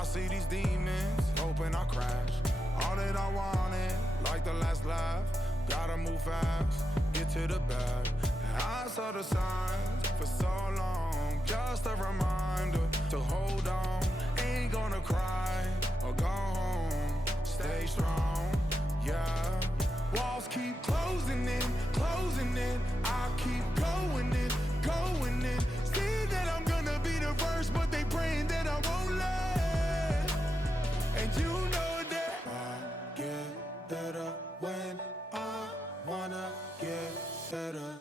I see these demons, hoping I crash. All that I wanted, like the last laugh. Gotta move fast, get to the bag. I saw the signs for so long, just a reminder to hold on. Ain't gonna cry or go home, stay strong, yeah. Walls keep closing in, I keep going in. See that I'm gonna be the first, but they praying that I won't let. And you know that I get better when I wanna get better.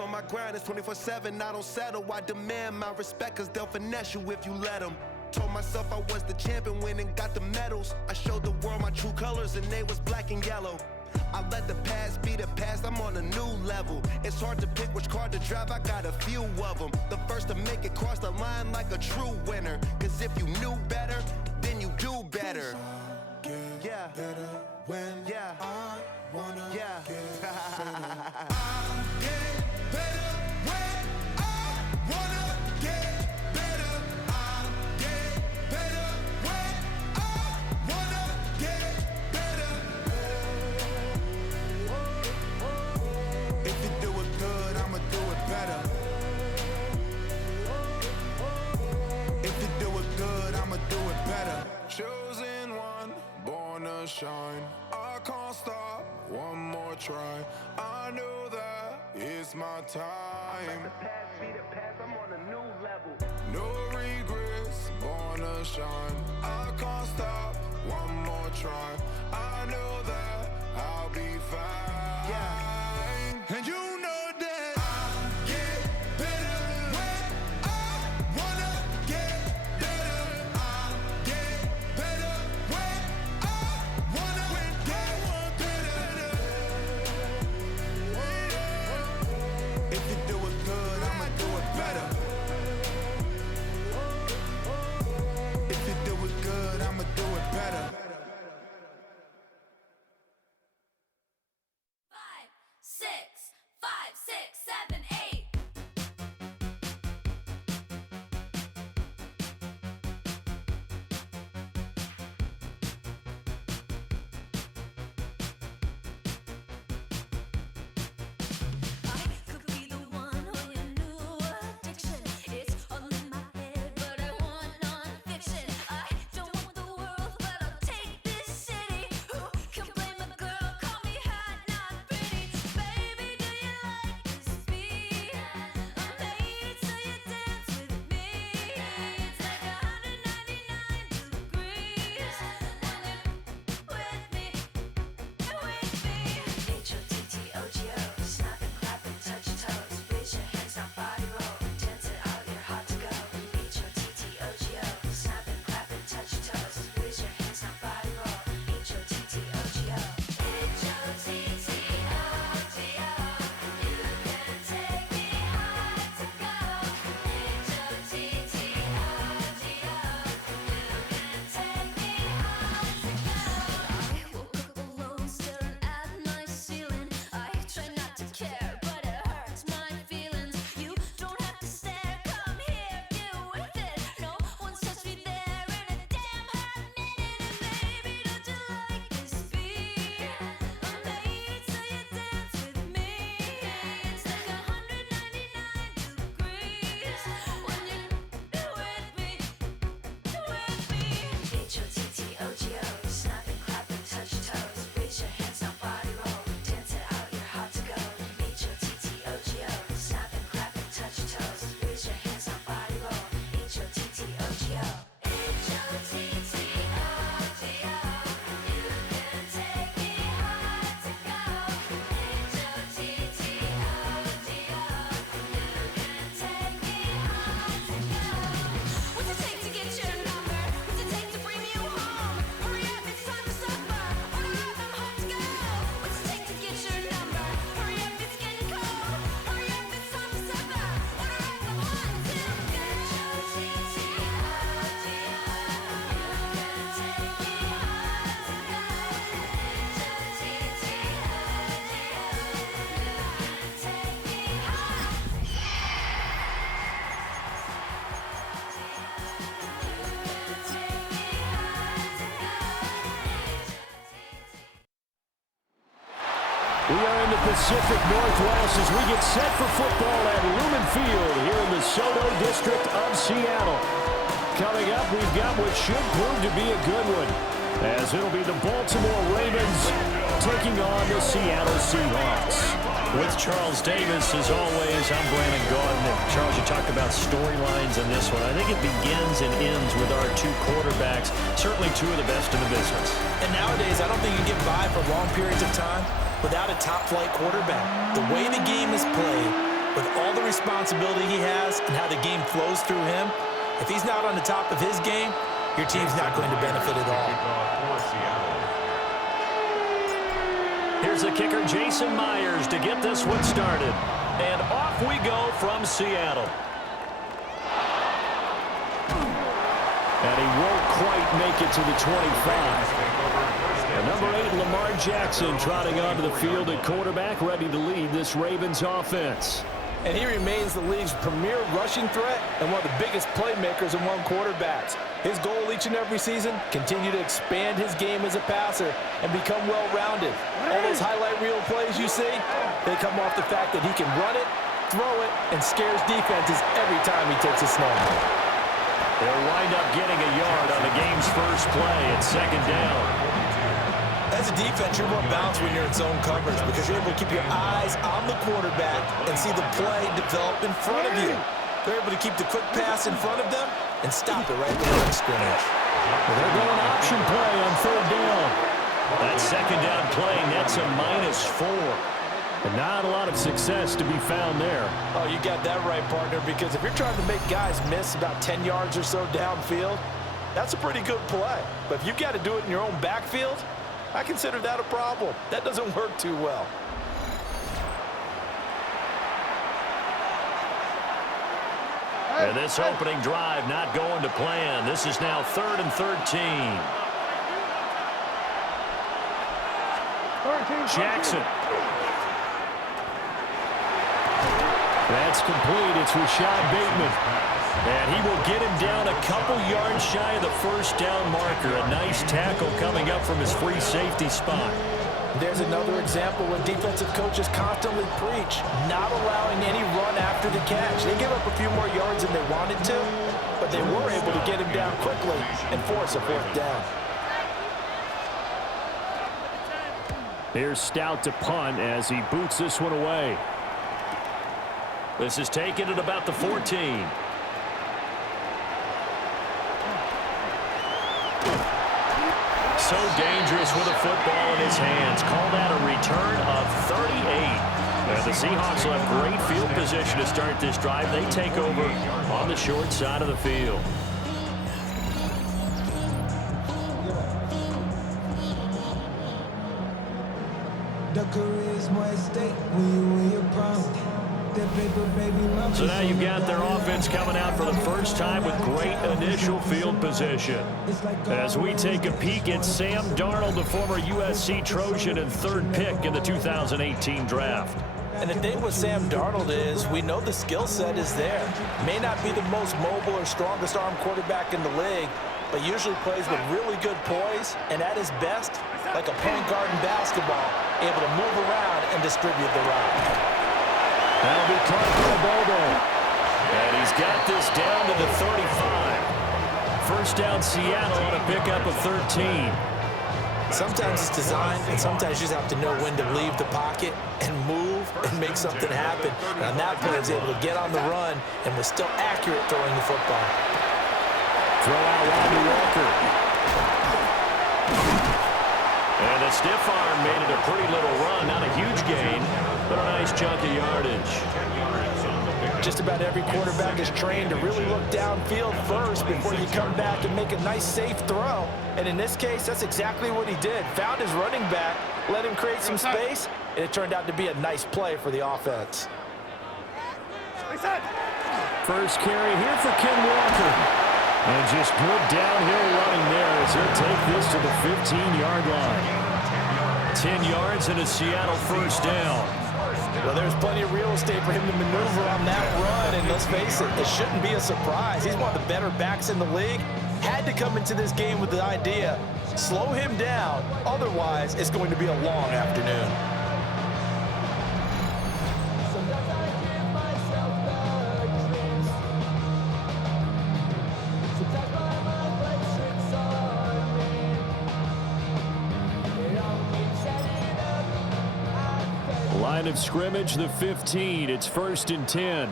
On my grind, it's 24/7, I don't settle. I demand my respect, cause they'll finesse you if you let them. Told myself I was the champion, went and got the medals. I showed the world my true colors and they was black and yellow. I let the past be the past, I'm on a new level. It's hard to pick which car to drive, I got a few of them. The first to make it cross the line like a true winner. Cause if you knew better, then you do better. Yeah. Better when I wanna get better. Chosen one, born to shine. I can't stop, one more try. I know that it's my time. Let the past be the past, I'm on a new level. No regrets, born to shine. I can't stop, one more try. I know that I'll be fine. Yeah. And you Baby We are in the Pacific Northwest as we get set for football at Lumen Field here in the Soto district of Seattle. Coming up, we've got what should prove to be a good one, as it'll be the Baltimore Ravens taking on the Seattle Seahawks. With Charles Davis, as always, I'm Brandon Gaudin. And Charles, you talked about storylines in this one. I think it begins and ends with our two quarterbacks, certainly two of the best in the business. And nowadays, I don't think you get by for long periods of time without a top-flight quarterback. The way the game is played, with all the responsibility he has and how the game flows through him, if he's not on the top of his game, your team's not going to benefit at all. Here's the kicker, Jason Myers, to get this one started. And off we go from Seattle. And he won't quite make it to the 25. And number 8, Lamar Jackson, trotting onto the field at quarterback, ready to lead this Ravens offense. And he remains the league's premier rushing threat and one of the biggest playmakers among quarterbacks. His goal each and every season, continue to expand his game as a passer and become well-rounded. All those highlight reel plays you see, they come off the fact that he can run it, throw it, and scares defenses every time he takes a snap. They'll wind up getting a yard on the game's first play at second down. As a defense, you're more balanced when you're in zone coverage because you're able to keep your eyes on the quarterback and see the play develop in front of you. They're able to keep the quick pass in front of them and stop it right at the line of scrimmage. Well, they're going option play on third down. That second down play nets a -4. But not a lot of success to be found there. Oh, you got that right, partner, because if you're trying to make guys miss about 10 yards or so downfield, that's a pretty good play. But if you've got to do it in your own backfield, I consider that a problem. That doesn't work too well. And this opening drive not going to plan. This is now 3rd and 13. Jackson. That's complete. It's Rashad Bateman. And he will get him down a couple yards shy of the first down marker. A nice tackle coming up from his free safety spot. There's another example where defensive coaches constantly preach, not allowing any run after the catch. They give up a few more yards than they wanted to, but they were able to get him down quickly and force a 4th down. Here's Stout to punt as he boots this one away. This is taken at about the 14. So dangerous with a football in his hands. Call that a return of 38. And the Seahawks will have great field position to start this drive. They take over on the short side of the field. So now you've got their offense coming out for the first time with great initial field position. As we take a peek at Sam Darnold, the former USC Trojan and 3rd pick in the 2018 draft. And the thing with Sam Darnold is we know the skill set is there. May not be the most mobile or strongest arm quarterback in the league, but usually plays with really good poise and at his best, like a point guard in basketball, able to move around and distribute the rock. That'll be caught by Bobo. And he's got this down to the 35. First down Seattle on a pickup of 13. Sometimes it's design, and sometimes you just have to know when to leave the pocket and move and make something happen. And on that play, he was able to get on the run and was still accurate throwing the football. Throw out Rodney Walker. And a stiff arm made it a pretty little run. Not a huge gain, but a nice chunk of yardage. Just about every quarterback is trained to really look downfield first before you come back and make a nice, safe throw. And in this case, that's exactly what he did. Found his running back, let him create some space, and it turned out to be a nice play for the offense. First carry here for Ken Walker. And just good downhill running there as he'll take this to the 15-yard line. 10 yards and a Seattle first down. Well, there's plenty of real estate for him to maneuver on that run, and let's face it, it shouldn't be a surprise. He's one of the better backs in the league. Had to come into this game with the idea, slow him down, otherwise it's going to be a long afternoon. Line of scrimmage, the 15. It's 1st and 10.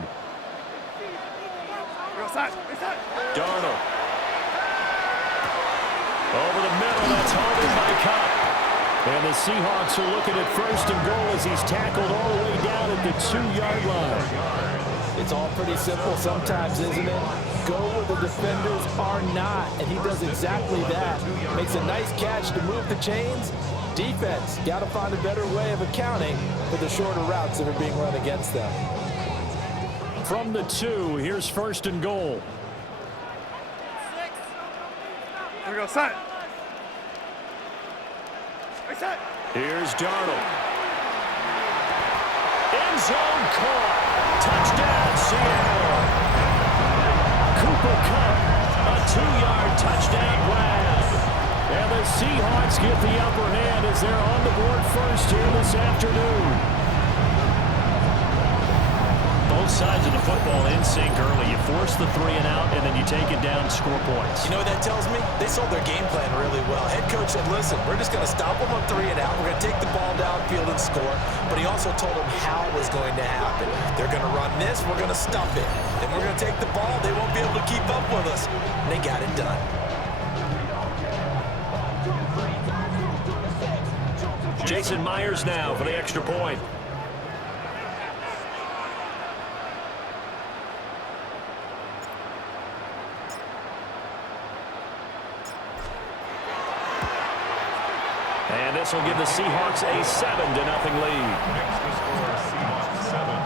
Darnold. Over the middle, that's hauled in by Cup. And the Seahawks are looking at 1st and goal as he's tackled all the way down at the 2-yard line. It's all pretty simple sometimes, isn't it? Go where the defenders are not, and he does exactly that. Makes a nice catch to move the chains. Defense, got to find a better way of accounting for the shorter routes that are being run against them. From the 2, here's 1st and goal. Here we go, set. Here's Darnold. End zone caught. Touchdown, Seattle. Cooper Kupp, a 2-yard touchdown grab. And the Seahawks get the upper hand as they're on the board first here this afternoon. Both sides of the football in sync early. You force the 3 and out, and then you take it down, score points. You know what that tells me? They sold their game plan really well. Head coach said, listen, we're just going to stop them on 3 and out. We're going to take the ball downfield and score. But he also told them how it was going to happen. They're going to run this. We're going to stop it. Then we're going to take the ball. They won't be able to keep up with us. And they got it done. Jason Myers now for the extra point. And this will give the Seahawks a 7-0 lead.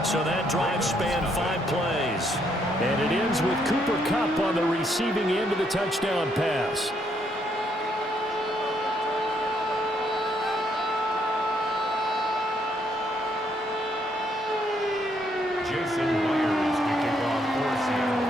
So that drive spanned 5 plays. And it ends with Cooper Kupp on the receiving end of the touchdown pass. Jason Myers kicking off for Seattle.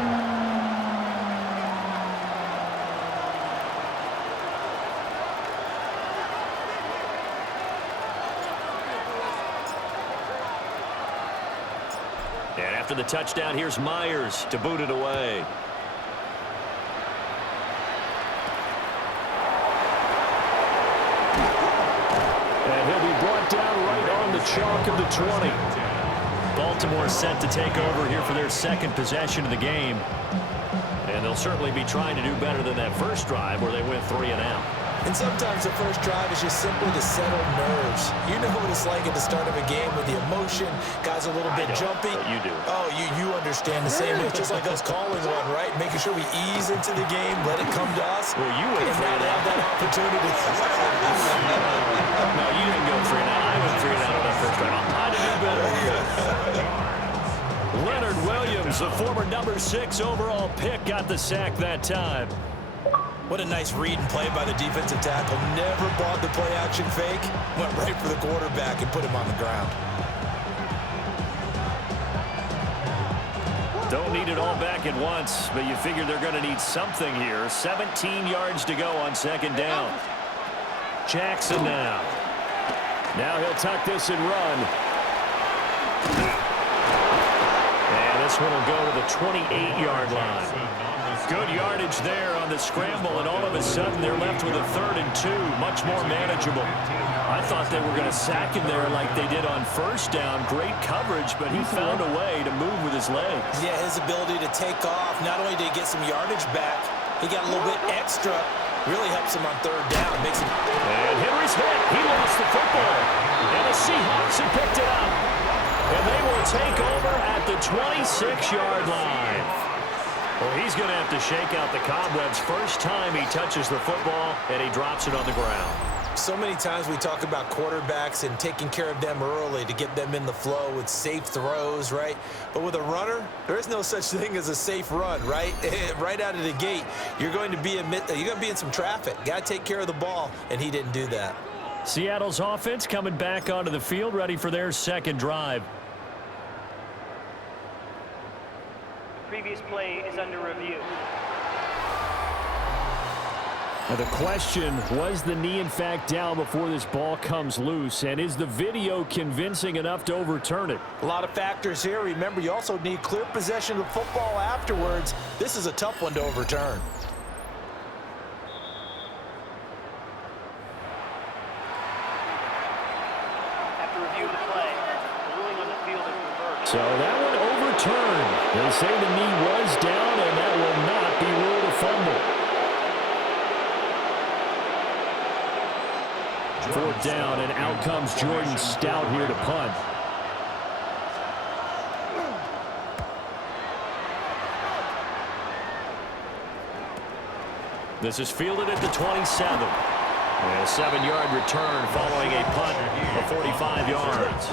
And after the touchdown, here's Myers to boot it away. And he'll be brought down right on the chalk of the 20. Baltimore set to take over here for their second possession of the game. And they'll certainly be trying to do better than that first drive where they went 3 and out. And sometimes the first drive is just simply to settle nerves. You know what it's like at the start of a game with the emotion. Guys are a little bit jumpy. You do. Oh, you understand the same. It's just like us calling one, right? Making sure we ease into the game, let it come to us. Well, you went and 3 now and they out. have that opportunity. No, you didn't go 3 and out. I went 3 and out on that first drive. I'll try to do better. Leonard Williams, the former number 6 overall pick, got the sack that time. What a nice read and play by the defensive tackle. Never bought the play-action fake. Went right for the quarterback and put him on the ground. Don't need it all back at once, but you figure they're going to need something here. 17 yards to go on 2nd down. Jackson now. Now he'll tuck this and run. And this one will go to the 28-yard line. Good yardage there on the scramble, and all of a sudden they're left with a 3rd and 2, much more manageable. I thought they were going to sack him there like they did on 1st down. Great coverage, but he found a way to move with his legs. Yeah, his ability to take off, not only did he get some yardage back, he got a little bit extra. Really helps him on 3rd down. Makes him... And Henry's hit. He lost the football. And the Seahawks have picked it up. And they will take over at the 26-yard line. Well, he's going to have to shake out the cobwebs first time he touches the football, and he drops it on the ground. So many times we talk about quarterbacks and taking care of them early to get them in the flow with safe throws, right? But with a runner, there is no such thing as a safe run, right? Right out of the gate, you're going to be in some traffic. Got to take care of the ball, and he didn't do that. Seattle's offense coming back onto the field, ready for their second drive. Previous play is under review. Now the question, was the knee in fact down before this ball comes loose, and is the video convincing enough to overturn it? A lot of factors here. Remember, you also need clear possession of the football afterwards. This is a tough one to overturn. After review of the play, So that one overturned. They say the knee was down, and that will not be ruled a fumble. Fourth down, and out comes Jordan Stout here to punt. This is fielded at the 27. And a 7-yard return following a punt of 45 yards.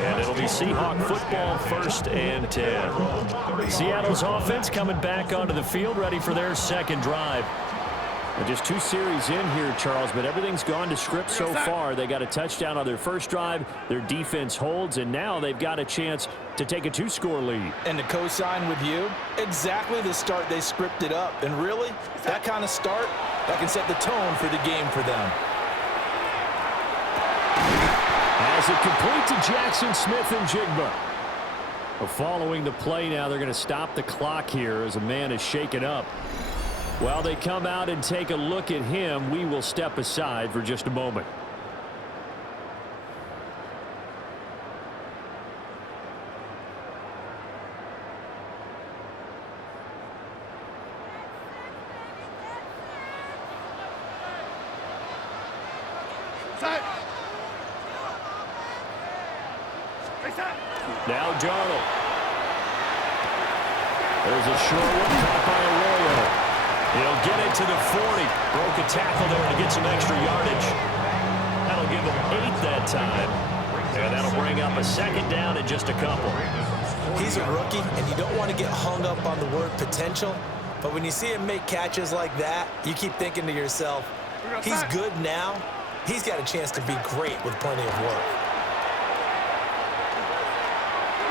And it'll be Seahawk football, 1st and 10. Seattle's offense coming back onto the field, ready for their second drive. And just 2 series in here, Charles, but everything's gone to script so far. They got a touchdown on their first drive. Their defense holds, and now they've got a chance to take a 2-score lead. And to co-sign with you, exactly the start they scripted up. And really, that kind of start, that can set the tone for the game for them. As it complete to Jackson Smith and Jigba. Following the play now, they're going to stop the clock here as a man is shaken up. While they come out and take a look at him, we will step aside for just a moment. Now Darnold. There's a short one caught by Arroyo. He'll get it to the 40. Broke a tackle there to get some extra yardage. That'll give him 8 that time. And that'll bring up a 2nd down and just a couple. He's a rookie, and you don't want to get hung up on the word potential. But when you see him make catches like that, you keep thinking to yourself, he's good now. He's got a chance to be great with plenty of work.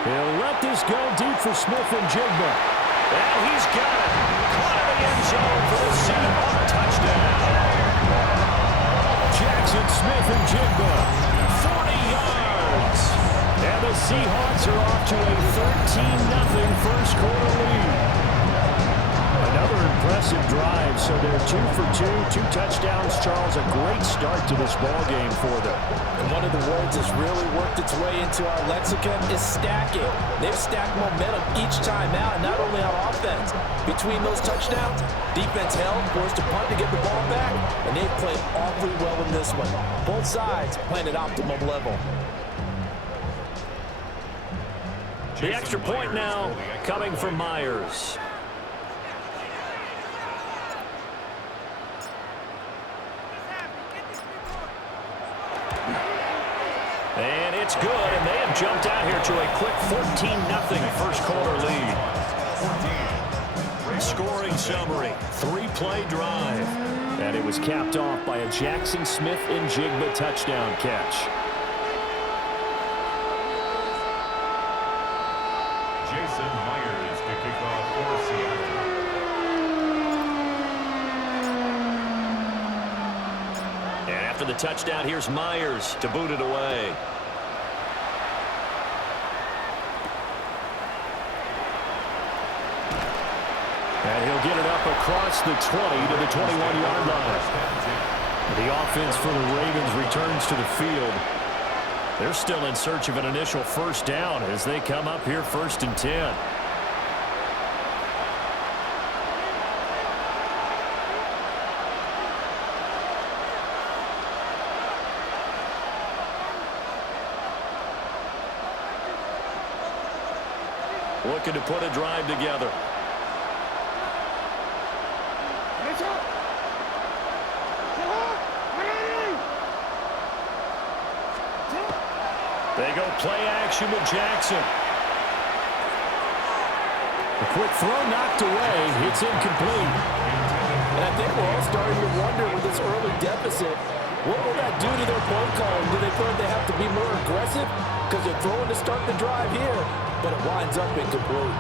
He'll let this go deep for Smith and Jigba. And he's got it. Caught in the end zone for the Seahawk touchdown. Jackson Smith and Jigba, 40 yards. And the Seahawks are off to a 13-0 first quarter lead. Another impressive drive, so they're 2 for 2, 2 touchdowns. Charles, a great start to this ball game for them. And one of the words that's really worked its way into our lexicon is stacking. They've stacked momentum each time out, and not only on offense. Between those touchdowns, defense held, forced to punt to get the ball back, and they've played awfully well in this one. Both sides playing at optimum level. The extra point now coming from Myers. And it's good, and they have jumped out here to a quick 14-0 first quarter lead. Scoring summary, 3-play drive. And it was capped off by a Jackson Smith and Jigba touchdown catch. Jason Myers to kick off for Seattle. And after the touchdown, here's Myers to boot it away. And he'll get it up across the 20 to the 21-yard line. The offense for the Ravens returns to the field. They're still in search of an initial first down as they come up here 1st and 10. Looking to put a drive together. They go play action with Jackson. A quick throw knocked away. It's incomplete. And I think we're all starting to wonder with this early deficit, what will that do to their play calling? Do they feel like they have to be more aggressive? Because they're throwing to start the drive here, but it winds up incomplete.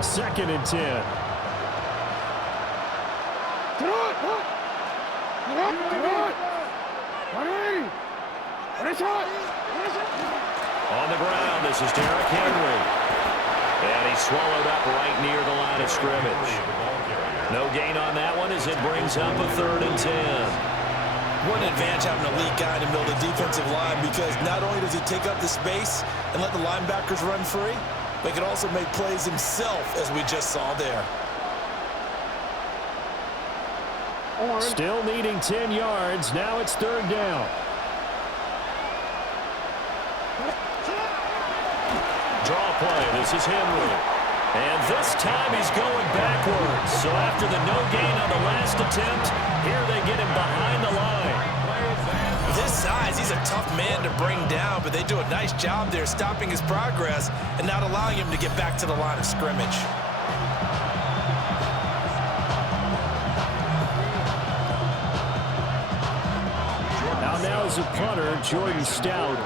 Second and 10. On the ground, this is Derrick Henry. And he's swallowed up right near the line of scrimmage. No gain on that one as it brings up a 3rd and 10. What an advantage having an elite guy in the middle of the defensive line, because not only does he take up the space and let the linebackers run free, but he can also make plays himself, as we just saw there. Still needing 10 yards. Now it's third down. Draw play. This is Henry. And this time he's going backwards. So after the no gain on the last attempt, here they get him behind the line. With his size, he's a tough man to bring down, but they do a nice job there stopping his progress and not allowing him to get back to the line of scrimmage. Now is a punter, Jordan Stout.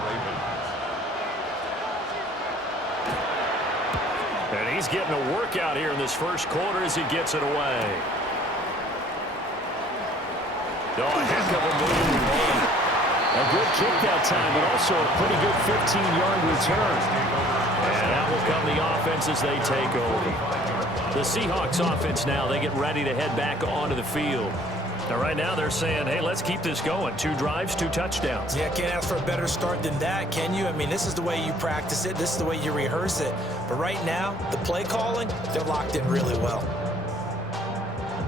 And he's getting a workout here in this first quarter as he gets it away. Oh, a heck of a move. A good kick that time, but also a pretty good 15-yard return. And out will come the offense as they take over. The Seahawks offense now, they get ready to head back onto the field. Now, right now, they're saying, hey, let's keep this going. 2 drives, 2 touchdowns. Yeah, can't ask for a better start than that, can you? I mean, this is the way you practice it. This is the way you rehearse it. But right now, the play calling, they're locked in really well.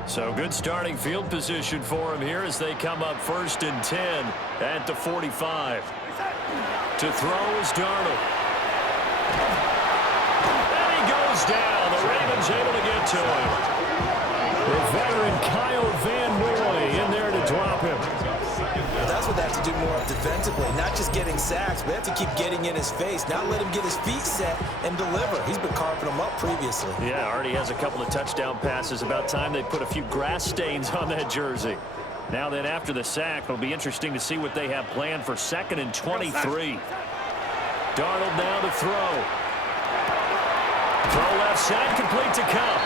So good starting field position for him here as they come up 1st and 10 at the 45. To throw is Darnold. And he goes down. The Ravens able to get to him. The veteran Kyle Van Noy in there to drop him. Well, that's what they have to do more of defensively, not just getting sacks, but they have to keep getting in his face, not let him get his feet set and deliver. He's been carving them up previously. Yeah, already has a couple of touchdown passes. About time they put a few grass stains on that jersey. Now then, after the sack, it'll be interesting to see what they have planned for 2nd and 23. Darnold now to throw. Throw left side, complete to Cup.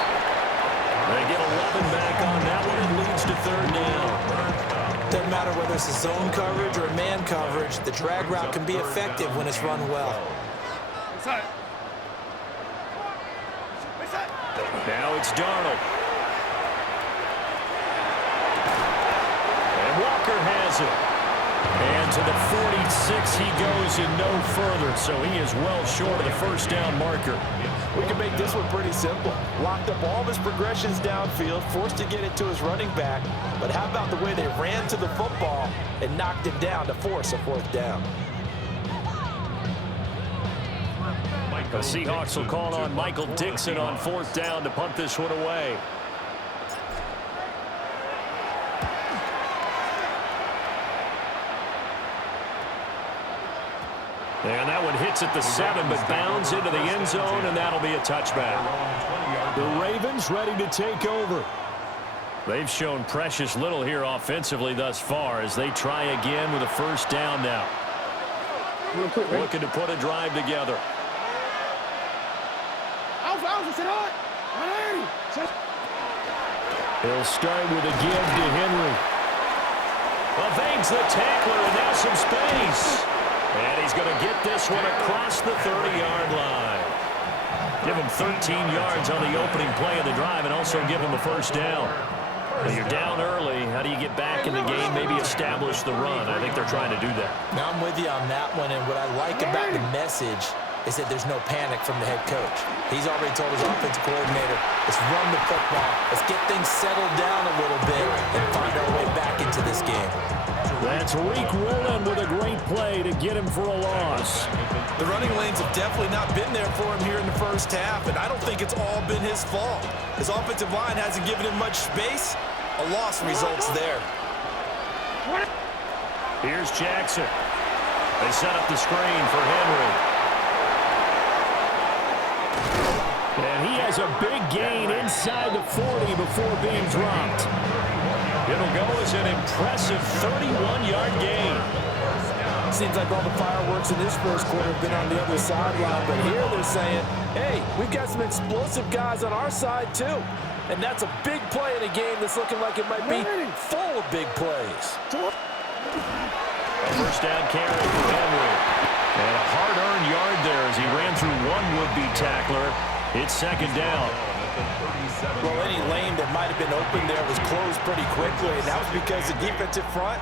They get 11 back on that one. It leads to 3rd down. Doesn't matter whether it's a zone coverage or a man coverage, the drag route can be effective when it's run well. Now it's Darnold. And Walker has it. And to the 46 he goes and no further. So he is well short of the 1st down marker. We can make this one pretty simple. Locked up all of his progressions downfield, forced to get it to his running back. But how about the way they ran to the football and knocked it down to force a 4th down? The Seahawks will call on Michael Dixon on 4th down to punt this one away. And that one hits at the 7, but bounds into the end zone, and that'll be a touchback. The Ravens ready to take over. They've shown precious little here offensively thus far as they try again with a 1st down now. Looking to put a drive together. He'll start with a give to Henry. Evades the tackler, and now some space. And he's going to get this one across the 30-yard line. Give him 13 yards on the opening play of the drive and also give him a 1st down. When you're down early, how do you get back in the game, maybe establish the run? I think they're trying to do that. Now, I'm with you on that one, and what I like about the message is that there's no panic from the head coach. He's already told his offensive coordinator, let's run the football, let's get things settled down a little bit and find our way back into this game. That's Reek Woolen with a great play to get him for a loss. The running lanes have definitely not been there for him here in the 1st half, and I don't think it's all been his fault. His offensive line hasn't given him much space. A loss results there. Here's Jackson. They set up the screen for Henry. And he has a big gain inside the 40 before being dropped. It'll go as an impressive 31-yard gain. Seems like all the fireworks in this first quarter have been on the other sideline, but here they're saying, hey, we've got some explosive guys on our side too. And that's a big play in a game that's looking like it might be full of big plays. A 1st down carry for Henry. And a hard-earned yard there as he ran through one would-be tackler. It's 2nd down. Well, any lane that might have been open there was closed pretty quickly, and that was because the defensive front,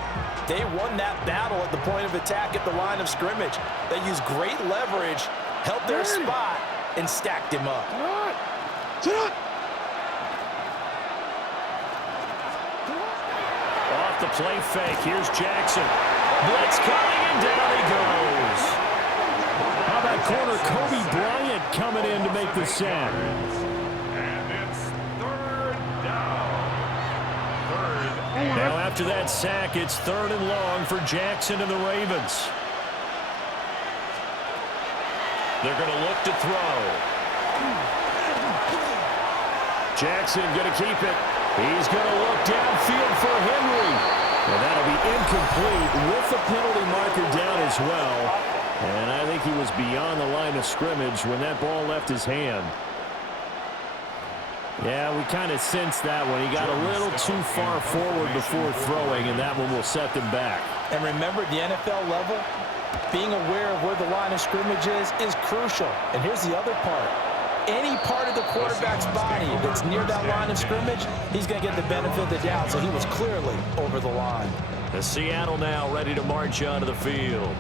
they won that battle at the point of attack at the line of scrimmage. They used great leverage, held their spot, and stacked him up. Off the play fake, here's Jackson. Blitz coming, and down he goes. How about corner Kobe Bryant coming in to make the sack? And it's third down. Now after that sack, it's 3rd and long for Jackson and the Ravens. They're going to look to throw. Jackson going to keep it. He's going to look downfield for Henry. And that'll be incomplete with the penalty marker down as well. And I think he was beyond the line of scrimmage when that ball left his hand. Yeah, we kind of sensed that one. He got a little too far forward before throwing, and that one will set them back. And remember, at the NFL level, being aware of where the line of scrimmage is crucial. And here's the other part. Any part of the quarterback's body that's near that line of scrimmage, he's going to get the benefit of the doubt, so he was clearly over the line. The Seattle now ready to march onto the field.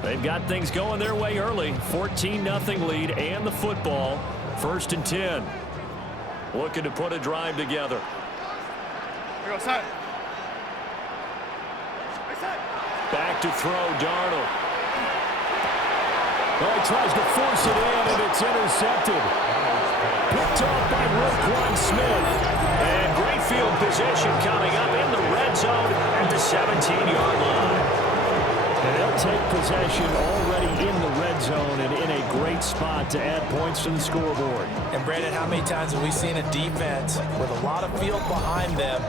They've got things going their way early. 14-0 lead and the football. 1st and 10. Looking to put a drive together. Here we go, set. Back to throw, Darnold. Well, he tries to force it in, and it's intercepted. Picked off by Roquan Smith. And great field position coming up in the red zone at the 17-yard line. And they'll take possession already in the red zone and in a great spot to add points to the scoreboard. And, Brandon, how many times have we seen a defense with a lot of field behind them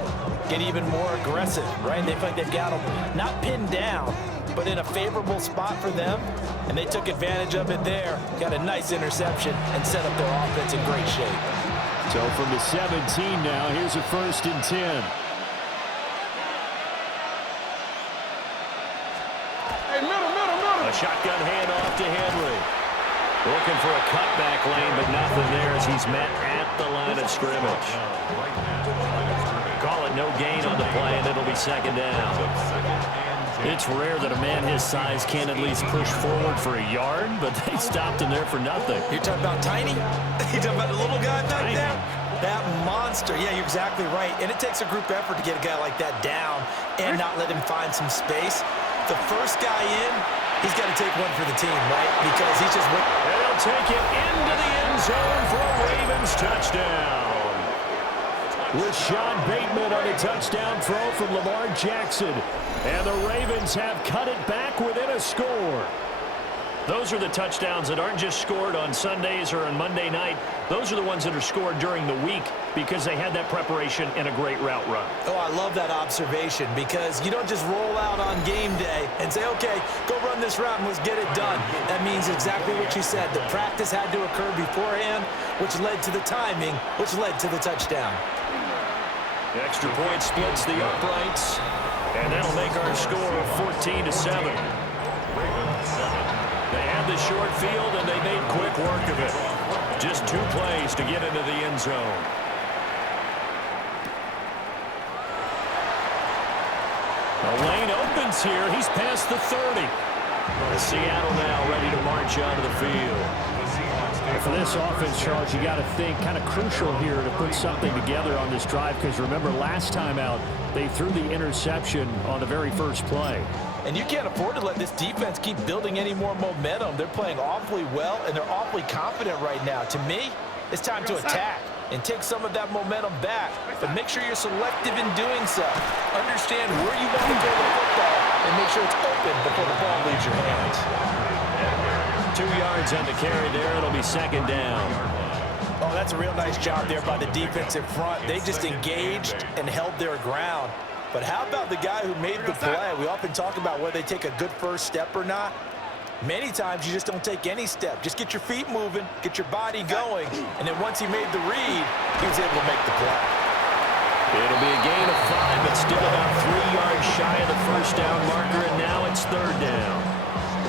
get even more aggressive, right? They feel like they've got them not pinned down, but in a favorable spot for them, and they took advantage of it there, got a nice interception, and set up their offense in great shape. So from the 17 now, here's a 1st and 10. A shotgun handoff to Henry. Looking for a cutback lane, but nothing there as he's met at the line of scrimmage. Call it no gain on the play, and it'll be 2nd down. It's rare that a man his size can at least push forward for a yard, but they stopped him there for nothing. You're talking about tiny? You're talking about a little guy back there? That monster. Yeah, you're exactly right. And it takes a group effort to get a guy like that down and not let him find some space. The first guy in, he's got to take one for the team, right? Because he's just... And they'll take it into the end zone for a Ravens touchdown. Rashad Bateman on a touchdown throw from Lamar Jackson. And the Ravens have cut it back within a score. Those are the touchdowns that aren't just scored on Sundays or on Monday night. Those are the ones that are scored during the week because they had that preparation and a great route run. Oh, I love that observation because you don't just roll out on game day and say, okay, go run this route and let's get it done. That means exactly what you said. The practice had to occur beforehand, which led to the timing, which led to the touchdown. The extra point splits the uprights, and that'll make our score 14-7. They had the short field, and they made quick work of it. Just 2 plays to get into the end zone. The lane opens here. He's past the 30. The Seattle now ready to march onto the field. For this offense, Charles, you got to think kind of crucial here to put something together on this drive because remember last time out they threw the interception on the very first play. And you can't afford to let this defense keep building any more momentum. They're playing awfully well, and they're awfully confident right now. To me, it's time to attack and take some of that momentum back. But make sure you're selective in doing so. Understand where you want to throw the football and make sure it's open before the ball leaves your hands. 2 yards on the carry there. It'll be 2nd down. Oh, that's a real nice job there by the defensive front. They just engaged and held their ground. But how about the guy who made the play? We often talk about whether they take a good first step or not. Many times you just don't take any step. Just get your feet moving, get your body going, and then once he made the read, he was able to make the play. It'll be a gain of 5, but still about 3 yards shy of the first down marker, and now it's 3rd down.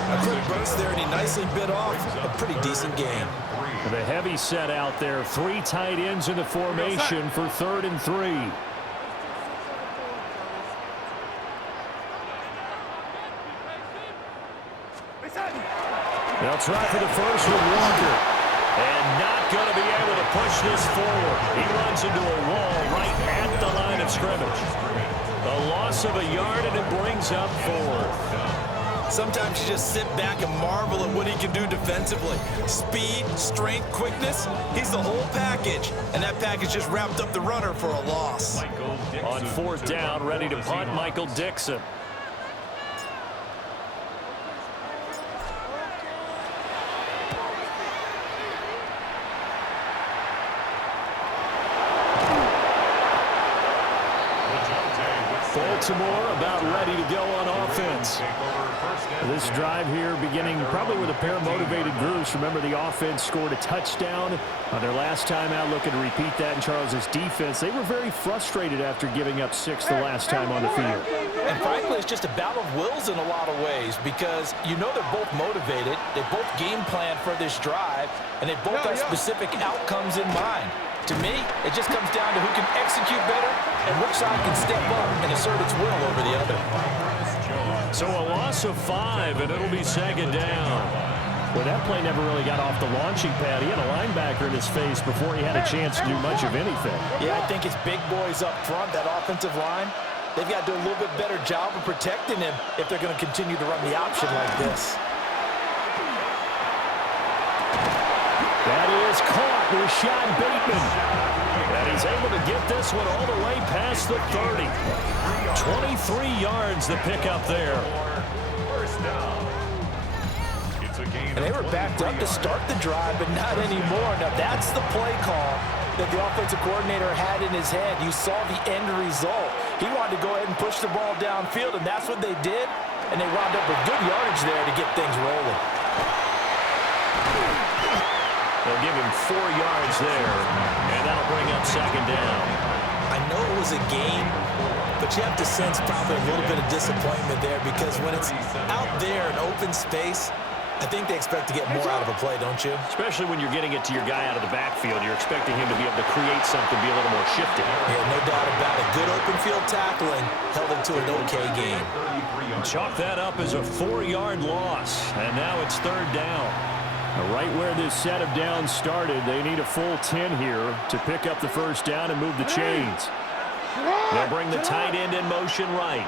A quick burst there, and he nicely bit off a pretty decent gain. The heavy set out there. 3 tight ends in the formation for 3rd and 3. They'll try for the first with Walker. And not going to be able to push this forward. He runs into a wall right at the line of scrimmage. A loss of a yard, and it brings up 4th. Sometimes you just sit back and marvel at what he can do defensively. Speed, strength, quickness, he's the whole package. And that package just wrapped up the runner for a loss. On 4th down, ready to punt, Michael Dixon. Baltimore about ready to go on offense. This drive here beginning probably with a pair of motivated groups. Remember, the offense scored a touchdown on their last time out, looking to repeat that in Charles's defense. They were very frustrated after giving up 6 the last time on the field. And frankly, it's just a battle of wills in a lot of ways, because you know they're both motivated, they both game plan for this drive, and they both have specific outcomes in mind. To me, it just comes down to who can execute better and which side can step up and assert its will over the other. So a loss of 5, and it'll be 2nd down. Well, that play never really got off the launching pad. He had a linebacker in his face before he had a chance to do much of anything. Yeah, I think it's big boys up front, that offensive line. They've got to do a little bit better job of protecting him if they're going to continue to run the option like this. That is caught, Rashad Bateman. And he's able to get this one all the way past the 30. 23 yards the pickup there. And they were backed up to start the drive, but not anymore. Now that's the play call that the offensive coordinator had in his head. You saw the end result. He wanted to go ahead and push the ball downfield, and that's what they did. And they wound up with good yardage there to get things rolling. They'll give him 4 yards there, and that'll bring up 2nd down. I know it was a game, but you have to sense probably a little bit of disappointment there, because when it's out there in open space, I think they expect to get more out of a play, don't you? Especially when you're getting it to your guy out of the backfield. You're expecting him to be able to create something, be a little more shifty. Yeah, no doubt about it. Good open field tackling held him to an okay game. Chalk that up as a 4-yard loss, and now it's 3rd down. Right where this set of downs started, they need a full 10 here to pick up the 1st down and move the chains. They'll bring the tight end in motion right.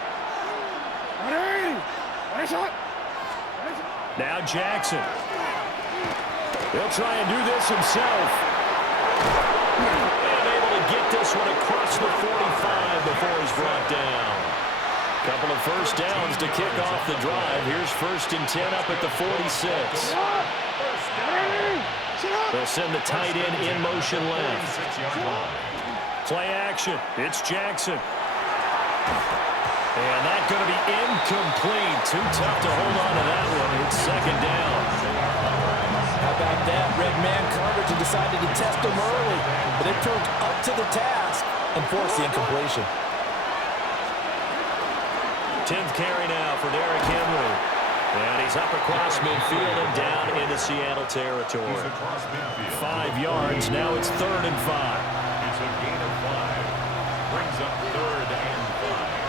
Now Jackson. He'll try and do this himself. And able to get this one across the 45 before he's brought down. Couple of 1st downs to kick off the drive. Here's 1st and 10 up at the 46. They'll send the tight end in motion left. Play action. It's Jackson. And that's going to be incomplete. Too tough to hold on to that one. It's 2nd down. How about that? Red man coverage and decided to test him early. But they proved up to the task and forced the incompletion. 10th carry now for Derrick Henry. And he's up across midfield and down into Seattle territory. 5 yards. Now it's 3rd and 5. It's a gain of 5. Brings up 3rd and 5.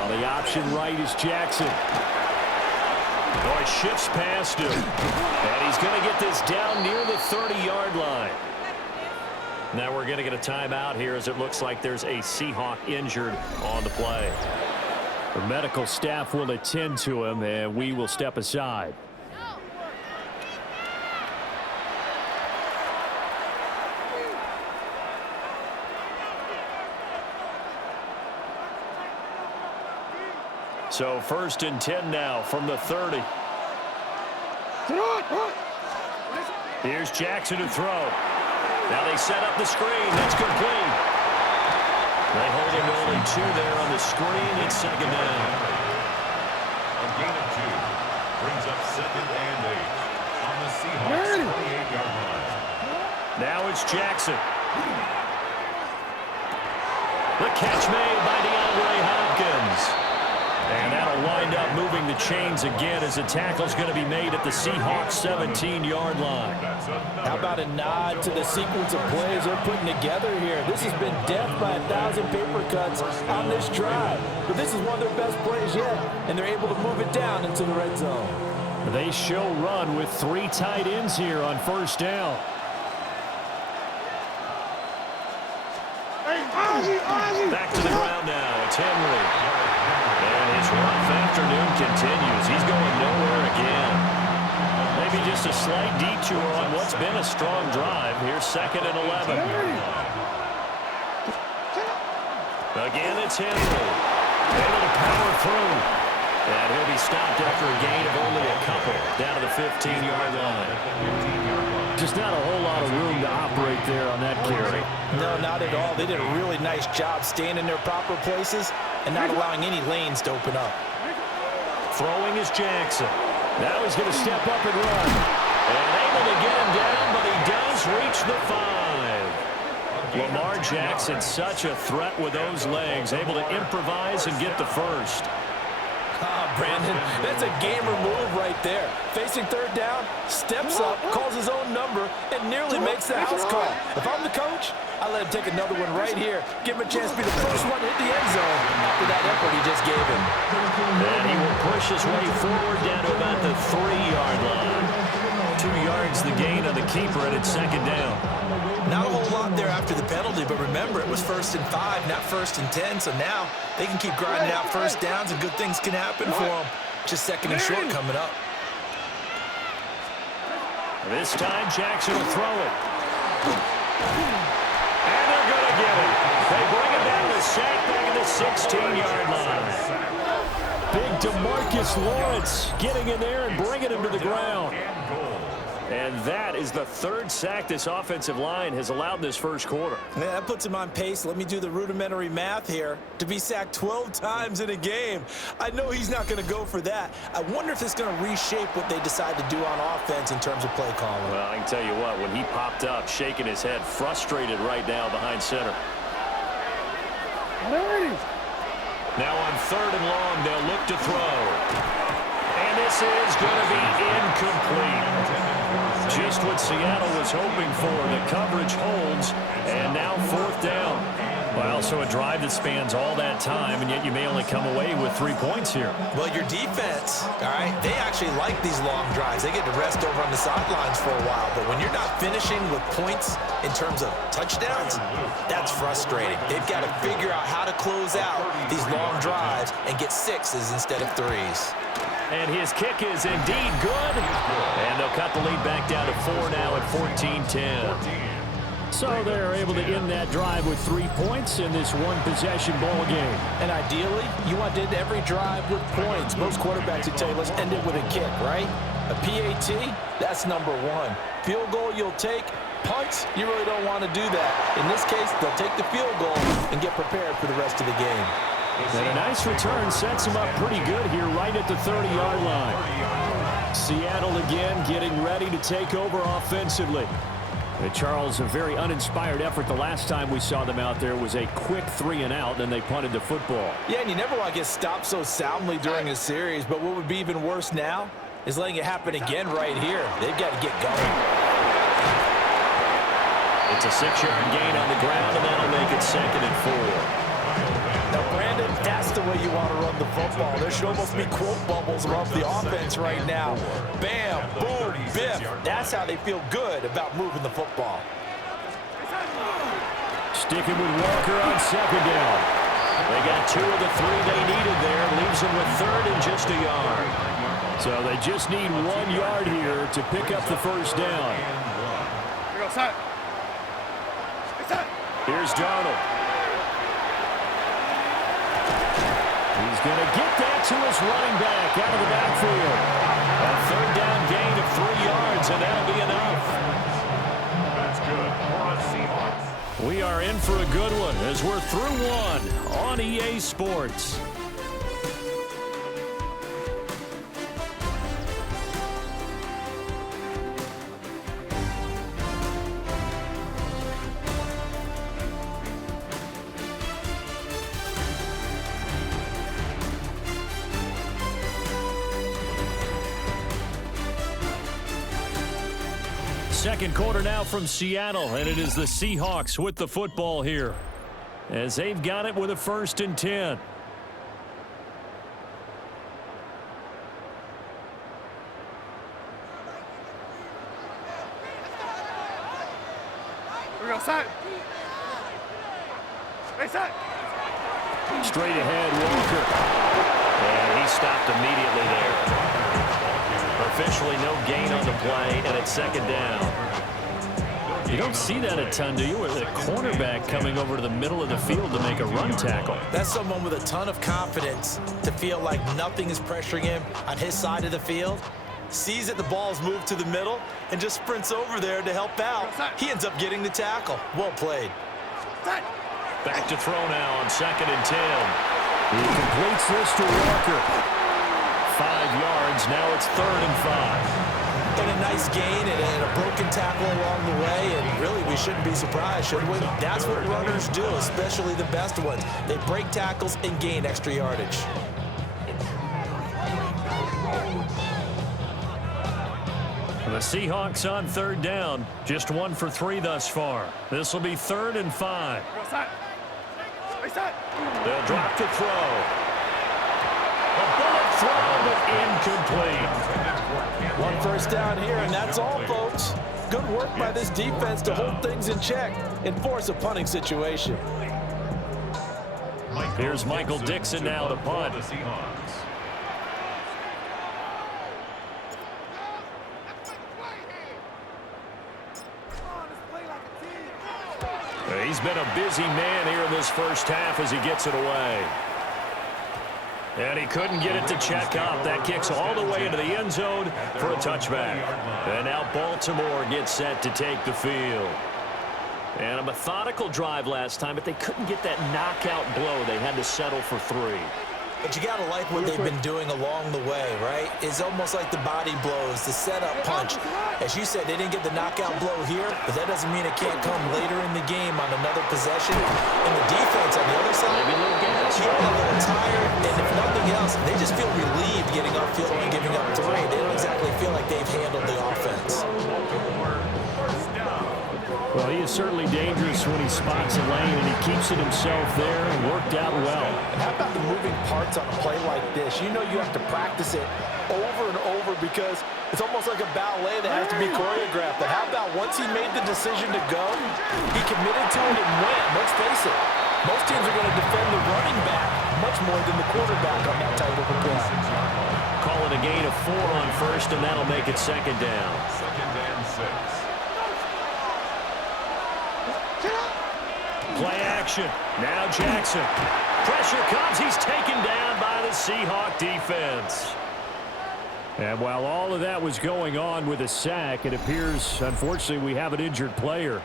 On the option right is Jackson. Boy, shifts past him. And he's going to get this down near the 30-yard line. Now we're going to get a timeout here, as it looks like there's a Seahawk injured on the play. The medical staff will attend to him, and we will step aside. So 1st and 10 now from the 30. Here's Jackson to throw. Now they set up the screen. That's complete. They hold him to only 2 there on the screen. It's 2nd down. A gain of 2. Brings up 2nd and 8 on the Seahawks 28-yard line. Now it's Jackson. The catch made by DeAndre Hopkins. And that'll wind up moving the chains again as the tackle's going to be made at the Seahawks 17-yard line. How about a nod to the sequence of plays they're putting together here? This has been death by 1,000 paper cuts on this drive. But this is one of their best plays yet, and they're able to move it down into the red zone. They show run with 3 tight ends here on first down. Back to the ground now. It's Henry. And his rough afternoon continues. He's going nowhere again. Maybe just a slight detour on what's been a strong drive. Here's 2nd and 11. Again, it's Henry. Able to power through. And he'll be stopped after a gain of only a couple down to the 15-yard line. Just not a whole lot of room to operate there on that carry. No, not at all. They did a really nice job staying in their proper places and not allowing any lanes to open up. Throwing is Jackson. Now he's going to step up and run. And able to get him down, but he does reach the 5. Lamar Jackson, such a threat with those legs, able to improvise and get the first. Brandon, that's a gamer move right there. Facing 3rd down, steps up, calls his own number, and nearly makes the house call. If I'm the coach, I let him take another one right here. Give him a chance to be the first one to hit the end zone after that effort he just gave him. And he will push his way forward down to about the 3-yard line. 2 yards the gain on the keeper, and it's 2nd down. Not a whole lot there after the penalty, but remember, it was 1st and 5, not 1st and 10, so now they can keep grinding out first downs and good things can happen for them. Just 2nd and short coming up. This time, Jackson will throw it. And they're going to get it. They bring it down to sack back at the 16-yard line. Big DeMarcus Lawrence getting in there and bringing him to the ground. And that is the 3rd sack this offensive line has allowed this first quarter. Yeah, that puts him on pace. Let me do the rudimentary math here. To be sacked 12 times in a game. I know he's not going to go for that. I wonder if it's going to reshape what they decide to do on offense in terms of play calling. Well, I can tell you what, when he popped up, shaking his head, frustrated right now behind center. Now on 3rd and long, they'll look to throw. And this is going to be incomplete. Just what Seattle was hoping for. The coverage holds, and now 4th down. Well, so a drive that spans all that time, and yet you may only come away with 3 points here. Well, your defense, all right, they actually like these long drives. They get to rest over on the sidelines for a while, but when you're not finishing with points in terms of touchdowns, that's frustrating. They've got to figure out how to close out these long drives and get 6s instead of 3s. And his kick is indeed good. And they'll cut the lead back down to 4 now at 14-10. So they're able to end that drive with 3 points in this one-possession ball game. And ideally, you want to end every drive with points. Most quarterbacks would tell you, let's end it with a kick, right? A PAT, that's number 1. Field goal you'll take. Punts, you really don't want to do that. In this case, they'll take the field goal and get prepared for the rest of the game. And a nice return sets them up pretty good here right at the 30-yard line. Seattle again getting ready to take over offensively. And Charles, a very uninspired effort the last time we saw them out there was a quick 3-and-out, then they punted the football. Yeah, and you never want to get stopped so soundly during a series, but what would be even worse now is letting it happen again right here. They've got to get going. It's a 6-yard gain on the ground, and that'll make it 2nd and 4. Now, Brandon, that's the way you want to run the football. There should almost be quote bubbles above the offense right now. Bam, boom, biff. That's how they feel good about moving the football. Sticking with Walker on 2nd down. They got 2 of the 3 they needed there. Leaves them with 3rd and just a yard. So they just need 1 yard here to pick up the first down. Here goes, son. Here's Darnold. He's going to get that to his running back out of the backfield. A 3rd down gain of 3 yards, and that'll be enough. That's good for the Seahawks. We are in for a good one as we're through one on EA Sports. Second quarter now from Seattle, and it is the Seahawks with the football here as they've got it with a 1st and 10. We're going set. Hey, set. Straight ahead, Walker. And he stopped immediately there. Officially no gain on the play, and it's 2nd down. You don't see that a ton, do you? With a cornerback coming over to the middle of the field to make a run tackle. That's someone with a ton of confidence to feel like nothing is pressuring him on his side of the field. Sees that the ball's moved to the middle and just sprints over there to help out. He ends up getting the tackle. Well played. Back to throw now on 2nd and 10. He completes this to Walker. 5 yards. Now it's 3rd and 5. And a nice gain and a broken tackle along the way. And really, we shouldn't be surprised, should we? That's what runners do, especially the best ones. They break tackles and gain extra yardage. The Seahawks on 3rd down. Just 1 for 3 thus far. This will be 3rd and 5. They'll drop the throw. A bullet throw, but incomplete. 1 first down here, and that's all, folks. Good work by this defense to hold things in check and force a punting situation. Here's Michael Dixon now to punt. He's been a busy man here in this first half as he gets it away. And he couldn't get it to check up. That kicks all the way into the end zone for a touchback. And now Baltimore gets set to take the field. And a methodical drive last time, but they couldn't get that knockout blow. They had to settle for 3. But you got to like what they've been doing along the way, right? It's almost like the body blows, the setup punch. As you said, they didn't get the knockout blow here, but that doesn't mean it can't come later in the game on another possession. And the defense on the other side, maybe a little gas, a little tired, and if nothing else, they just feel relieved getting upfield and giving up 3. They don't exactly feel like they've handled the offense. Well, he is certainly dangerous when he spots a lane, and he keeps it himself there and worked out well. And how about the moving parts on a play like this? You know you have to practice it over and over because it's almost like a ballet that has to be choreographed. But how about once he made the decision to go, he committed to it and went. Let's face it, most teams are going to defend the running back much more than the quarterback on that type of a play. Call it a gain of 4 on 1st, and that'll make it 2nd down. 2nd and 6. Play action. Now Jackson. Pressure comes. He's taken down by the Seahawk defense. And while all of that was going on with a sack, it appears, unfortunately, we have an injured player.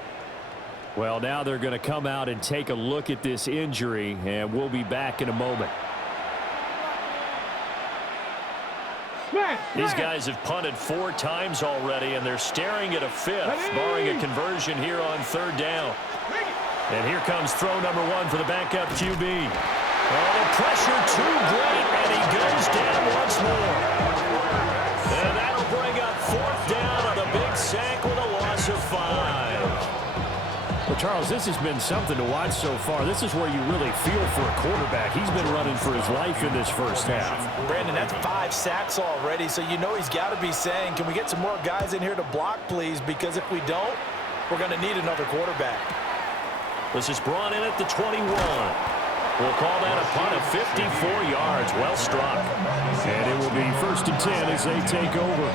Well, now they're going to come out and take a look at this injury, and we'll be back in a moment. These guys have punted 4 times already, and they're staring at a 5th, barring a conversion here on 3rd down. And here comes throw number 1 for the backup QB. Oh, the pressure too great, and he goes down once more. And that'll bring up 4th down on a big sack with a loss of 5. Well, Charles, this has been something to watch so far. This is where you really feel for a quarterback. He's been running for his life in this first half. Brandon, that's 5 sacks already, so you know he's got to be saying, can we get some more guys in here to block, please? Because if we don't, we're going to need another quarterback. This is brought in at the 21. We'll call that a punt of 54 yards. Well struck. And it will be 1st and 10 as they take over.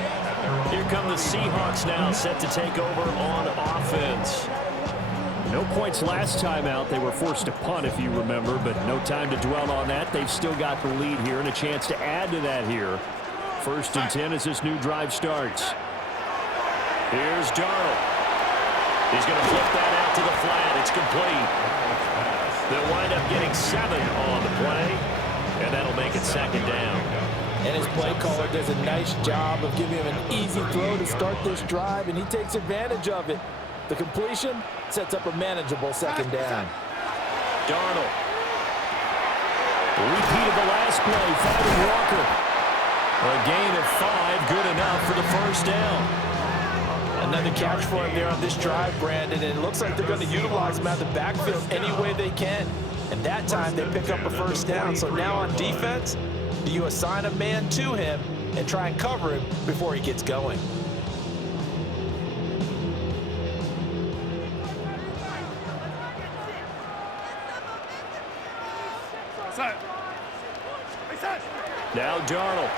Here come the Seahawks now, set to take over on offense. No points last time out. They were forced to punt, if you remember, but no time to dwell on that. They've still got the lead here and a chance to add to that here. 1st and 10 as this new drive starts. Here's Darnold. He's going to flip that out to the flat. It's complete. They'll wind up getting 7 on the play, and that'll make it 2nd down. And his play caller does a nice job of giving him an easy throw to start this drive, and he takes advantage of it. The completion sets up a manageable 2nd down. Darnold. Repeat of the last play, finding Walker. A gain of 5, good enough for the 1st down. Another catch for him there on this drive, Brandon, and it looks like they're going to utilize him out of the backfield any way they can. And that time they pick up a first down. So now on defense, do you assign a man to him and try and cover him before he gets going? Now Darnold.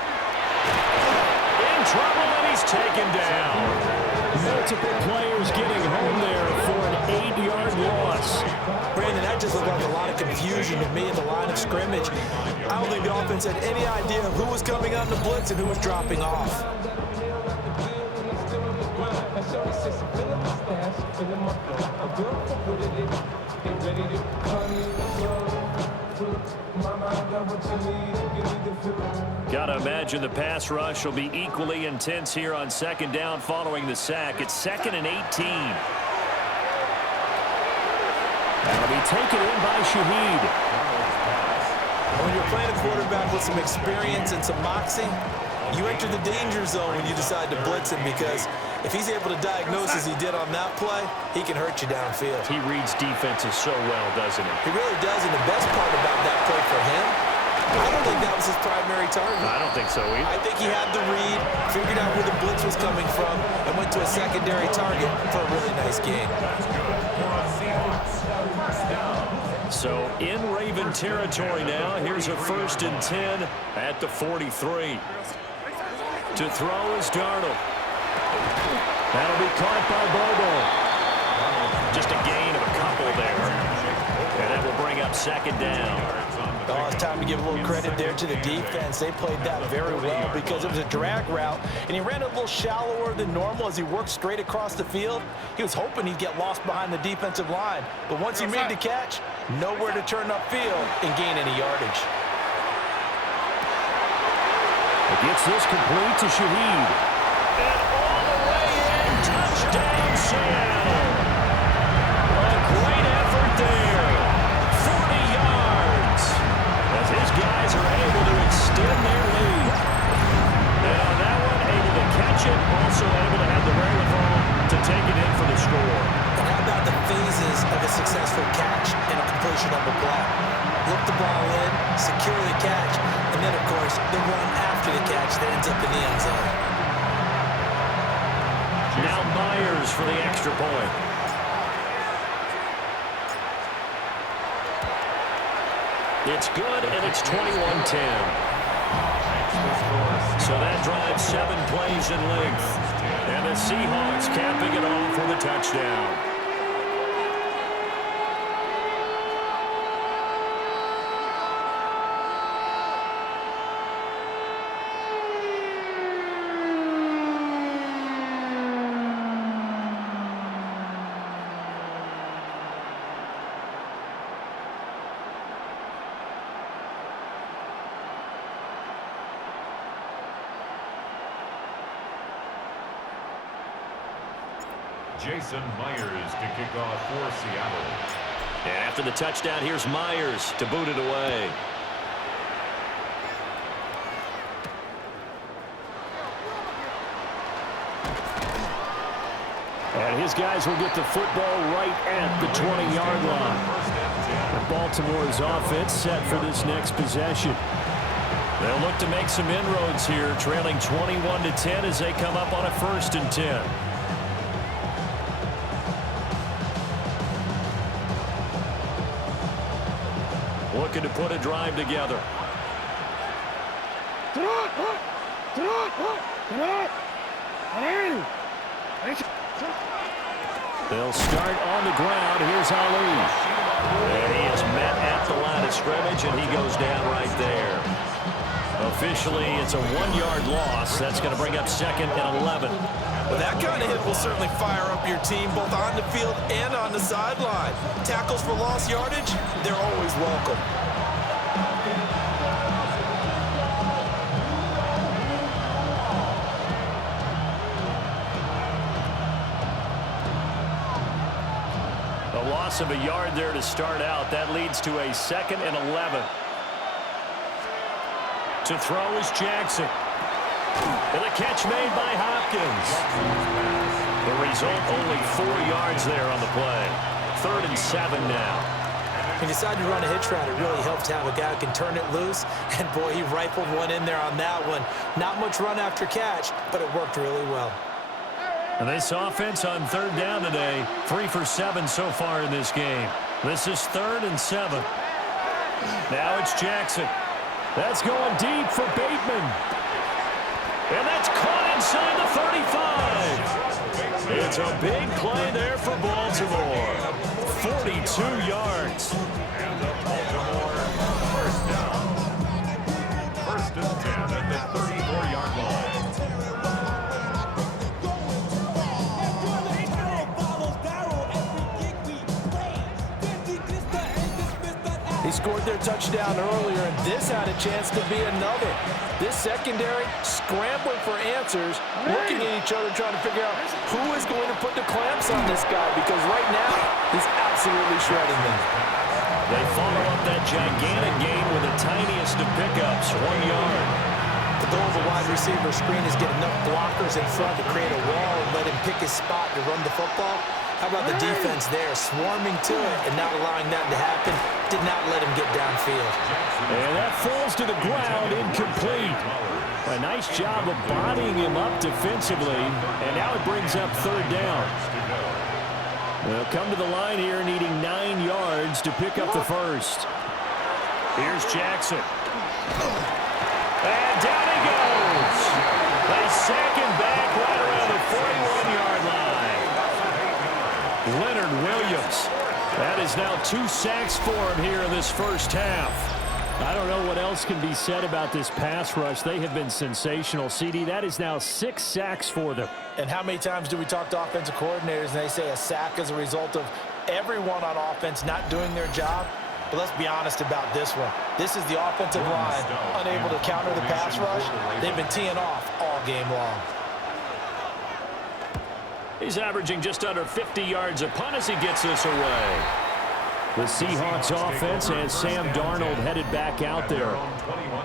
In trouble, and he's taken down. Multiple players getting home there for an 8-yard loss. Brandon, that just looked like a lot of confusion to me in the line of scrimmage. I don't think the offense had any idea of who was coming on the blitz and who was dropping off. Gotta imagine the pass rush will be equally intense here on second down following the sack. It's 2nd and 18. That'll be taken in by Shaheed. When you're playing a quarterback with some experience and some moxie, you enter the danger zone when you decide to blitz him, because if he's able to diagnose as he did on that play, he can hurt you downfield. He reads defenses so well, doesn't he? He really does, and the best part about that play for him, I don't think that was his primary target. I don't think so either. I think he had the read, figured out where the blitz was coming from, and went to a secondary target for a really nice gain. So in Raven territory now, here's a 1st and 10 at the 43. To throw is Darnold. That'll be caught by Bobo. Just a gain of a couple there. And that will bring up 2nd down. Oh, it's time to give a little credit there to the defense. They played that very well because it was a drag route, and he ran a little shallower than normal as he worked straight across the field. He was hoping he'd get lost behind the defensive line, but once he made the catch, nowhere to turn upfield and gain any yardage. It gets this complete to Shaheed. And all the way in, touchdown Seattle. A great effort there. 40 yards. As his guys are able to extend their lead. And on that one, able to catch it, also able to have the wherewithal to take it in for the score. And how about the phases of a successful catch and a completion of a block? Look the ball in, secure the catch, and then, of course, the run after the catch that ends up in the end zone. Now Myers for the extra point. It's good, and it's 21-10. So that drives 7 plays in length. And the Seahawks capping it off with a touchdown. Jason Myers to kick off for Seattle. And after the touchdown, here's Myers to boot it away. And his guys will get the football right at the 20-yard line. And Baltimore's offense set for this next possession. They'll look to make some inroads here, trailing 21-10 as they come up on a 1st and 10. Looking to put a drive together. They'll start on the ground. Here's Ali. And he is met at the line of scrimmage, and he goes down right there. Officially, it's a 1-yard loss. That's going to bring up 2nd and 11. Well, that kind of hit will certainly fire up your team both on the field and on the sideline. Tackles for lost yardage, they're always welcome. A loss of a yard there to start out. That leads to a 2nd and 11. To throw is Jackson. And a catch made by Hopkins. The result, only 4 yards there on the play. 3rd and 7 now. When you decide to run a hitch route, it really helps to have a guy who can turn it loose. And, boy, he rifled one in there on that one. Not much run after catch, but it worked really well. And this offense on 3rd down today, 3 for 7 so far in this game. This is 3rd and 7. Now it's Jackson. That's going deep for Bateman. And that's caught inside the 35. It's a big play there for Baltimore. 42 yards. And the Baltimore first down. 1st and 10 at the 34-yard line. He scored their touchdown earlier, and this had a chance to be another. This secondary scrambling for answers, looking at each other, trying to figure out who is going to put the clamps on this guy, because right now he's absolutely shredding them. They follow up that gigantic gain with the tiniest of pickups, 1 yard. The goal of a wide receiver screen is get enough blockers in front to create a wall and let him pick his spot to run the football. How about the defense there, swarming to it and not allowing that to happen? Did not let him get downfield. And that falls to the ground, incomplete. A nice job of bodying him up defensively, and now it brings up 3rd down. They'll come to the line here needing 9 yards to pick up the first. Here's Jackson. And down he goes. They sack him back right around the 41-yard line. Leonard Williams. That is now 2 sacks for him here in this first half. I don't know what else can be said about this pass rush. They have been sensational. CD, that is now 6 sacks for them. And how many times do we talk to offensive coordinators and they say a sack is a result of everyone on offense not doing their job? But let's be honest about this one. This is the offensive line unable to counter the pass rush. They've been teeing off all game long. He's averaging just under 50 yards a punt as he gets this away. The Seahawks offense has Sam Darnold headed back out there.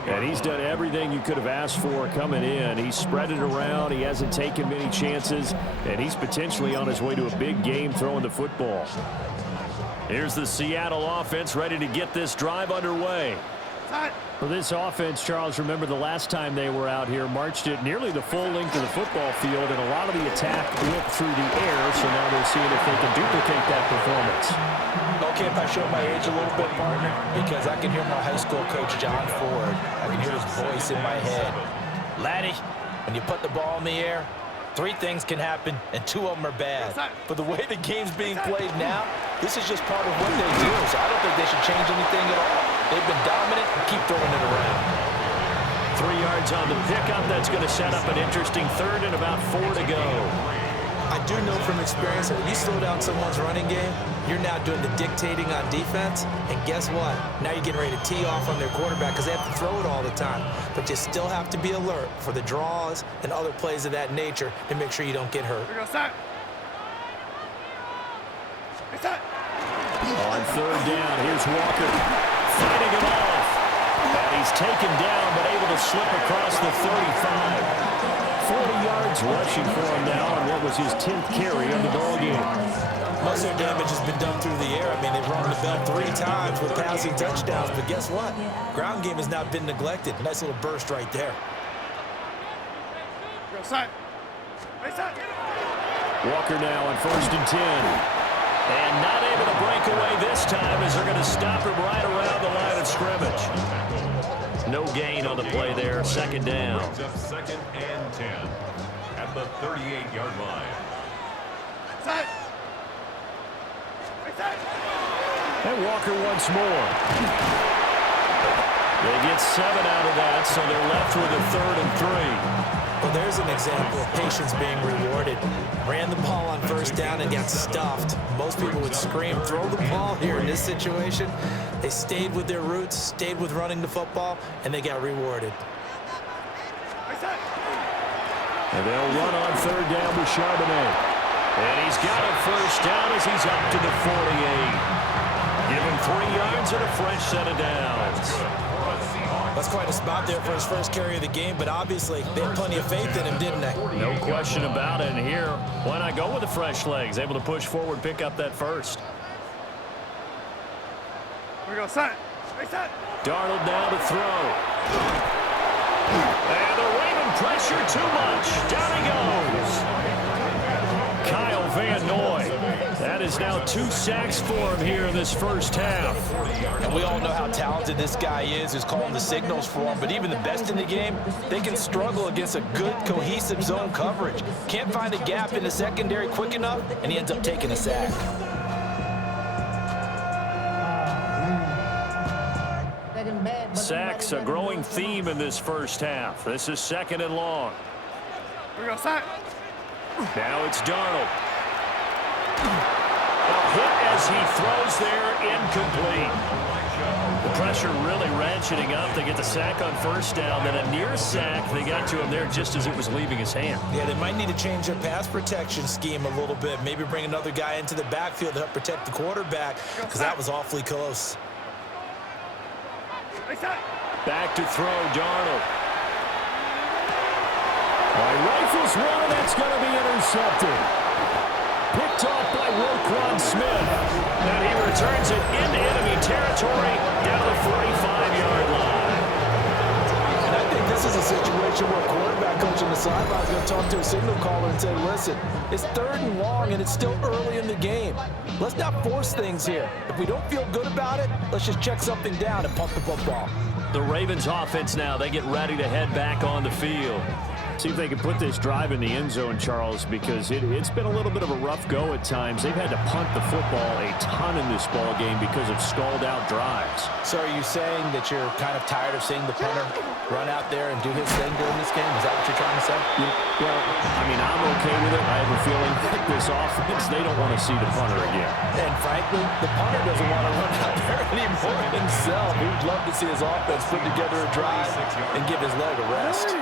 And he's done everything you could have asked for coming in. He's spread it around. He hasn't taken many chances. And he's potentially on his way to a big game throwing the football. Here's the Seattle offense ready to get this drive underway. For this offense, Charles, remember the last time they were out here, marched it nearly the full length of the football field, and a lot of the attack went through the air, so now they're seeing if they can duplicate that performance. Okay, if I show my age a little bit, partner, because I can hear my high school coach, John Ford. I can hear his voice in my head. Laddie, when you put the ball in the air, 3 things can happen, and 2 of them are bad. But the way the game's being played now, this is just part of what they do, so I don't think they should change anything at all. They've been dominant and keep throwing it around. 3 yards on the pickup. That's going to set up an interesting 3rd and about 4 to go. I do know from experience that when you slow down someone's running game, you're now doing the dictating on defense. And guess what? Now you're getting ready to tee off on their quarterback because they have to throw it all the time. But you still have to be alert for the draws and other plays of that nature to make sure you don't get hurt. On 3rd down, here's Walker fighting him off. And he's taken down but able to slip across the 35. 40 yards rushing for him now on what was his 10th carry of the ball game. Most of their damage has been done through the air. I mean, they've rung the bell 3 times with passing touchdowns. But guess what? Ground game has not been neglected. Nice little burst right there. Walker now on 1st and 10. And not able to break away this time as they're going to stop him right around the line of scrimmage. No gain on the play there. 2nd down. 2nd and 10 at the 38-yard line. And Walker once more. They get 7 out of that, so they're left with a 3rd and 3. Well, there's an example of patience being rewarded. Ran the ball on 1st down and got stuffed. Most people would scream, throw the ball here. In this situation, they stayed with their roots, stayed with running the football, and they got rewarded. And they'll run on 3rd down with Charbonnet. And he's got a 1st down as he's up to the 48. Give him 3 yards and a fresh set of downs. That's quite a spot there for his first carry of the game, but obviously they had plenty of faith in him, didn't they? No question about it. And here, why not go with the fresh legs? Able to push forward, pick up that first. Here we go, set. Hey, set. Darnold now to throw. And the Raven pressure too much. Down he goes. Kyle Van Noy. That is now 2 sacks for him here in this first half. And we all know how talented this guy is, who's calling the signals for him. But even the best in the game, they can struggle against a good, cohesive zone coverage. Can't find a gap in the secondary quick enough, and he ends up taking a sack. Sacks, a growing theme in this first half. This is 2nd and long. Here we go, set. Now it's Darnold. A hit as he throws there, incomplete. The pressure really ratcheting up. They get the sack on first down, then a near sack. They got to him there just as it was leaving his hand. Yeah, they might need to change their pass protection scheme a little bit. Maybe bring another guy into the backfield to help protect the quarterback, because that was awfully close. Back to throw, Darnold. Rifles one, and that's going to be intercepted. Picked off by Roquan Smith. And he returns it into enemy territory down the 45-yard line. And I think this is a situation where a quarterback coach on the sideline is going to talk to a signal caller and say, listen, it's 3rd and long, and it's still early in the game. Let's not force things here. If we don't feel good about it, let's just check something down and punt the football. The Ravens offense now, they get ready to head back on the field. See if they can put this drive in the end zone, Charles, because it's been a little bit of a rough go at times. They've had to punt the football a ton in this ball game because of stalled-out drives. So are you saying that you're kind of tired of seeing the punter run out there and do his thing during this game? Is that what you're trying to say? Yeah, well, I mean, I'm okay with it. I have a feeling that this offense, they don't want to see the punter again. And frankly, the punter doesn't want to run out there anymore himself. He'd love to see his offense put together a drive and give his leg a rest.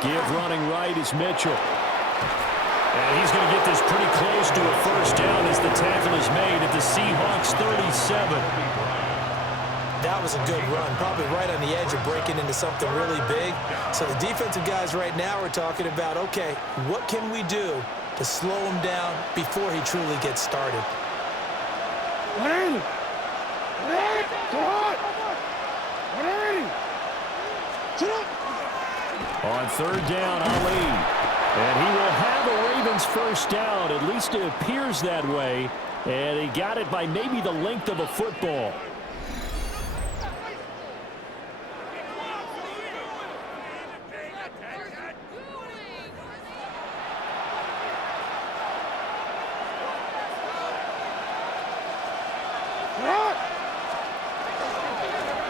Give running right is Mitchell. And he's going to get this pretty close to a first down as the tackle is made at the Seahawks 37. That was a good run, probably right on the edge of breaking into something really big. So the defensive guys right now are talking about, okay, what can we do to slow him down before he truly gets started? On 3rd down, Ali. And he will have a Ravens first down. At least it appears that way. And he got it by maybe the length of a football.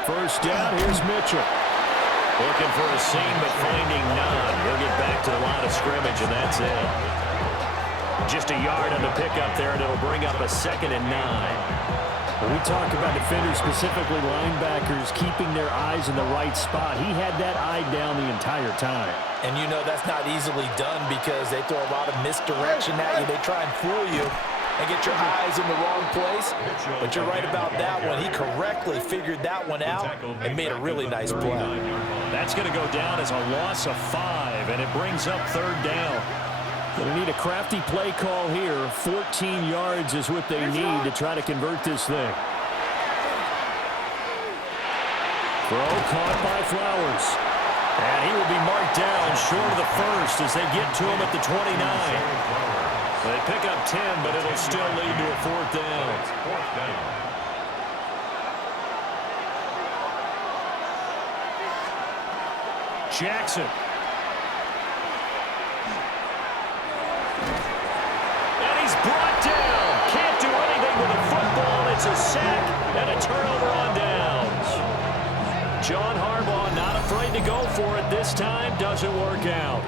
First down, here's Mitchell. Looking for a seam, but finding none. He'll get back to the line of scrimmage, and that's it. Just a yard on the pickup there, and it'll bring up a 2nd and 9. When we talk about defenders, specifically linebackers, keeping their eyes in the right spot, he had that eye down the entire time. And you know that's not easily done because they throw a lot of misdirection at you. They try and fool you and get your eyes in the wrong place. But you're right about that one. He correctly figured that one out and made a really nice play. That's going to go down as a loss of 5, and it brings up 3rd down. Going to need a crafty play call here. 14 yards is what they need to try to convert this thing. Throw caught by Flowers. And he will be marked down short of the first as they get to him at the 29. They pick up 10, but it'll still lead to a 4th down. Jackson. And he's brought down. Can't do anything with the football. It's a sack and a turnover on downs. John Harbaugh not afraid to go for it this time. Doesn't work out.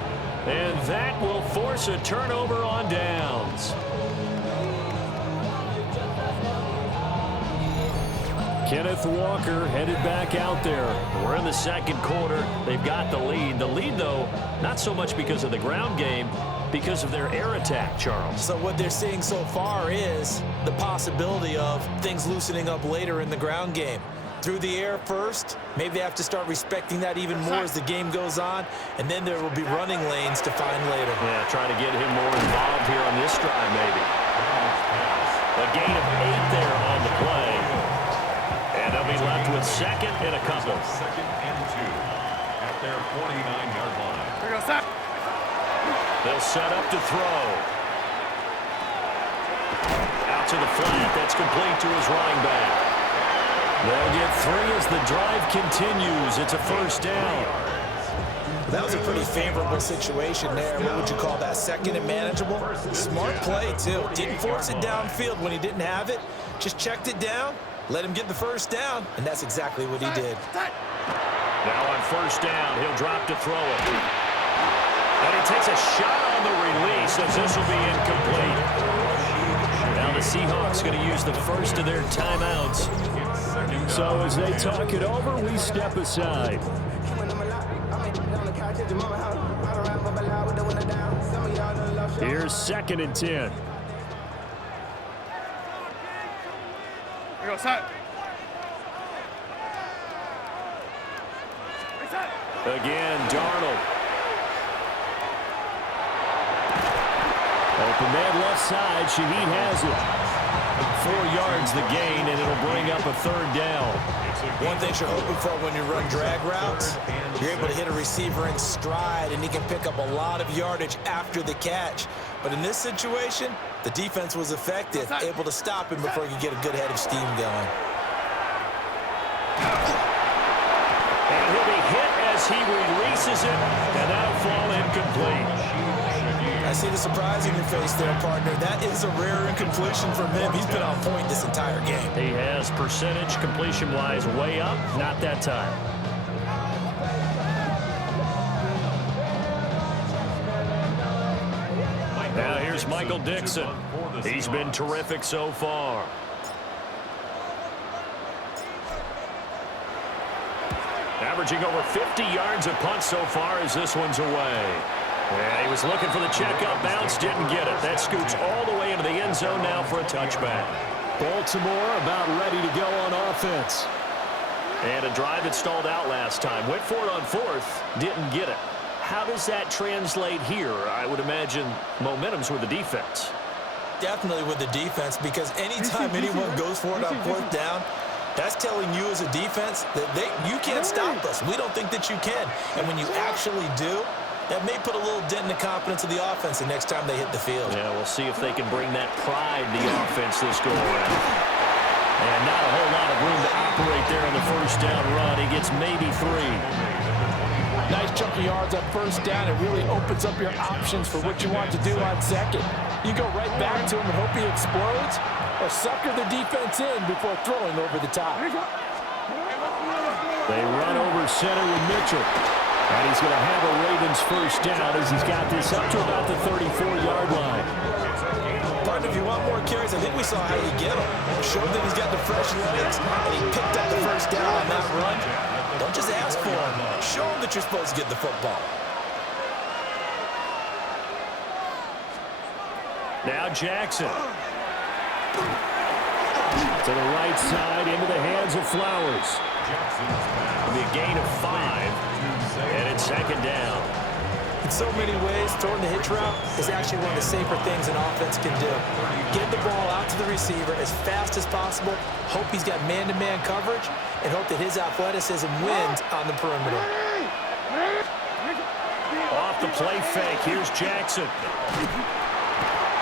And that will force a turnover on downs. Kenneth Walker headed back out there. We're in the 2nd quarter. They've got the lead. The lead, though, not so much because of the ground game, because of their air attack, Charles. So what they're seeing so far is the possibility of things loosening up later in the ground game. Through the air first, maybe they have to start respecting that even more as the game goes on, and then there will be running lanes to find later. Yeah, trying to get him more involved here on this drive, maybe. A gain of 8 there on the play. And they'll be left with second and a couple. Second and 2 at their 49-yard line. We're going to set. They'll set up to throw. Out to the flat. That's complete to his running back. They'll get 3 as the drive continues. It's a first down. That was a pretty favorable situation there. What would you call that? Second and manageable? Smart play, too. Didn't force it downfield when he didn't have it. Just checked it down, let him get the first down, and that's exactly what he did. Now on first down, he'll drop to throw it. And he takes a shot on the release as this will be incomplete. Now the Seahawks going to use the first of their timeouts. So as they talk it over, we step aside. Here's second and 10. We're going to set. Again, Darnold. Open man left side. Shaheed has it. 4 yards the gain, and it'll bring up a third down. One thing you're hoping for when you run drag routes, you're able to hit a receiver in stride, and he can pick up a lot of yardage after the catch. But in this situation, the defense was effective, able to stop him before he could get a good head of steam going. And he'll be hit as he releases it, and that'll fall incomplete. I see the surprise in your face there, partner. That is a rare incompletion from him. He's been on point this entire game. He has percentage completion-wise way up, not that time. Now here's Michael Dixon. He's been terrific so far. Averaging over 50 yards a punt so far as this one's away. Yeah, he was looking for the check-up bounce, didn't get it. That scoots all the way into the end zone now for a touchback. Baltimore about ready to go on offense. And a drive that stalled out last time. Went for it on 4th, didn't get it. How does that translate here? I would imagine momentum's with the defense. Definitely with the defense, because anytime anyone goes for it on 4th down, that's telling you as a defense that you can't stop us. We don't think that you can. And when you actually do, that may put a little dent in the confidence of the offense the next time they hit the field. Yeah, we'll see if they can bring that pride to the offense this go-around. And not a whole lot of room to operate there on the first down run. He gets maybe 3. Nice chunk of yards on first down. It really opens up your options for what you want to do on second. You go right back to him and hope he explodes, or sucker the defense in before throwing over the top. They run over center with Mitchell. And he's going to have a Ravens first down as he's got this up to about the 34-yard line. Partner, if you want more carries, I think we saw how you get him. Showed that he's got the fresh legs, and he picked up the first down on that run. Don't just ask for him. Show him that you're supposed to get the football. Now Jackson. To the right side, into the hands of Flowers. It'll be a gain of 5. And it's second down. In so many ways, throwing the hitch route is actually one of the safer things an offense can do. Get the ball out to the receiver as fast as possible, hope he's got man-to-man coverage, and hope that his athleticism wins on the perimeter. Off the play fake, here's Jackson.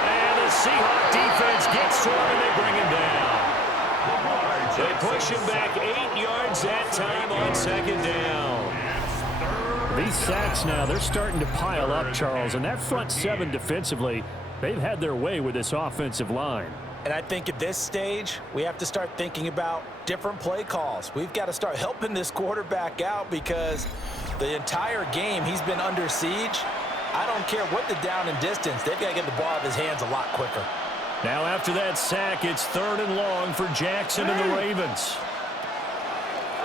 And the Seahawks defense gets to him, and they bring him down. They push him back 8 yards that time on second down. These sacks now, they're starting to pile up, Charles, and that front 7 defensively, they've had their way with this offensive line. And I think at this stage, we have to start thinking about different play calls. We've got to start helping this quarterback out because the entire game he's been under siege. I don't care what the down and distance, they've got to get the ball out of his hands a lot quicker. Now after that sack, it's 3rd and long for Jackson and the Ravens.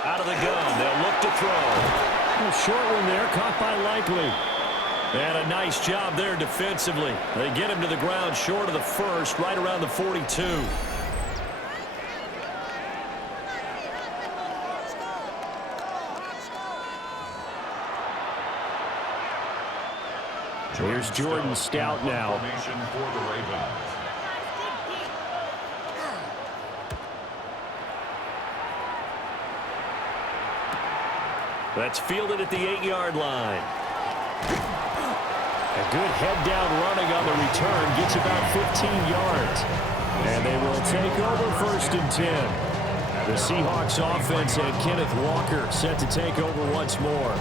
Out of the gun, they'll look to throw. A short one there, caught by Likely. And a nice job there defensively. They get him to the ground short of the first, right around the 42. Here's Jordan Stout now. For the Ravens. That's fielded at the 8-yard line. A good head-down running on the return gets about 15 yards. And they will take over 1st and 10. The Seahawks offense and Kenneth Walker set to take over once more.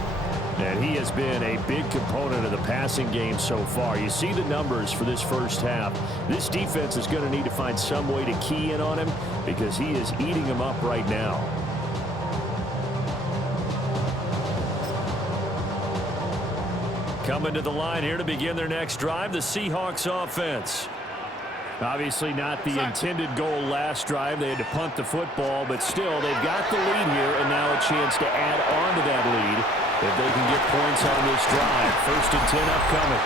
And he has been a big component of the passing game so far. You see the numbers for this first half. This defense is going to need to find some way to key in on him because he is eating them up right now. Coming to the line here to begin their next drive, the Seahawks offense. Obviously not the intended goal last drive. They had to punt the football, but still they've got the lead here and now a chance to add on to that lead if they can get points on this drive. 1st and 10 upcoming.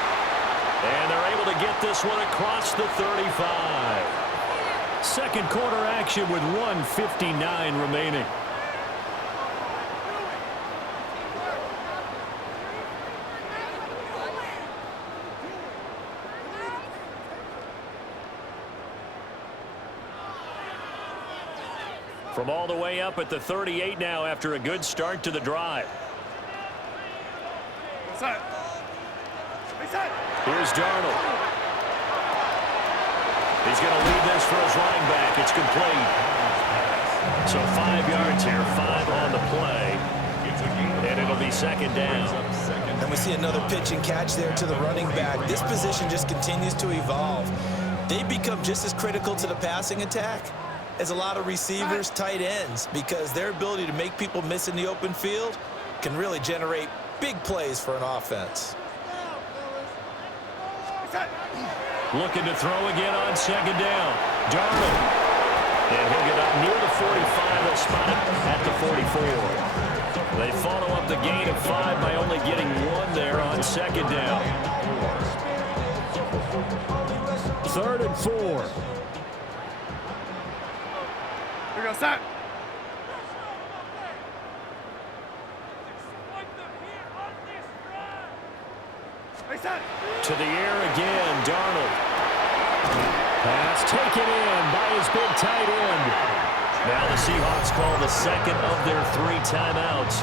And they're able to get this one across the 35. Second quarter action with 1:59 remaining. From all the way up at the 38 now after a good start to the drive. Here's Darnold. He's going to lead this for his running back. It's complete. So 5 yards here, 5 on the play. And it'll be 2nd down. And we see another pitch and catch there to the running back. This position just continues to evolve. They become just as critical to the passing attack as a lot of receivers, tight ends, because their ability to make people miss in the open field can really generate big plays for an offense. Looking to throw again on 2nd down. Darnold. And he'll get up near the 45. They'll spot it at the 44. They follow up the gain of 5 by only getting 1 there on 2nd down. 3rd and 4. Here we go, set. To the air again, Darnold. Pass taken in by his big tight end. Now the Seahawks call the 2nd of their 3 timeouts,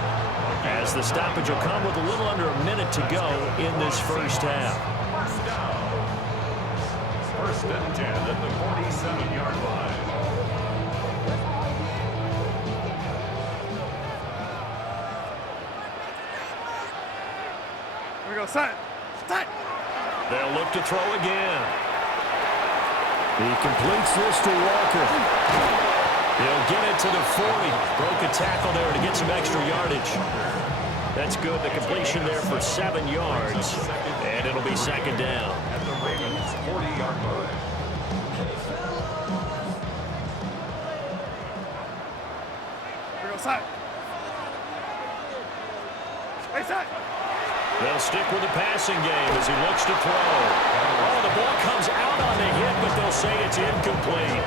as the stoppage will come with a little under a minute to go in this first half. 1st and 10 at the 47-yard line. Here we go, set. Set. They'll look to throw again. He completes this to Walker. He'll get it to the 40. Broke a tackle there to get some extra yardage. That's good. The completion there for 7 yards. And it'll be 2nd down. At the Ravens' 40-yard line. Here we go, set. Hey, set. They'll stick with the passing game as he looks to throw. Oh, the ball comes out on the hit, but they'll say it's incomplete.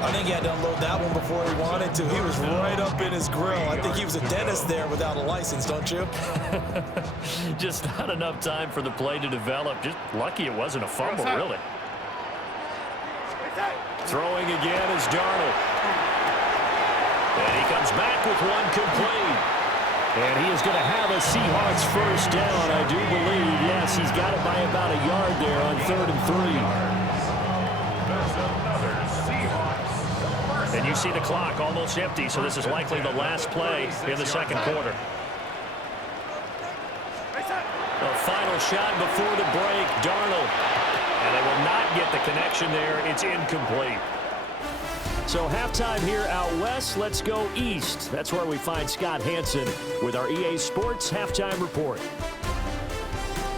I think he had to unload that one before he wanted to. He was right up in his grill. I think he was a dentist there without a license, don't you? Just not enough time for the play to develop. Just lucky it wasn't a fumble, really. Throwing again is Darnold. And he comes back with one complete. And he is going to have a Seahawks first down, I do believe. Yes, he's got it by about a yard there on 3rd and 3. And you see the clock almost empty, so this is likely the last play in the 2nd quarter. A final shot before the break, Darnold. And they will not get the connection there. It's incomplete. So halftime here out west. Let's go east. That's where we find Scott Hansen with our EA Sports Halftime Report.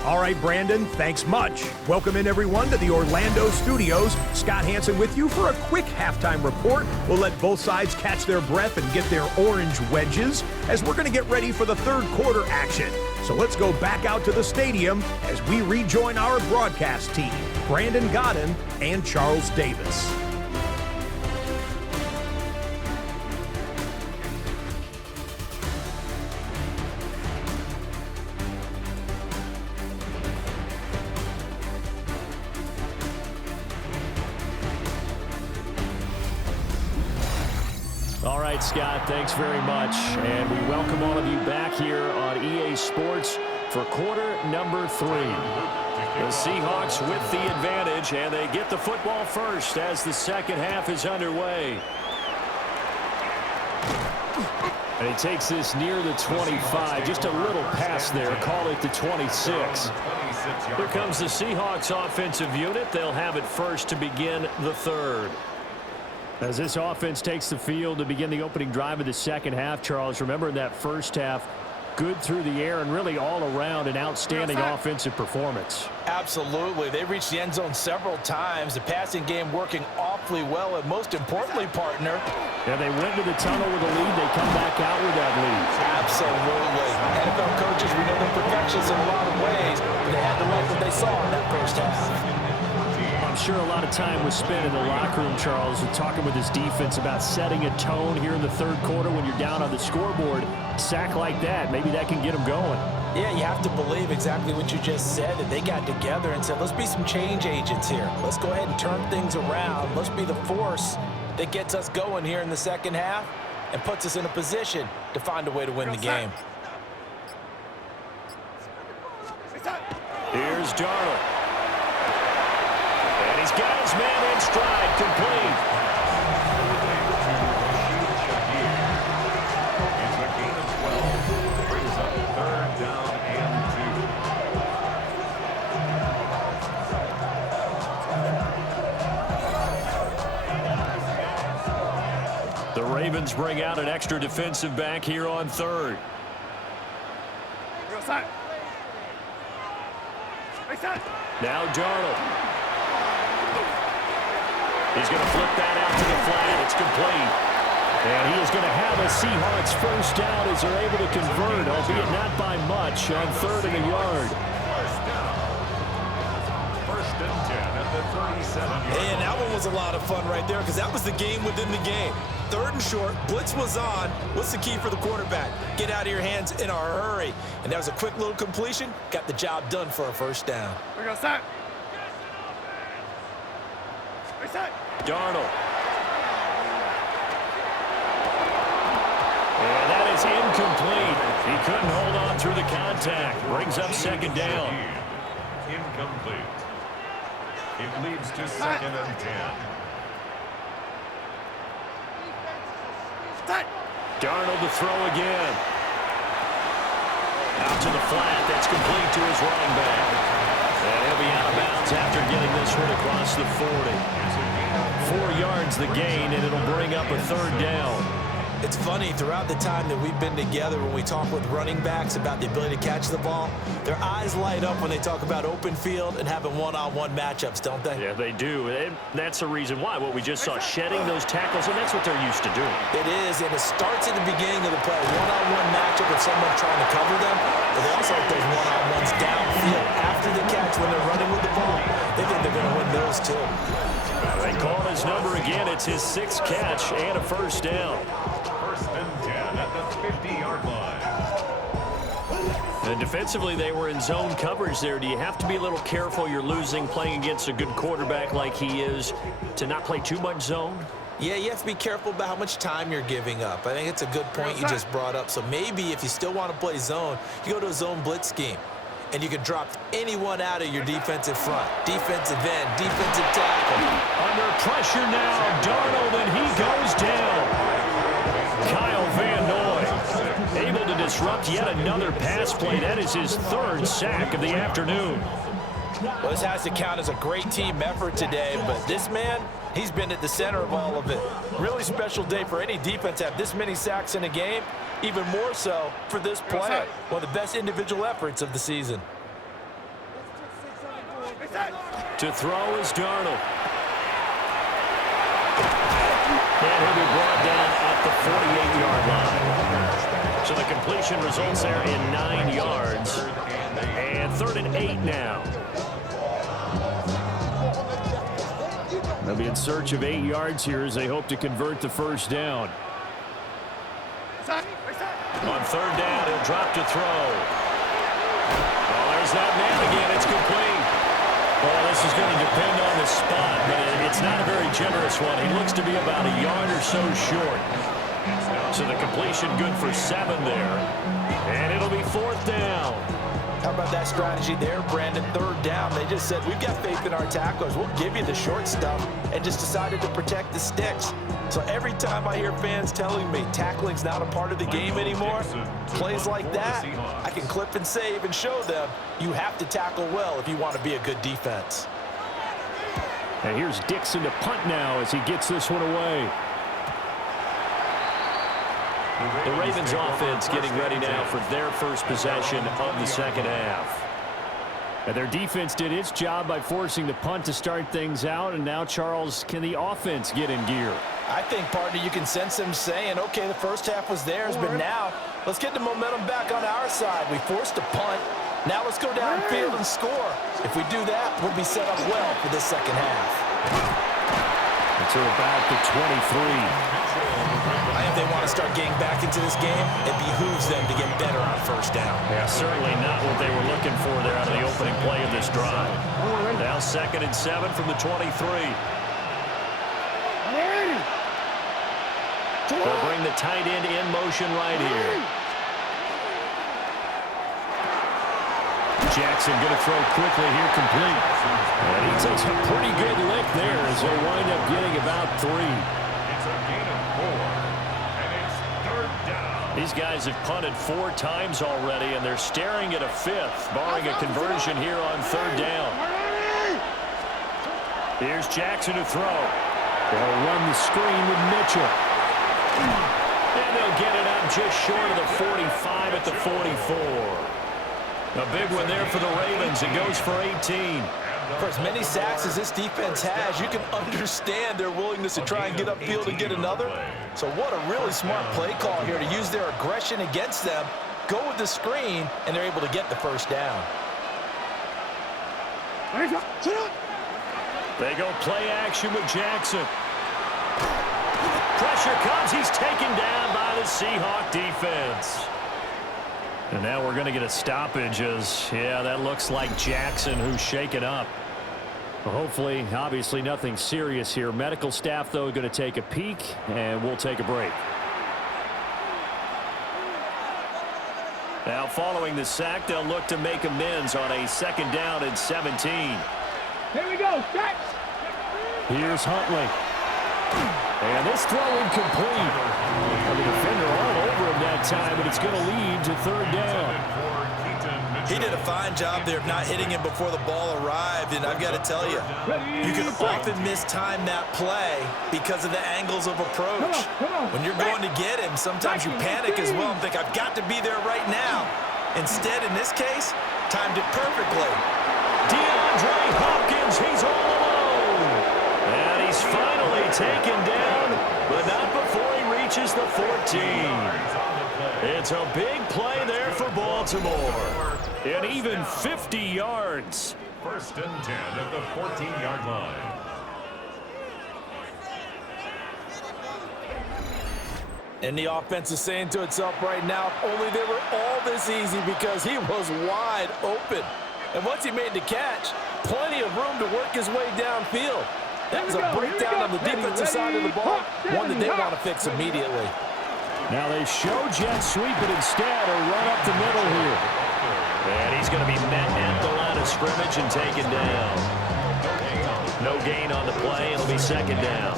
All right, Brandon, thanks much. Welcome in, everyone, to the Orlando studios. Scott Hansen with you for a quick halftime report. We'll let both sides catch their breath and get their orange wedges as we're going to get ready for the third quarter action. So let's go back out to the stadium as we rejoin our broadcast team, Brandon Godden and Charles Davis. All right, Scott, thanks very much. And we welcome all of you back here on EA Sports for quarter number 3. The Seahawks with the advantage, and they get the football first as the second half is underway. And he takes this near the 25, just a little past there, call it the 26. Here comes the Seahawks offensive unit. They'll have it first to begin the third. As this offense takes the field to begin the opening drive of the second half, Charles, remember in that first half, good through the air and really all around an outstanding offensive performance. Absolutely. They reached the end zone several times. The passing game working awfully well, and most importantly, partner. Yeah, they went to the tunnel with a lead. They come back out with that lead. Absolutely. NFL coaches, we know they're perfectionists in a lot of ways, but they had to like what they saw in that first half. I'm sure a lot of time was spent in the locker room, Charles, talking with his defense about setting a tone here in the third quarter when you're down on the scoreboard. Sack like that, maybe that can get them going. Yeah, you have to believe exactly what you just said, that they got together and said, let's be some change agents here. Let's go ahead and turn things around. Let's be the force that gets us going here in the second half and puts us in a position to find a way to win the game. Here's Darnold. And he's got his man in stride, complete. It's a gain of 12. Brings up third down and 2. The Ravens bring out an extra defensive back here on third. Now Darnold. He's going to flip that out to the flat. It's complete. And he is going to have a Seahawks first down as they're able to convert, albeit not by much, on third and a yard. First and 10 at the 37-yard line. And that one was a lot of fun right there because that was the game within the game. Third and short, blitz was on. What's the key for the quarterback? Get out of your hands in a hurry. And that was a quick little completion. Got the job done for a first down. We're going to start. Darnold. And that is incomplete. He couldn't hold on through the contact. Brings up second down. Incomplete. It leads to second and 10. Darnold to throw again. Out to the flat. That's complete to his running back. And he'll be out of bounds after getting this one across the 40. 4 yards the gain, and it'll bring up a third down. It's funny, throughout the time that we've been together, when we talk with running backs about the ability to catch the ball, their eyes light up when they talk about open field and having one-on-one matchups, don't they? Yeah, they do. And that's the reason why. What we just saw, shedding those tackles, and that's what they're used to doing. It is, and it starts at the beginning of the play. One-on-one matchup with someone trying to cover them, but they also have those one-on-ones downfield after the catch when they're running with the ball. They think they're going to win those, too. They call his number again. It's his 6th catch and a first down. First and 10 at the 50-yard line. And defensively, they were in zone coverage there. Do you have to be a little careful? You're losing, playing against a good quarterback like he is, to not play too much zone? Yeah, you have to be careful about how much time you're giving up. I think it's a good point you just brought up. So maybe if you still want to play zone, you go to a zone blitz scheme. And you can drop anyone out of your defensive front. Defensive end, defensive tackle. Under pressure now, Darnold, and he goes down. Kyle Van Noy able to disrupt yet another pass play. That is his 3rd sack of the afternoon. Well, this has to count as a great team effort today, but this man, he's been at the center of all of it. Really special day for any defense to have this many sacks in a game. Even more so for this player. One of the best individual efforts of the season. To throw is Darnold. And he'll be brought down at the 48-yard line. So the completion results there in 9 yards. And 3rd and 8 now. They'll be in search of 8 yards here as they hope to convert the first down. On 3rd down, he'll drop to throw. Oh, there's that man again. It's complete. Well, this is going to depend on the spot, but it's not a very generous one. He looks to be about a yard or so short. So the completion good for 7 there. And it'll be 4th down. How about that strategy there, Brandon? 3rd down. They just said, we've got faith in our tacklers. We'll give you the short stuff, and just decided to protect the sticks. So every time I hear fans telling me tackling's not a part of the game anymore, plays like that, I can clip and save and show them you have to tackle well if you want to be a good defense. And here's Dixon to punt now as he gets this one away. The Ravens offense getting ready now for their first possession of the second half. And their defense did its job by forcing the punt to start things out. And now, Charles, can the offense get in gear? I think, partner, you can sense them saying, okay, the first half was theirs, but now let's get the momentum back on our side. We forced a punt. Now let's go downfield and score. If we do that, we'll be set up well for this second half. Until about the 23. I think they want to start getting back into this game. It behooves them to get better on first down. Yeah, certainly not what they were looking for there out of the opening play of this drive. Now 2nd and 7 from the 23. They'll bring the tight end in motion right here. Jackson going to throw quickly here, complete. And he takes a pretty good lick there as they'll wind up getting about 3. It's a gain of 4. And it's 3rd down. These guys have punted 4 times already, and they're staring at a 5th, barring a conversion here on 3rd down. Here's Jackson to throw. They'll run the screen with Mitchell. And they'll get it out just short of the 45 at the 44. A big one there for the Ravens. It goes for 18. For as many sacks as this defense has, you can understand their willingness to try and get upfield and get another. So what a really smart play call here to use their aggression against them, go with the screen, and they're able to get the first down. They go play action with Jackson. Pressure comes. He's taken down by the Seahawk defense. And now we're going to get a stoppage as, yeah, that looks like Jackson who's shaken up. Well, hopefully, obviously nothing serious here. Medical staff, though, going to take a peek, and we'll take a break. Now, following the sack, they'll look to make amends on a 2nd down and 17. Here we go, catch! Here's Huntley. And this throw incomplete. The defender all over him that time, but it's going to lead to 3rd down. He did a fine job there of not hitting him before the ball arrived, and I've got to tell you, you can often mistime that play because of the angles of approach. When you're going to get him, sometimes you panic as well and think, I've got to be there right now. Instead, in this case, timed it perfectly. DeAndre Hopkins, he's all alone. And he's finally taken down, but not before he reaches the 14. It's a big play there for Baltimore. And even 50 yards. 1st and 10 at the 14-yard line. And the offense is saying to itself right now, if only they were all this easy, because he was wide open. And once he made the catch, plenty of room to work his way downfield. That was a breakdown on the defensive side of the ball, one that they want to fix immediately. Now they show jet sweep, but instead a run up the middle here. And he's going to be met at the line of scrimmage and taken down. No gain on the play. It'll be 2nd down.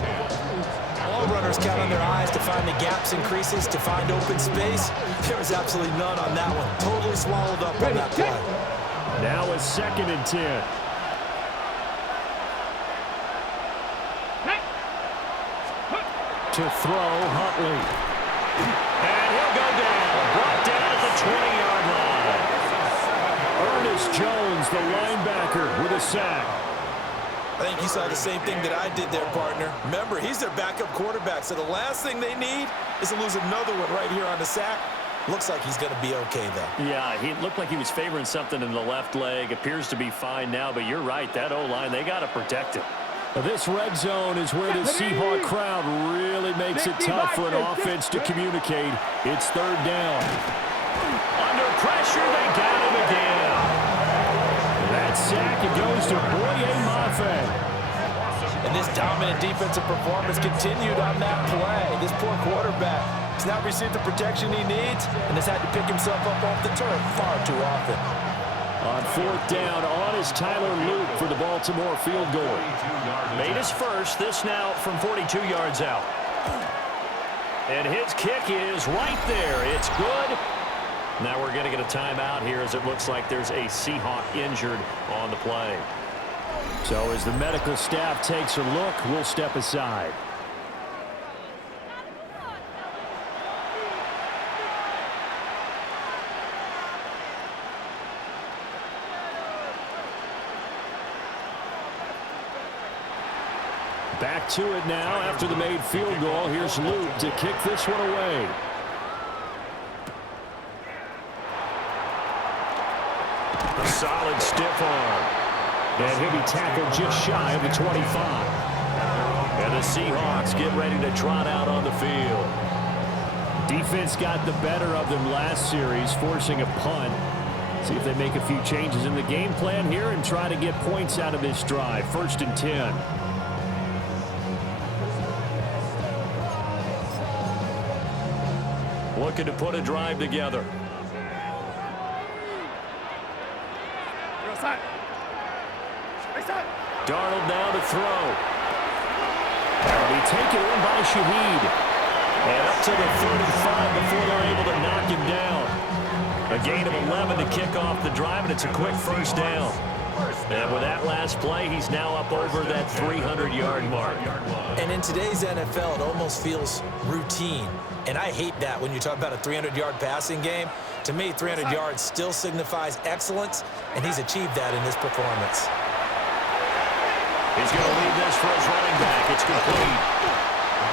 All runners count on their eyes to find the gaps and creases, to find open space. There was absolutely none on that one. Totally swallowed up on that play. Now a 2nd and 10. To throw, Huntley. And he'll go down. Brought down at the 20-yard line. Ernest Jones, the linebacker, with a sack. I think you saw the same thing that I did there, partner. Remember, he's their backup quarterback, so the last thing they need is to lose another one right here on the sack. Looks like he's going to be okay, though. Yeah, he looked like he was favoring something in the left leg. Appears to be fine now, but you're right. That O-line, they got to protect him. This red zone is where the Seahawk crowd really makes it tough for an offense to communicate. It's third down. Under pressure, they got him again. That sack, it goes to Boye Mafe. And this dominant defensive performance continued on that play. This poor quarterback has not received the protection he needs and has had to pick himself up off the turf far too often. On fourth down, on is Tyler Luke for the Baltimore field goal. Made his first, this now from 42 yards out. And his kick is right there. It's good. Now we're going to get a timeout here as it looks like there's a Seahawk injured on the play. So as the medical staff takes a look, we'll step aside. Back to it now after the made field goal. Here's Luke to kick this one away. A solid stiff arm. And he'll be tackled just shy of the 25. And the Seahawks get ready to trot out on the field. Defense got the better of them last series, forcing a punt. See if they make a few changes in the game plan here and try to get points out of this drive. 1st and 10. Looking to put a drive together. Darnold now to throw. That'll be taken in by Shaheed. And up to the 35 before they're able to knock him down. A gain of 11 to kick off the drive, and it's a quick first down. And with that last play, he's now up over that 300-yard mark. And in today's NFL, it almost feels routine. And I hate that when you talk about a 300-yard passing game. To me, 300 yards still signifies excellence, and he's achieved that in this performance. He's going to leave this for his running back. It's complete.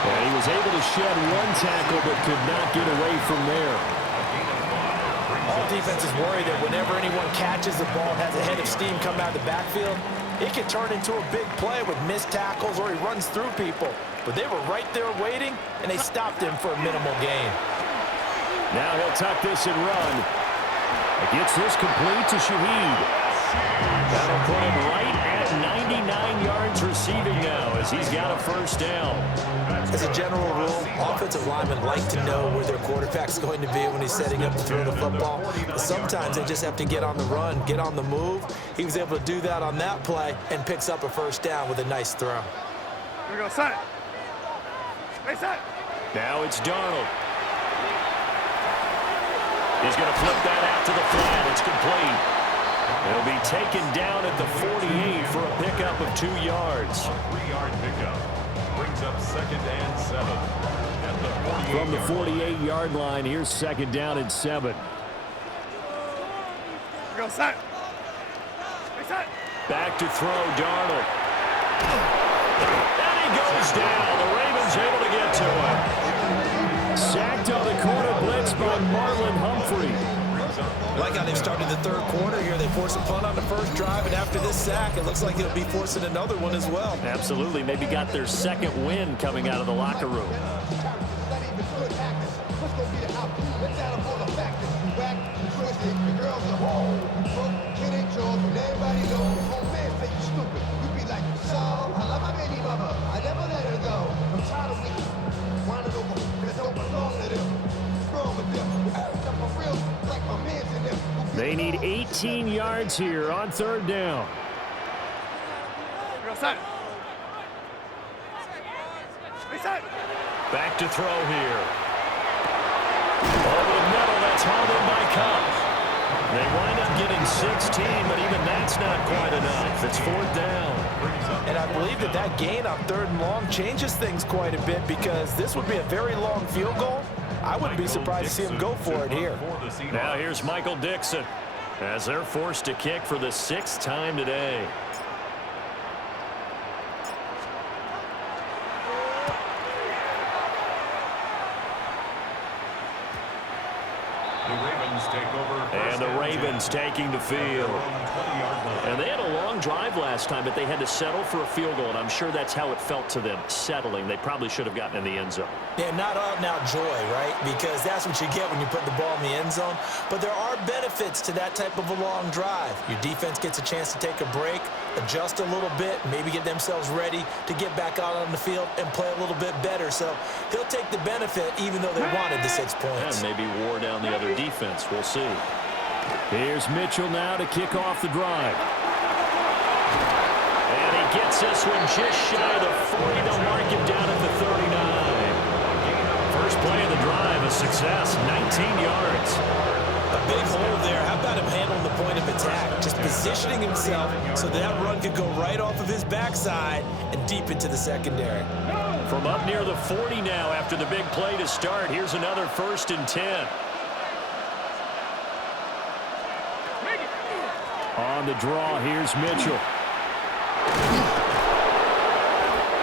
And he was able to shed one tackle but could not get away from there. All defenses worry that whenever anyone catches the ball and has a head of steam come out of the backfield, it can turn into a big play with missed tackles or he runs through people. But they were right there waiting, and they stopped him for a minimal gain. Now he'll tuck this and run. Gets this complete to Shaheed. That'll put him right at 99 yards receiving now as he's got a first down. As a general rule, offensive linemen like to know where their quarterback's going to be when he's setting up to throw the football. But sometimes they just have to get on the run, get on the move. He was able to do that on that play and picks up a first down with a nice throw. Here we go, set. Hey, set. Now it's Darnold. He's going to flip that out to the flat. It's complete. It'll be taken down at the 48 for a pickup of 2 yards. A 3-yard pickup brings up 2nd and 7. At the From the 48-yard line, here's 2nd down and 7. Here we go, set. Hey, set. Back to throw, Darnold. And he goes down. The Ravens able to get to him. Sacked on the corner blitz by Marlon Humphrey. Like how they've started the third quarter here. They force a punt on the first drive, and after this sack, it looks like they'll be forcing another one as well. Absolutely. Maybe got their second win coming out of the locker room. They need 18 yards here on 3rd down. Back to throw here. Over the middle, that's hauled in by Cup. They wind up getting 16, but even that's not quite enough. It's 4th down. And I believe that gain on 3rd and long changes things quite a bit because this would be a very long field goal. I wouldn't be surprised to see him go for it here. Now here's Michael Dixon. as they're forced to kick for the 6th time today. And the Ravens taking the field. And they had a long drive last time, but they had to settle for a field goal, and I'm sure that's how it felt to them, settling. They probably should have gotten in the end zone. Yeah, not out-and-out joy, right? Because that's what you get when you put the ball in the end zone. But there are benefits to that type of a long drive. Your defense gets a chance to take a break, adjust a little bit, maybe get themselves ready to get back out on the field and play a little bit better. So he'll take the benefit even though they wanted the 6 points. And maybe wore down the other defense. We'll see. Here's Mitchell now to kick off the drive. And he gets this one just shy of the 40. They'll mark him down at the 39. First play of the drive, a success, 19 yards. A big hole there. How about him handling the point of attack? Just positioning himself so that run could go right off of his backside and deep into the secondary. From up near the 40 now after the big play to start. Here's another 1st and 10. On the draw, here's Mitchell.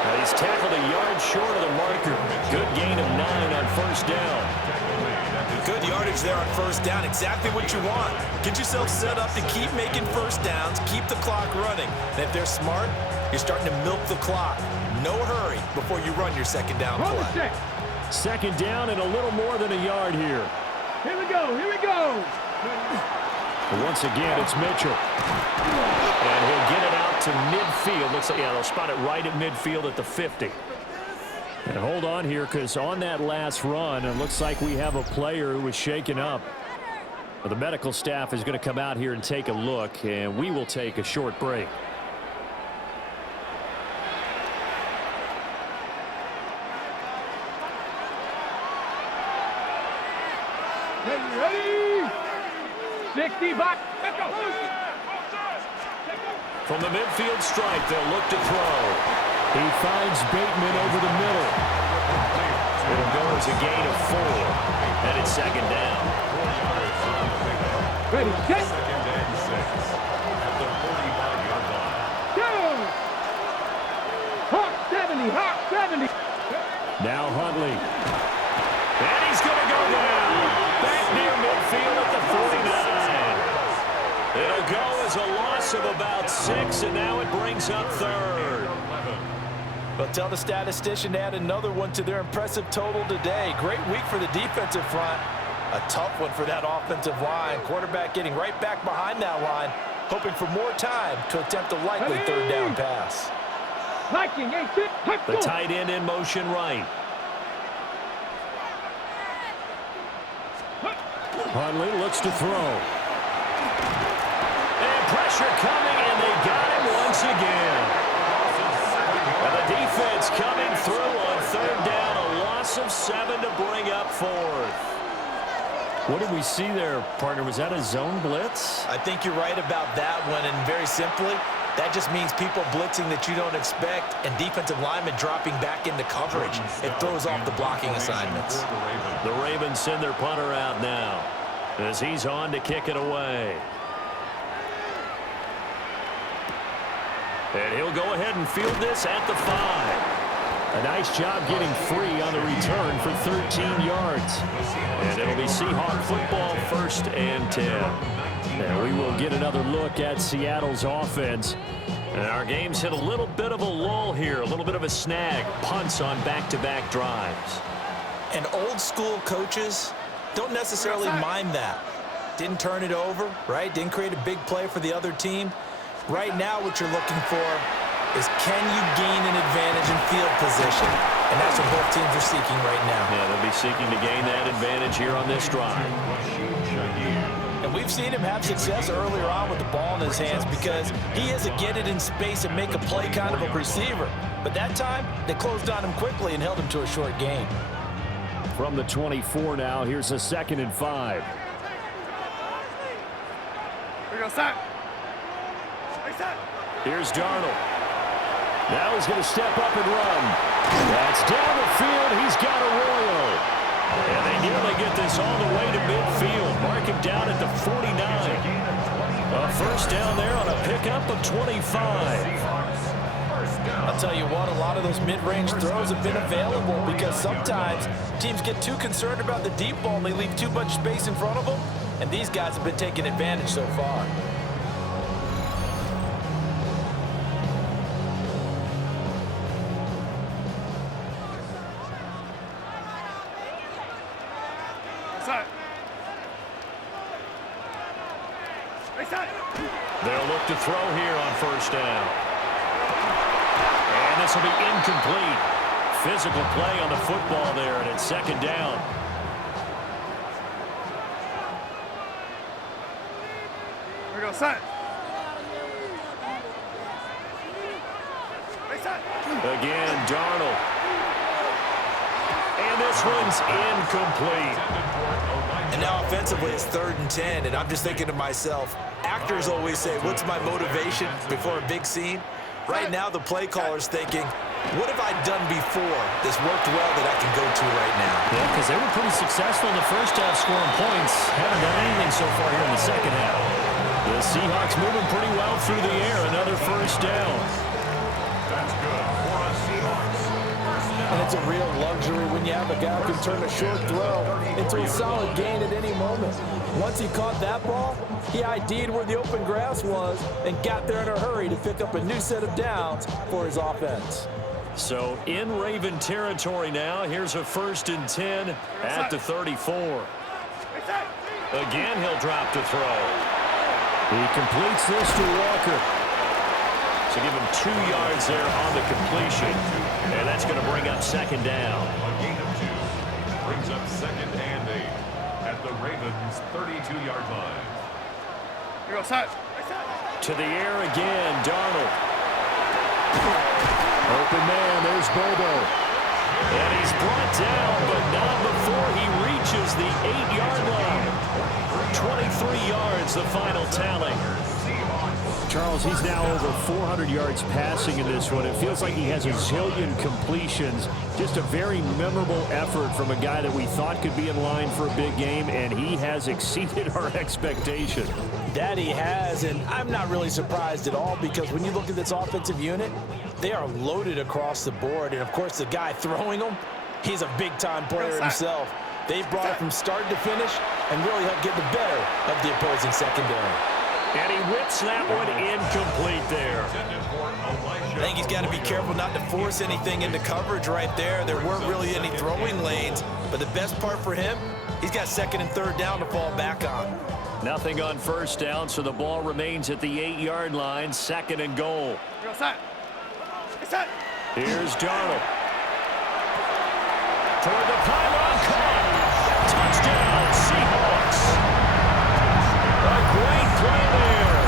Now he's tackled a yard short of the marker. Good gain of 9 on 1st down. Good yardage there on 1st down. Exactly what you want. Get yourself set up to keep making 1st downs, keep the clock running. And if they're smart, you're starting to milk the clock. No hurry before you run your 2nd down play. 2nd down and a little more than a yard here. Here we go. Here we go. But once again, it's Mitchell. And he'll get it out to midfield. Looks like, yeah, they'll spot it right at midfield at the 50. And hold on here, because on that last run, it looks like we have a player who was shaken up. Well, the medical staff is going to come out here and take a look, and we will take a short break. Ready? 60 back. Let's go. From the midfield stripe, they'll look to throw. He finds Bateman over the middle. It'll go as a gain of 4. And it's 2nd down. Ready, get. 2nd and 6 at the 45-yard line. Go. Hawk 70, Hawk 70. Now Huntley. And he's going to go down. Back near midfield at the 49. It'll go as a loss of about 6, and now it brings up 3rd. But tell the statistician to add another one to their impressive total today. Great week for the defensive front. A tough one for that offensive line. Quarterback getting right back behind that line, hoping for more time to attempt a likely 3rd down pass. The tight end in motion right. Huntley looks to throw. And pressure coming, and they got him once again. And the defense coming through on 3rd down. A loss of 7 to bring up 4th. What did we see there, partner? Was that a zone blitz? I think you're right about that one, and very simply, that just means people blitzing that you don't expect and defensive linemen dropping back into coverage. It throws off the blocking assignments. The Ravens send their punter out now as he's on to kick it away. And he'll go ahead and field this at the 5. A nice job getting free on the return for 13 yards. And it'll be Seahawk football, 1st and 10. And we will get another look at Seattle's offense. And our game's hit a little bit of a lull here, a little bit of a snag. Punts on back-to-back drives. And old school coaches don't necessarily mind that. Didn't turn it over, right? Didn't create a big play for the other team. Right now what you're looking for is can you gain an advantage in field position? And that's what both teams are seeking right now. Yeah, they'll be seeking to gain that advantage here on this drive. And we've seen him have success earlier on with the ball in his hands because he is a get it in space and make a play kind of a receiver. But that time, they closed on him quickly and held him to a short gain. From the 24 now, here's a 2nd and 5. We go set. Here's Darnold. Now he's going to step up and run. That's down the field. He's got a Royal. And they nearly get this all the way to midfield. Mark him down at the 49. A first down there on a pickup of 25. I'll tell you what, a lot of those mid-range throws have been available because sometimes teams get too concerned about the deep ball and they leave too much space in front of them, and these guys have been taking advantage so far. They'll look to throw here on first down. And this will be incomplete. Physical play on the football there, and it's second down. Here we go, set. Again, Darnold. And this one's incomplete. And now offensively, it's 3rd and 10, and I'm just thinking to myself, actors always say, what's my motivation before a big scene? Right now, the play caller's thinking, what have I done before that's worked well that I can go to right now? Yeah, because they were pretty successful in the first half scoring points. Haven't done anything so far here in the second half. The Seahawks moving pretty well through the air. Another first down. That's good for the Seahawks. And it's a real luxury when you have a guy who can turn a short throw into a solid gain at any moment. Once he caught that ball, he ID'd where the open grass was and got there in a hurry to pick up a new set of downs for his offense. So in Raven territory now. Here's a 1st and 10 at the 34. Again, he'll drop to throw. He completes this to Walker. So give him 2 yards there on the completion. And that's going to bring up second down. A gain of 2 brings up 2nd and 8 at the Ravens' 32-yard line. Here we go, set. To the air again, Darnold. Open man, there's Bobo. And he's brought down, but not before he reaches the 8-yard line. 23 yards, the final tally. Charles, he's now over 400 yards passing in this one. It feels like he has a zillion completions. Just a very memorable effort from a guy that we thought could be in line for a big game, and he has exceeded our expectation. That he has, and I'm not really surprised at all because when you look at this offensive unit, they are loaded across the board. And, of course, the guy throwing them, he's a big-time player himself. They brought it from start to finish and really helped get the better of the opposing secondary. And he whips that one incomplete there. I think he's got to be careful not to force anything into coverage right there. There weren't really any throwing lanes, but the best part for him, he's got 2nd and 3rd down to fall back on. Nothing on first down, so the ball remains at the 8-yard line, 2nd and goal. Here's Darnold. Toward the pylon, caught. Touchdown, Seahawks. A great play there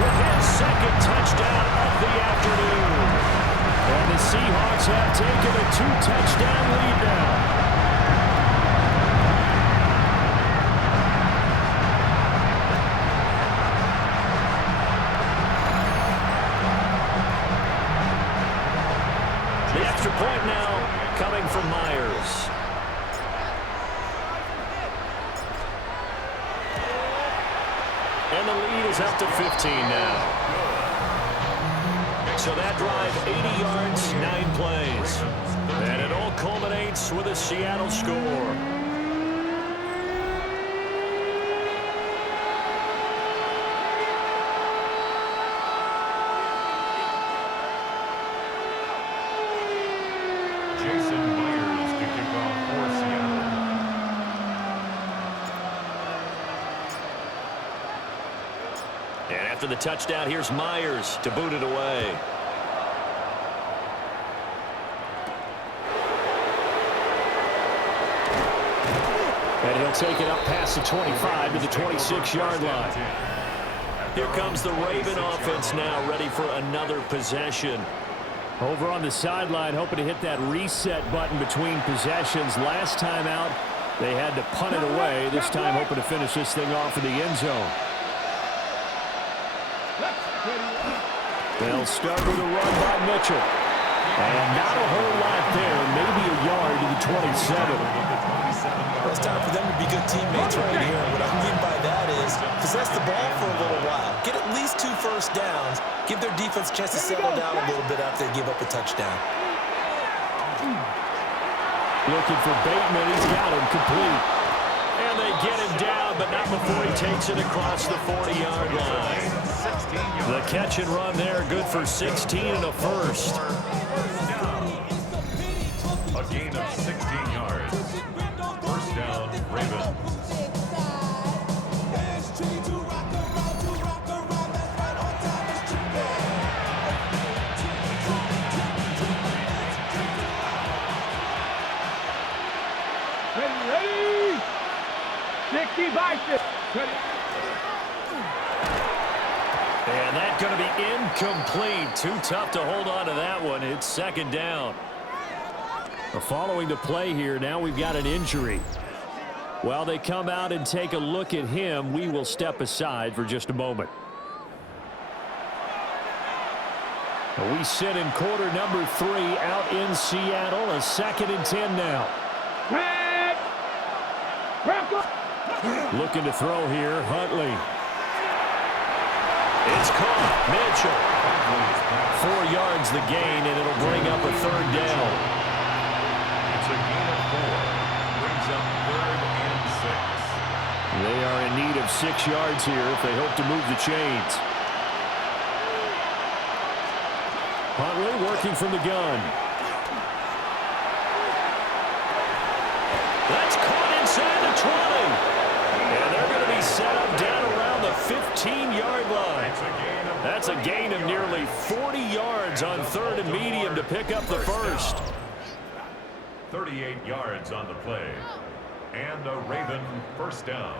with his 2nd touchdown of the afternoon. And the Seahawks have taken a 2-touchdown lead now. The extra point now coming from Myers. And the lead is up to 15 now. So that drive, 80 yards, 9 plays. And it all culminates with a Seattle score. Jason Myers to kick off for Seattle. And after the touchdown, here's Myers to boot it away. And he'll take it up past the 25 to the 26-yard line. Here comes the Raven offense now, ready for another possession. Over on the sideline, hoping to hit that reset button between possessions. Last time out, they had to punt it away. This time, hoping to finish this thing off in the end zone. They'll start with a run by Mitchell. And not a whole lot there, maybe a yard to the 27. Well, it's time for them to be good teammates right here. And what I mean by that is possess the ball for a little while. Get at least 2 first downs. Give their defense a chance to settle down a little bit after they give up a touchdown. Looking for Bateman. He's got him complete. And they get him down, but not before he takes it across the 40-yard line. The catch and run there, good for 16 and a first. A gain of 16 yards. First down, Ravens. Ready? 60 by 6. And that's going to be incomplete. Too tough to hold on to that one. It's second down. Following the play here, now we've got an injury. While they come out and take a look at him, we will step aside for just a moment. We sit in quarter number 3 out in Seattle. A 2nd and 10 now. Looking to throw here, Huntley. It's caught. Mitchell. 4 yards the gain, and it'll bring up a 3rd down. It's a gain of 4. Brings up 3rd and 6. They are in need of 6 yards here if they hope to move the chains. Huntley working from the gun. That's caught inside the 20. And they're going to be set up down around the 15-yard line. That's a gain of nearly 40 yards on 3rd and medium to pick up the first. 38 yards on the play. And a Raven first down.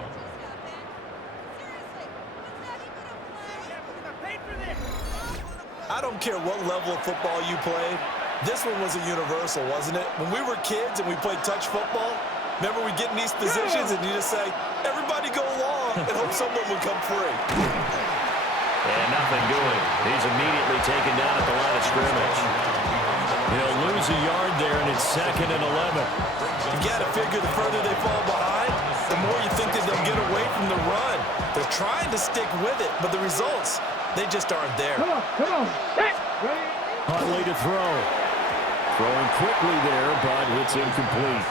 I don't care what level of football you played. This one was a universal, wasn't it? When we were kids and we played touch football, remember we get in these positions and you just say, everybody go along, and hope someone would come free. And nothing doing. He's immediately taken down at the line of scrimmage. He'll lose a yard there, and it's 2nd and 11. You got to figure the further they fall behind, the more you think that they'll get away from the run. They're trying to stick with it, but the results, they just aren't there. Come on. Huntley to throw. Throwing quickly there, but it's incomplete.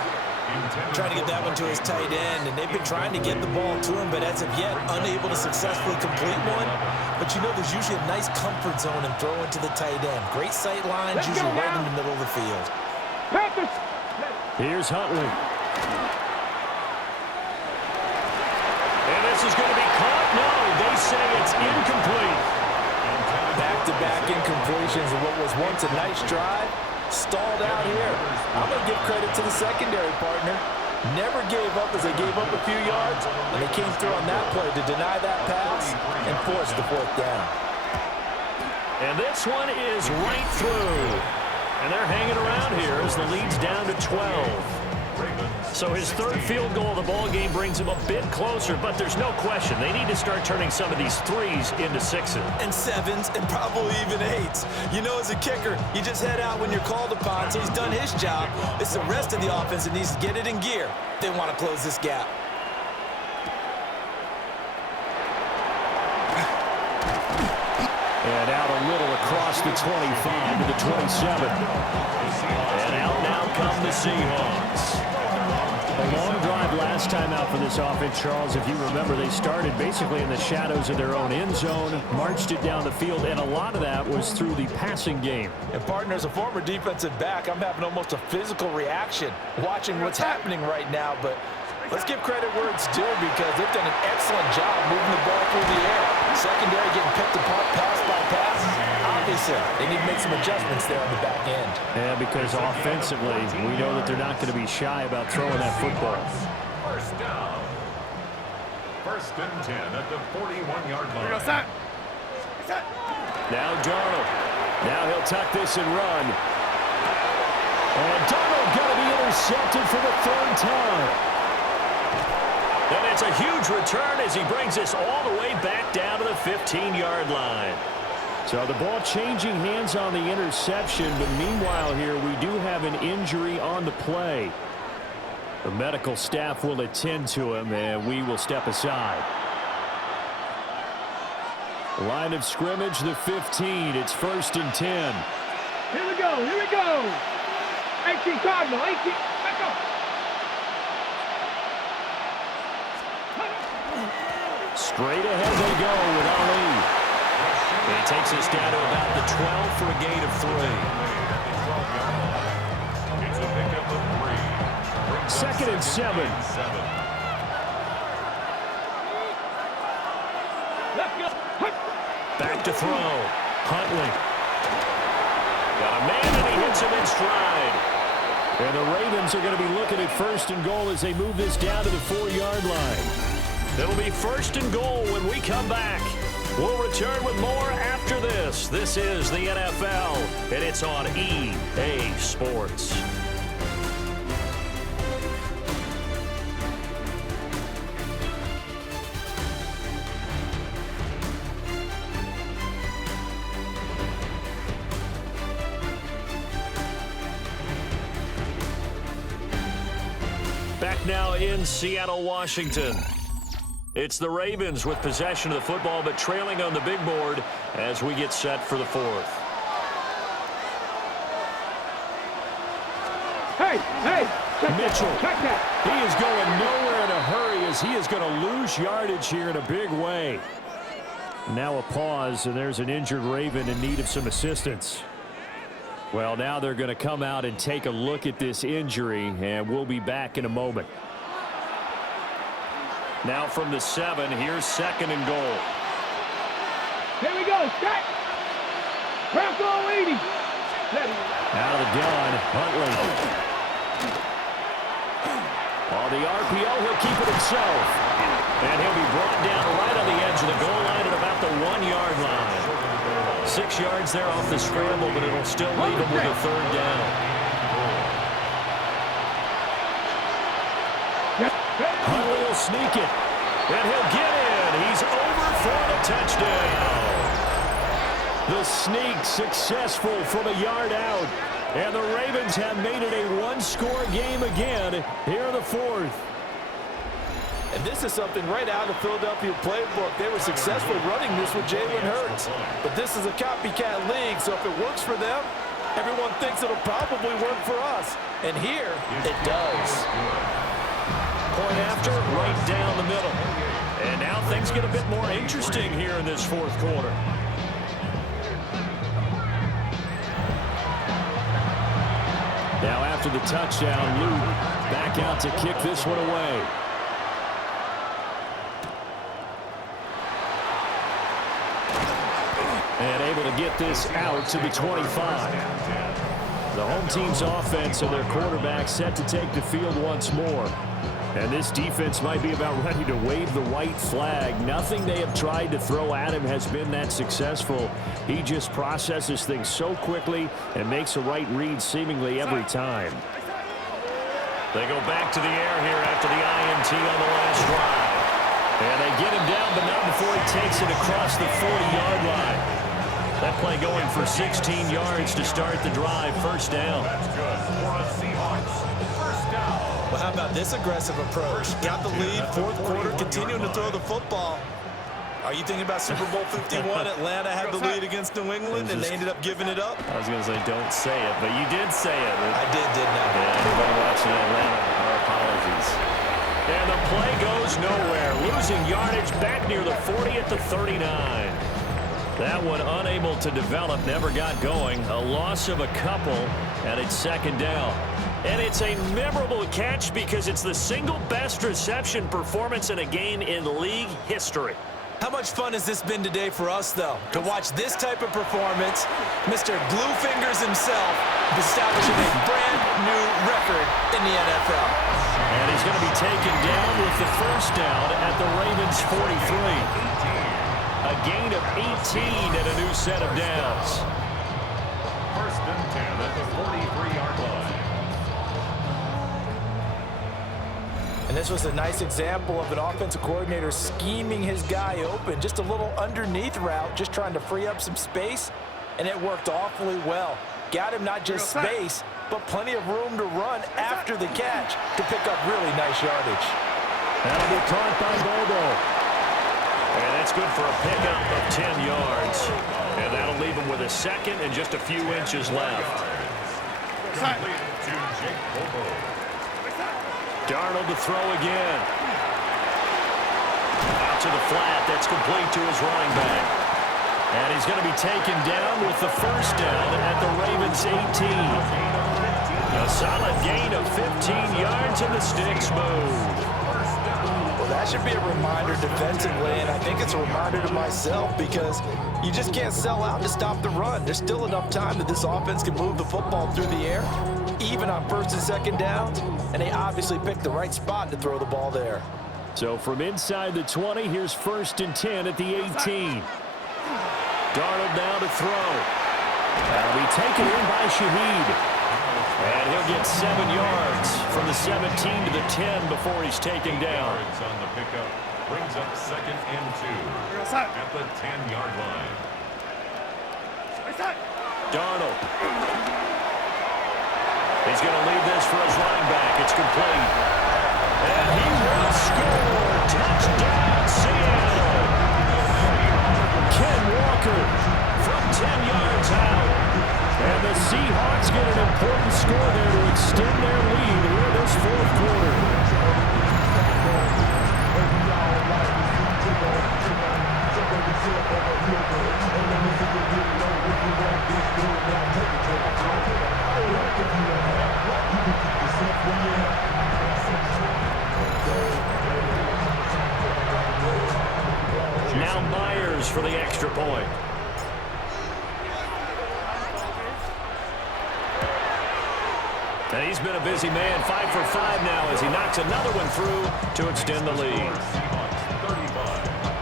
Trying to get that one to his tight end, and they've been trying to get the ball to him, but as of yet, unable to successfully complete one. But you know, there's usually a nice comfort zone in throwing to the tight end. Great sight lines, usually right in the middle of the field. Here's Huntley. And this is going to be caught. No, they say it's incomplete. Back-to-back incompletions of what was once a nice drive. Stalled out here. I'm going to give credit to the secondary partner. Never gave up as they gave up a few yards, and they came through on that play to deny that pass and force the 4th down. And this one is right through. And they're hanging around here as the lead's down to 12. So his 3rd field goal of the ball game brings him a bit closer, but there's no question they need to start turning some of these 3s into 6s. And 7s, and probably even 8s. You know, as a kicker, you just head out when you're called upon, so he's done his job. It's the rest of the offense that needs to get it in gear. They want to close this gap. And out a little across the 25 to the 27. And out now come the Seahawks. A long drive last time out for this offense, Charles. If you remember, they started basically in the shadows of their own end zone, marched it down the field, and a lot of that was through the passing game. And partner, as a former defensive back, I'm having almost a physical reaction watching what's happening right now. But let's give credit where it's due, because they've done an excellent job moving the ball through the air. Secondary getting picked apart pass by pass. Obviously, they need to make some adjustments there on the back end. Yeah, because offensively, we know that they're not going to be shy about throwing that football. First down. 1st and 10 at the 41-yard line. Now Darnold. Now he'll tuck this and run. And Darnold going to be intercepted for the 3rd time. And it's a huge return as he brings this all the way back down to the 15-yard line. So the ball changing hands on the interception, but meanwhile here we do have an injury on the play. The medical staff will attend to him, and we will step aside. Line of scrimmage, the 15. It's 1st and 10. Here we go. 18 Cardinal, 18. Back up. Straight ahead they go with Ali. He takes us down to about the 12 for a gain of 3. It's a pickup of 3. 2nd and 7. Back to throw. Huntley. Got a man, and he hits him in stride. And the Ravens are going to be looking at 1st and goal as they move this down to the 4-yard line. It'll be 1st and goal when we come back. We'll return with more after this. This is the NFL, and it's on EA Sports. Back now in Seattle, Washington. It's the Ravens with possession of the football, but trailing on the big board as we get set for the 4th. Hey, Mitchell. check that. He is going nowhere in a hurry as he is going to lose yardage here in a big way. Now a pause, and there's an injured Raven in need of some assistance. Well, now they're going to come out and take a look at this injury, and we'll be back in a moment. Now from the 7, here's 2nd and goal. Here we go, set. Bronco 80. Out of the gun, Huntley. On the RPO, he'll keep it himself. And he'll be brought down right on the edge of the goal line at about the 1-yard line. 6 yards there off the scramble, but it'll still leave him with a 3rd down. Huntley will sneak it, and he'll get in. He's over for the touchdown. The sneak successful from a yard out, and the Ravens have made it a 1-score game again here in the 4th. And this is something right out of the Philadelphia playbook. They were successful running this with Jalen Hurts. But this is a copycat league, so if it works for them, everyone thinks it'll probably work for us. And here, it does. Point after, right down the middle. And now things get a bit more interesting here in this 4th quarter. Now after the touchdown, Luke back out to kick this one away. And able to get this out to the 25. The home team's offense and their quarterback set to take the field once more. And this defense might be about ready to wave the white flag. Nothing they have tried to throw at him has been that successful. He just processes things so quickly and makes a right read seemingly every time. They go back to the air here after the INT on the last drive. And they get him down, but not before he takes it across the 40-yard line. That play going for 16 yards to start the drive. 1st down. That's good for the Seahawks. 1st down. Well, how about this aggressive approach? Got the lead, 4th quarter, continuing to throw the football. Are you thinking about Super Bowl 51? Atlanta had the lead against New England, and they ended up giving it up? I was going to say, don't say it, but you did say it. I didn't I? Yeah, everybody watching Atlanta, our apologies. And the play goes nowhere. Losing yardage back near the 40 at the 39. That one unable to develop, never got going. A loss of a couple, and it's 2nd down. And it's a memorable catch because it's the single best reception performance in a game in league history. How much fun has this been today for us, though, to watch this type of performance? Mr. Glue Fingers himself establishing a brand new record in the NFL. And he's going to be taken down with the 1st down at the Ravens 43. A gain of 18 and a new set of downs. 1st and 10 at the 43-yard line. And this was a nice example of an offensive coordinator scheming his guy open. Just a little underneath route, just trying to free up some space, and it worked awfully well. Got him not just space, but plenty of room to run after the catch to pick up really nice yardage. That'll be caught by Bobo. And that's good for a pickup of 10 yards. And that'll leave him with a second and just a few inches left. Darnold to throw again. Out to the flat. That's complete to his running back. And he's going to be taken down with the first down at the Ravens' 18. A solid gain of 15 yards and the sticks move. Well, that should be a reminder defensively, and I think it's a reminder to myself because you just can't sell out to stop the run. There's still enough time that this offense can move the football through the air, even on first and second downs, and they obviously picked the right spot to throw the ball there. So from inside the 20, here's 1st and 10 at the 18. Darnold now to throw. That'll be taken in by Shaheed. And he'll get 7 yards from the 17 to the 10 before he's taken down. On the pickup brings up 2nd and 2 at the 10-yard line. Darnold. He's going to leave this for his running back. It's complete. And he will score. Touchdown, Seattle. Ken Walker from 10 yards out. And the Seahawks get an important score there to extend their lead here this 4th quarter. Now Myers for the extra point. And he's been a busy man, 5 for 5 now as he knocks another one through to extend the lead.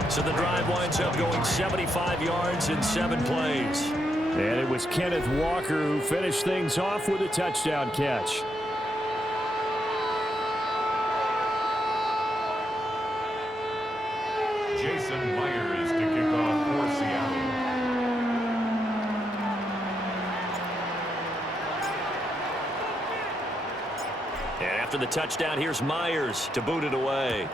So the drive winds up going 75 yards in 7 plays. And it was Kenneth Walker who finished things off with a touchdown catch. Jason Myers to kick off for Seattle. And after the touchdown, here's Myers to boot it away.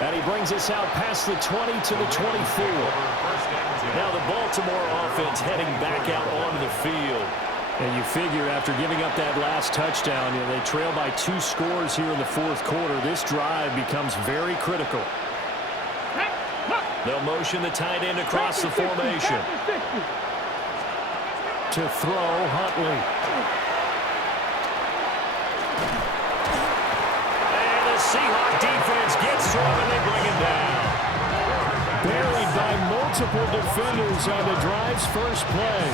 And he brings us out past the 20 to the 24. Now the Baltimore offense heading back out onto the field. And you figure after giving up that last touchdown, they trail by 2 scores here in the 4th quarter. This drive becomes very critical. They'll motion the tight end across the formation. To throw, Huntley. And the Seahawks defense gets to him and they bring him down. Buried by multiple defenders on the drive's first play.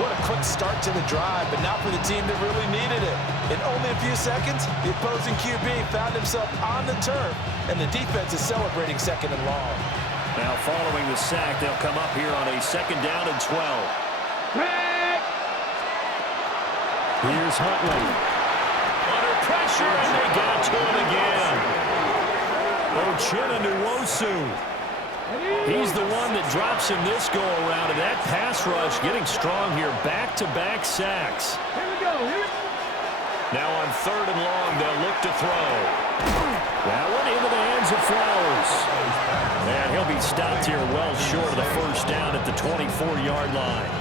What a quick start to the drive, but not for the team that really needed it. In only a few seconds, the opposing QB found himself on the turf, and the defense is celebrating 2nd and long. Now following the sack, they'll come up here on a 2nd down and 12. Here's Huntley. Under pressure, and they got to him again. Ochena Nwosu. He's the one that drops him this go-around, and that pass rush getting strong here. Back-to-back sacks. Here we go. Now on 3rd and long, they'll look to throw. That one into the hands of Flowers. And he'll be stopped here well short of the first down at the 24-yard line.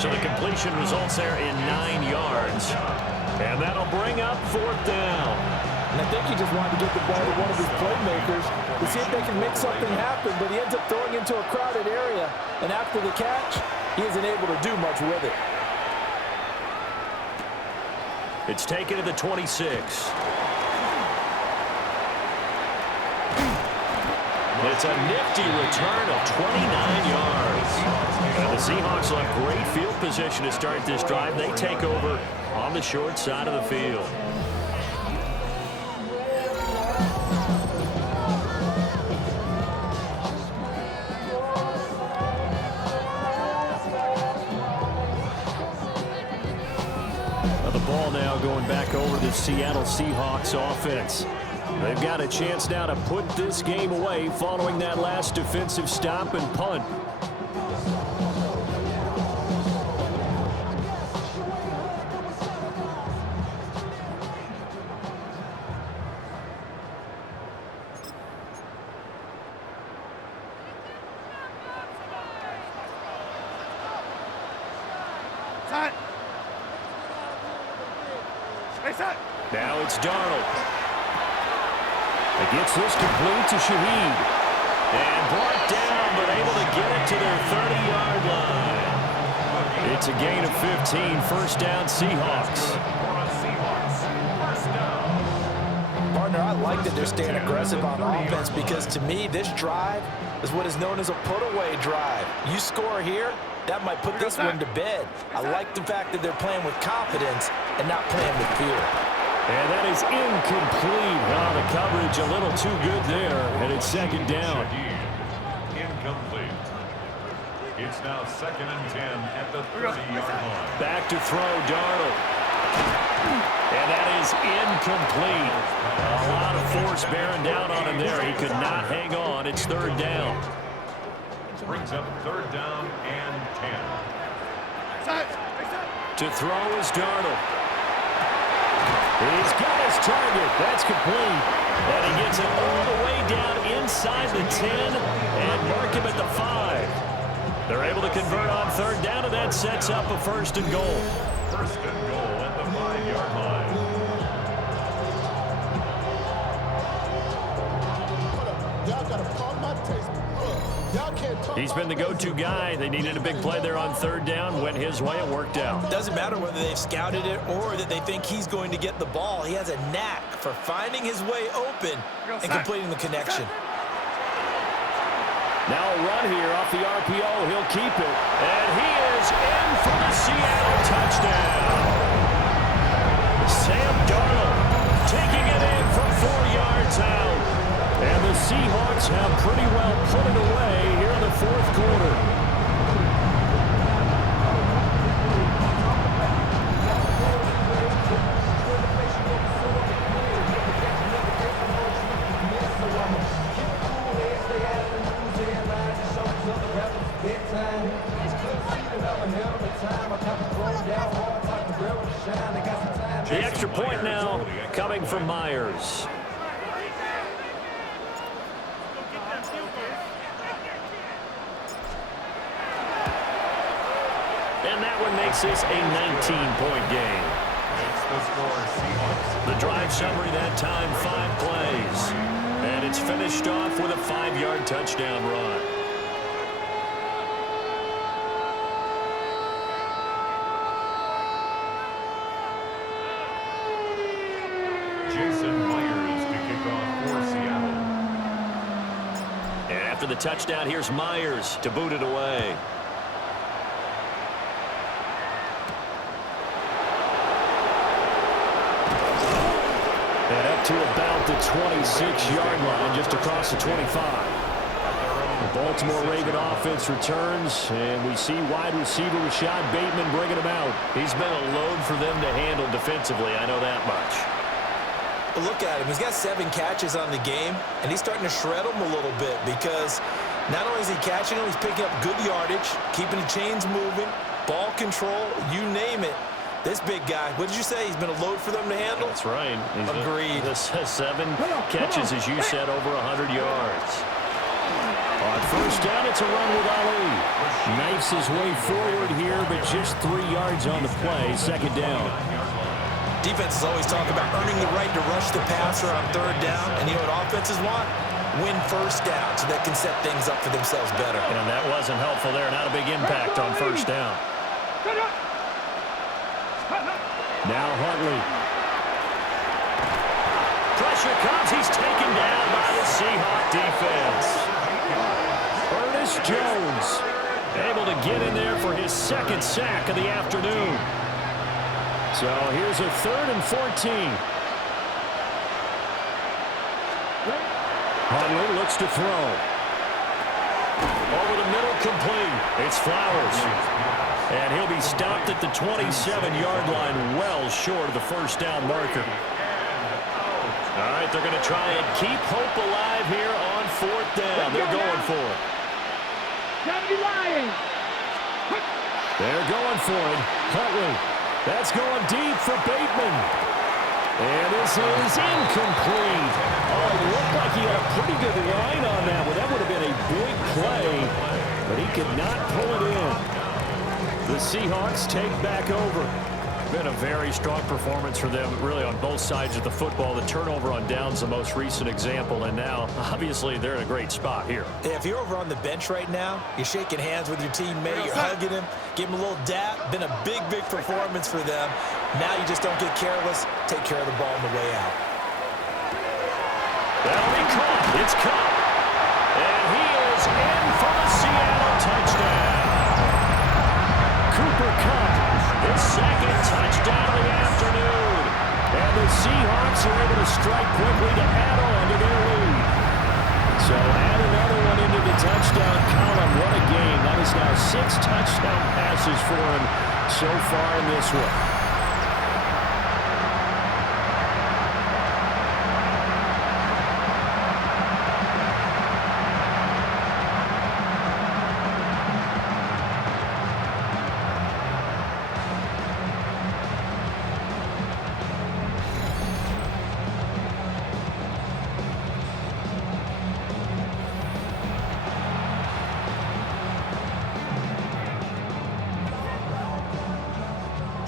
So the completion results there in 9 yards. And that'll bring up 4th down. And I think he just wanted to get the ball to one of his playmakers to see if they can make something happen, but he ends up throwing into a crowded area. And after the catch, he isn't able to do much with it. It's taken to the 26. It's a nifty return of 29 yards. And the Seahawks will have great field position to start this drive. They take over on the short side of the field. Now the ball now going back over the Seattle Seahawks offense. They've got a chance now to put this game away following that last defensive stop and punt. Now it's Darnold. It gets this complete to Shaheed. And brought down, but able to get it to their 30-yard line. It's a gain of 15. First down, Seahawks. Partner, I like that they're staying aggressive on offense because, to me, this drive is what is known as a put-away drive. You score here, that might put this one to bed. I like the fact that they're playing with confidence and not playing with fear. And that is incomplete. Oh, the coverage a little too good there, and it's second down. Incomplete. It's now 2nd and 10 at the 30-yard line. Back to throw, Darnold. And that is incomplete. A lot of force bearing down on him there. He could not hang on. It's third down. Brings up 3rd down and 10. To throw is Darnold. He's got his target. That's complete. And he gets it all the way down inside the 10 and mark him at the 5. They're able to convert on third down, and that sets up a 1st and goal. 1st and goal at the 5-yard line. He's been the go-to guy. They needed a big play there on third down. Went his way. It worked out. Doesn't matter whether they've scouted it or that they think he's going to get the ball. He has a knack for finding his way open and completing the connection. Now a run here off the RPO. He'll keep it. And he is in for the Seattle touchdown. Sam Darnold taking it in from 4 yards out. And the Seahawks have pretty well put it away here in the 4th quarter. The extra point now coming from Myers. And that one makes this a 19-point game. The drive summary that time, 5 plays. And it's finished off with a 5-yard touchdown run. After the touchdown, here's Myers to boot it away. And up to about the 26-yard line, just across the 25. The Baltimore Raven offense returns, and we see wide receiver Rashad Bateman bringing him out. He's been a load for them to handle defensively, I know that much. Look at him. He's got 7 catches on the game, and he's starting to shred them a little bit because not only is he catching them, he's picking up good yardage, keeping the chains moving, ball control, you name it. This big guy, what did you say? He's been a load for them to handle? That's right. Agreed. 7 catches, as you said, over 100 yards. On first down, it's a run with Ali. Knifes his way forward here, but just 3 yards on the play. Second down. Defenses always talk about earning the right to rush the passer on third down. And you know what offenses want? Win first down so they can set things up for themselves better. And that wasn't helpful there. Not a big impact on first down. Now Huntley. Pressure comes. He's taken down by the Seahawk defense. Ernest Jones able to get in there for his 2nd sack of the afternoon. So here's a 3rd and 14. Huntley looks to throw. Over the middle, complete. It's Flowers. And he'll be stopped at the 27-yard line, well short of the first down marker. All right, it. They're going to try and keep hope alive here on 4th down. They're going for it. They're going for it. Huntley. That's going deep for Bateman. And this is incomplete. Oh, it looked like he had a pretty good line on that one. That would have been a big play, but he could not pull it in. The Seahawks take back over. Been a very strong performance for them, really, on both sides of the football. The turnover on downs, the most recent example, and now, obviously, they're in a great spot here. If you're over on the bench right now, you're shaking hands with your teammate, you're hugging him, give him a little dap. Been a big, big performance for them. Now you just don't get careless. Take care of the ball on the way out. That'll be caught. It's caught. And he is in for the Seattle touchdown. Cooper Kupp, his second touchdown of the afternoon. And the Seahawks are able to strike quickly to add on to their lead. So add another one into the touchdown column. What a game. That is now 6 touchdown passes for him so far in this one.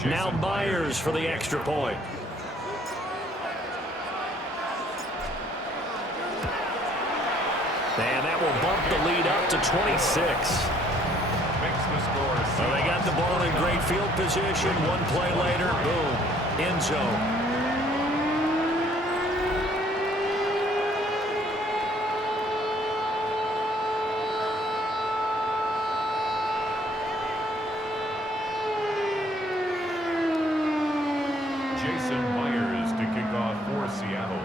Now Myers for the extra point. And that will bump the lead up to 26. Makes the score. Well, they got the ball in great field position. One play later, boom, end zone. Myers to kick off for Seattle.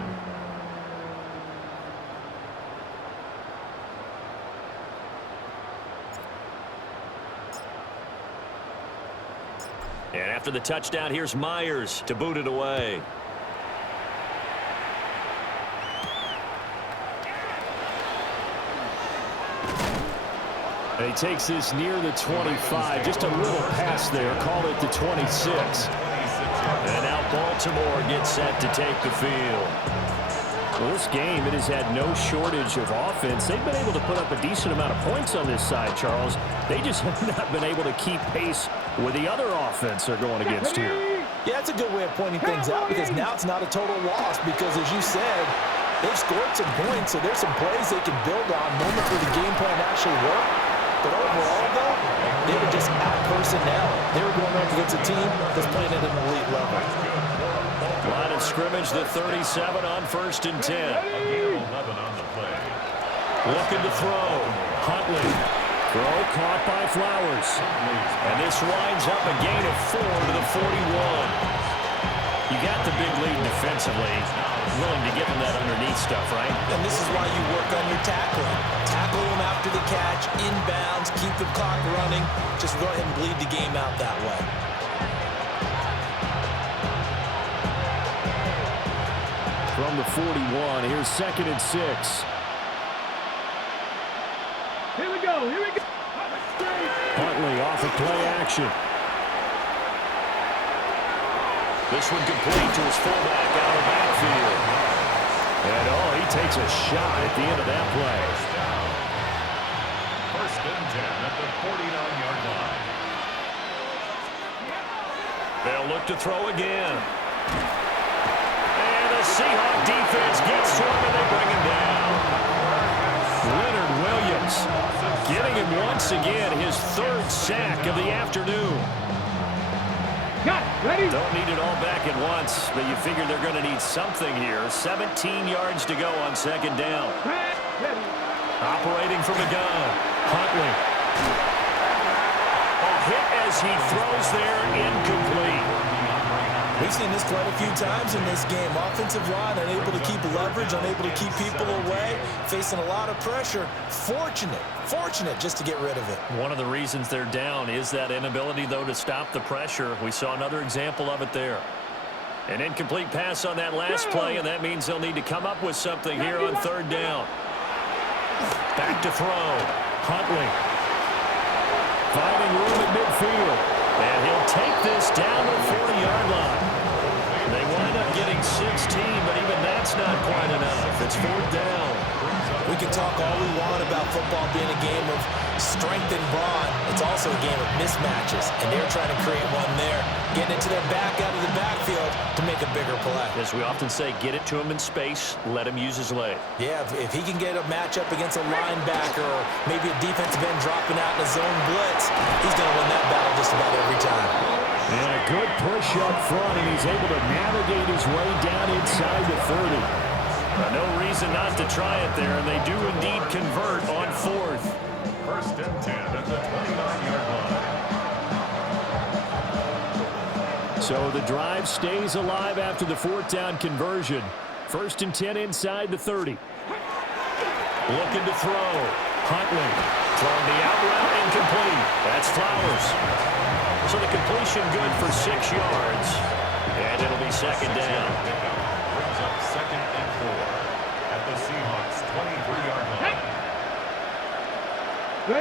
And after the touchdown, here's Myers to boot it away. And he takes this near the 25. Just a little pass there. Call it the 26. And now Baltimore gets set to take the field. Well, this game, it has had no shortage of offense. They've been able to put up a decent amount of points on this side, Charles. They just have not been able to keep pace with the other offense they're going against here. Yeah, that's a good way of pointing things out, because now it's not a total loss, because as you said, they've scored some points, so there's some plays they can build on, moments where the game plan actually worked. But overall, though, they were just out-personnel. They were going up against a team that's playing at an elite level. Line of scrimmage, the 37 on 1st and 10. Looking to throw. Huntley. Throw caught by Flowers. And this winds up a gain of 4 to the 41. You got the big lead defensively. Willing to give him that underneath stuff, right? And this is why you work on your tackling. Tackle him after the catch, inbounds, keep the clock running. Just go ahead and bleed the game out that way. From the 41, here's 2nd and 6. Here we go. Huntley off of play action. This one complete to his fullback out of the backfield. And, he takes a shot at the end of that play. 1st and 10 at the 49-yard line. They'll look to throw again. And the Seahawk defense gets to him, and they bring him down. Leonard Williams getting him once again, his 3rd sack of the afternoon. Ready? Don't need it all back at once, but you figure they're going to need something here. 17 yards to go on 2nd down. Ready. Operating from the gun. Huntley. A hit as he throws there, incomplete. We've seen this quite a few times in this game. Offensive line unable to keep leverage, unable to keep people away, facing a lot of pressure. Fortunate just to get rid of it. One of the reasons they're down is that inability, though, to stop the pressure. We saw another example of it there. An incomplete pass on that last play, and that means they'll need to come up with something here on third down. Back to throw. Huntley. Finding room at midfield. And he'll take this down to the 40-yard line. They wind up getting 16, but even that's not quite enough. It's fourth down. We can talk all we want about football being a game of strength and brawn. It's also a game of mismatches, and they're trying to create one there, getting it to their back out of the backfield to make a bigger play. As we often say, get it to him in space, let him use his leg. Yeah, if he can get a matchup against a linebacker or maybe a defensive end dropping out in a zone blitz, he's going to win that battle just about every time. And a good push up front, and he's able to navigate his way down inside the 30. No reason not to try it there, and they do indeed convert on fourth. First and 10 at the 29-yard line. So the drive stays alive after the fourth down conversion. First and 10 inside the 30. Looking to throw. Huntley throwing the out route incomplete. That's Flowers. So the completion good for 6 yards. And it'll be second down. Brings up second and 4 at the Seahawks 23-yard line.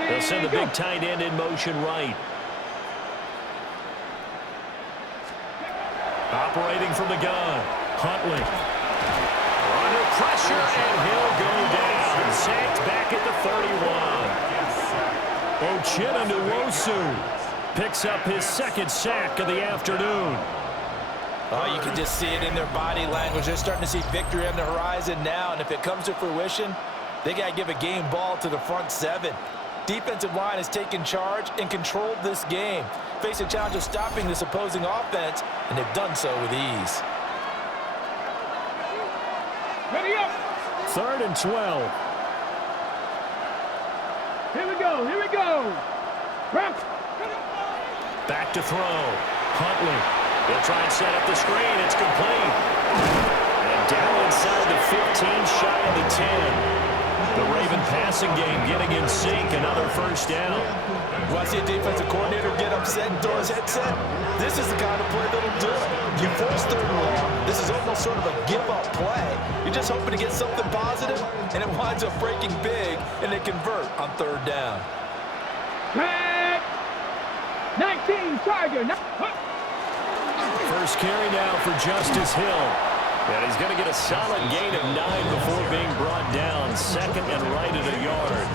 They'll send the big tight end in motion right. Operating from the gun. Huntley. Under pressure, and he'll go down. Sacked back at the 31. Uchenna picks up his second sack of the afternoon. Oh, you can just see it in their body language. They're starting to see victory on the horizon now, and if it comes to fruition, they got to give a game ball to the front seven. Defensive line has taken charge and controlled this game. Face a challenge of stopping this opposing offense, and they've done so with ease. Ready up. Third and 12. Here we go. Here we go. Rock. Back to throw. Huntley. They'll try and set up the screen. It's complete. And down inside the 15, shy of the 10. The Raven passing game getting in sync. Another first down. Want to see a defensive coordinator get upset and throw his headset? This is the kind of play that'll do it. You force third and long. This is almost sort of a give-up play. You're just hoping to get something positive, and it winds up breaking big, and they convert on third down. 19 Tiger. First carry now for Justice Hill. And he's going to get a solid gain of 9 before being brought down. Second and right at a yard.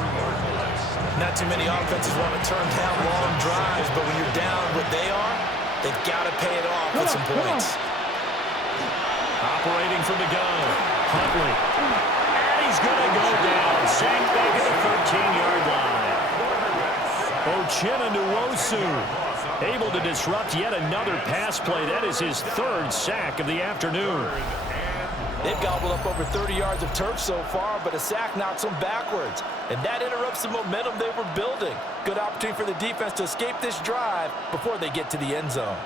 Not too many offenses want to turn down long drives, but when you're down what they are, they've got to pay it off with some points. Operating from the gun. Huntley. And he's going to go down. Sacked back at the 13-yard line. Uchenna able to disrupt yet another pass play. That is his third sack of the afternoon. They've gobbled up over 30 yards of turf so far, but a sack knocks them backwards. And that interrupts the momentum they were building. Good opportunity for the defense to escape this drive before they get to the end zone.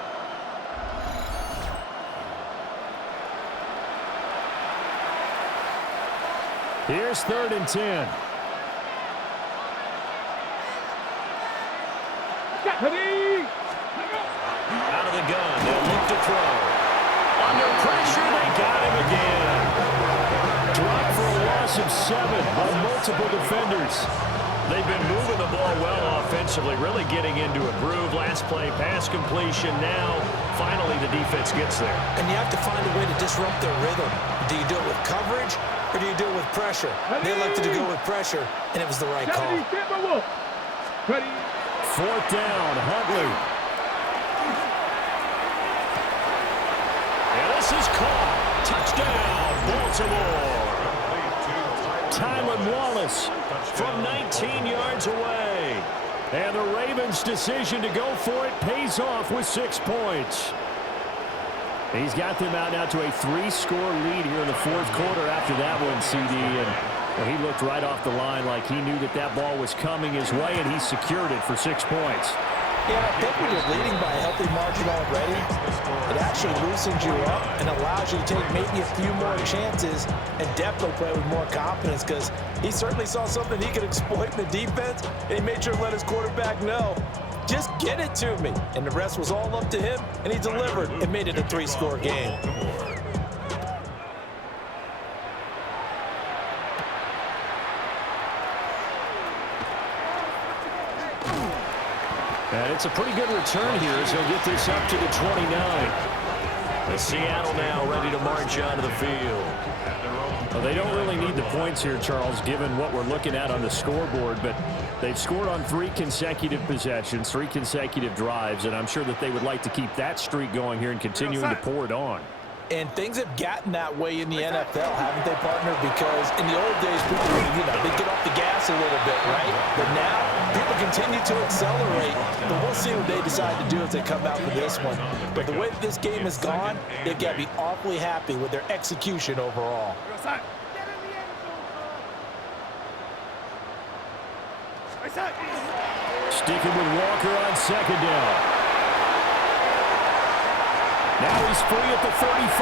Here's third and 10. Out of the gun, they'll look to throw. Under pressure, they got him again. Dropped for a loss of 7 by multiple defenders. They've been moving the ball well offensively, really getting into a groove. Last play, pass completion. Now, finally, the defense gets there. And you have to find a way to disrupt their rhythm. Do you do it with coverage, or do you do it with pressure? They elected to go with pressure, and it was the right call. Ready. Fourth down, Huntley. And this is caught. Touchdown, Baltimore. Tylan Wallace from 19 yards away. And the Ravens' decision to go for it pays off with 6 points. He's got them out now to a 3-score lead here in the fourth quarter after that one, CD. And he looked right off the line like he knew that that ball was coming his way, and he secured it for 6 points. Yeah, I think when you're leading by a healthy margin already, it actually loosens you up and allows you to take maybe a few more chances and definitely play with more confidence, because he certainly saw something he could exploit in the defense, and he made sure to let his quarterback know Just get it to me. And the rest was all up to him, and he delivered and made it a 3-score game. And it's a pretty good return here as he'll get this up to the 29. The Seattle now ready to march onto the field. Well, they don't really need the points here, Charles, given what we're looking at on the scoreboard, but they've scored on 3 consecutive possessions, 3 consecutive drives, and I'm sure that they would like to keep that streak going here and continuing to pour it on. And things have gotten that way in the NFL, haven't they, partner? Because in the old days, people would, they get off the gas a little bit, right? But now, people continue to accelerate. But we'll see what they decide to do as they come out for this one. But the way that this game has gone, they've got to be awfully happy with their execution overall. Sticking with Walker on second down. Now he's free at the 35.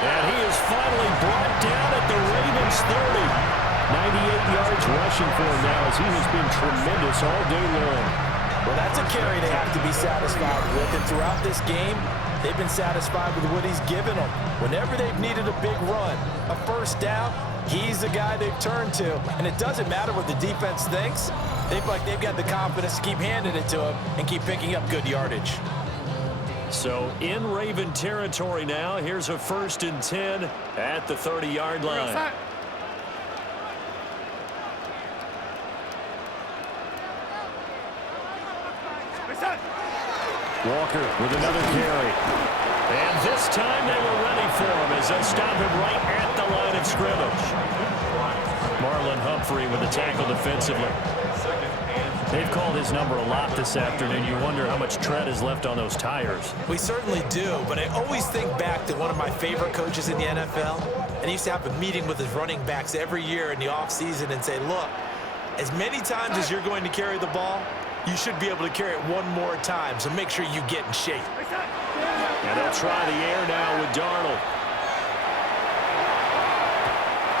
And he is finally brought down at the Ravens 30. 98 yards rushing for him now as he has been tremendous all day long. Well, that's a carry they have to be satisfied with. And throughout this game, they've been satisfied with what he's given them. Whenever they've needed a big run, a first down, he's the guy they've turned to. And it doesn't matter what the defense thinks. They've got the confidence to keep handing it to him and keep picking up good yardage. So in Raven territory now, here's a 1st and 10 at the 30-yard line. Walker with another carry. And this time they were ready for him as they stop him right at the line of scrimmage. Marlon Humphrey with the tackle defensively. They've called his number a lot this afternoon. You wonder how much tread is left on those tires. We certainly do, but I always think back to one of my favorite coaches in the NFL. And he used to have a meeting with his running backs every year in the offseason and say, look, as many times as you're going to carry the ball, you should be able to carry it one more time, so make sure you get in shape. And they'll try the air now with Darnold.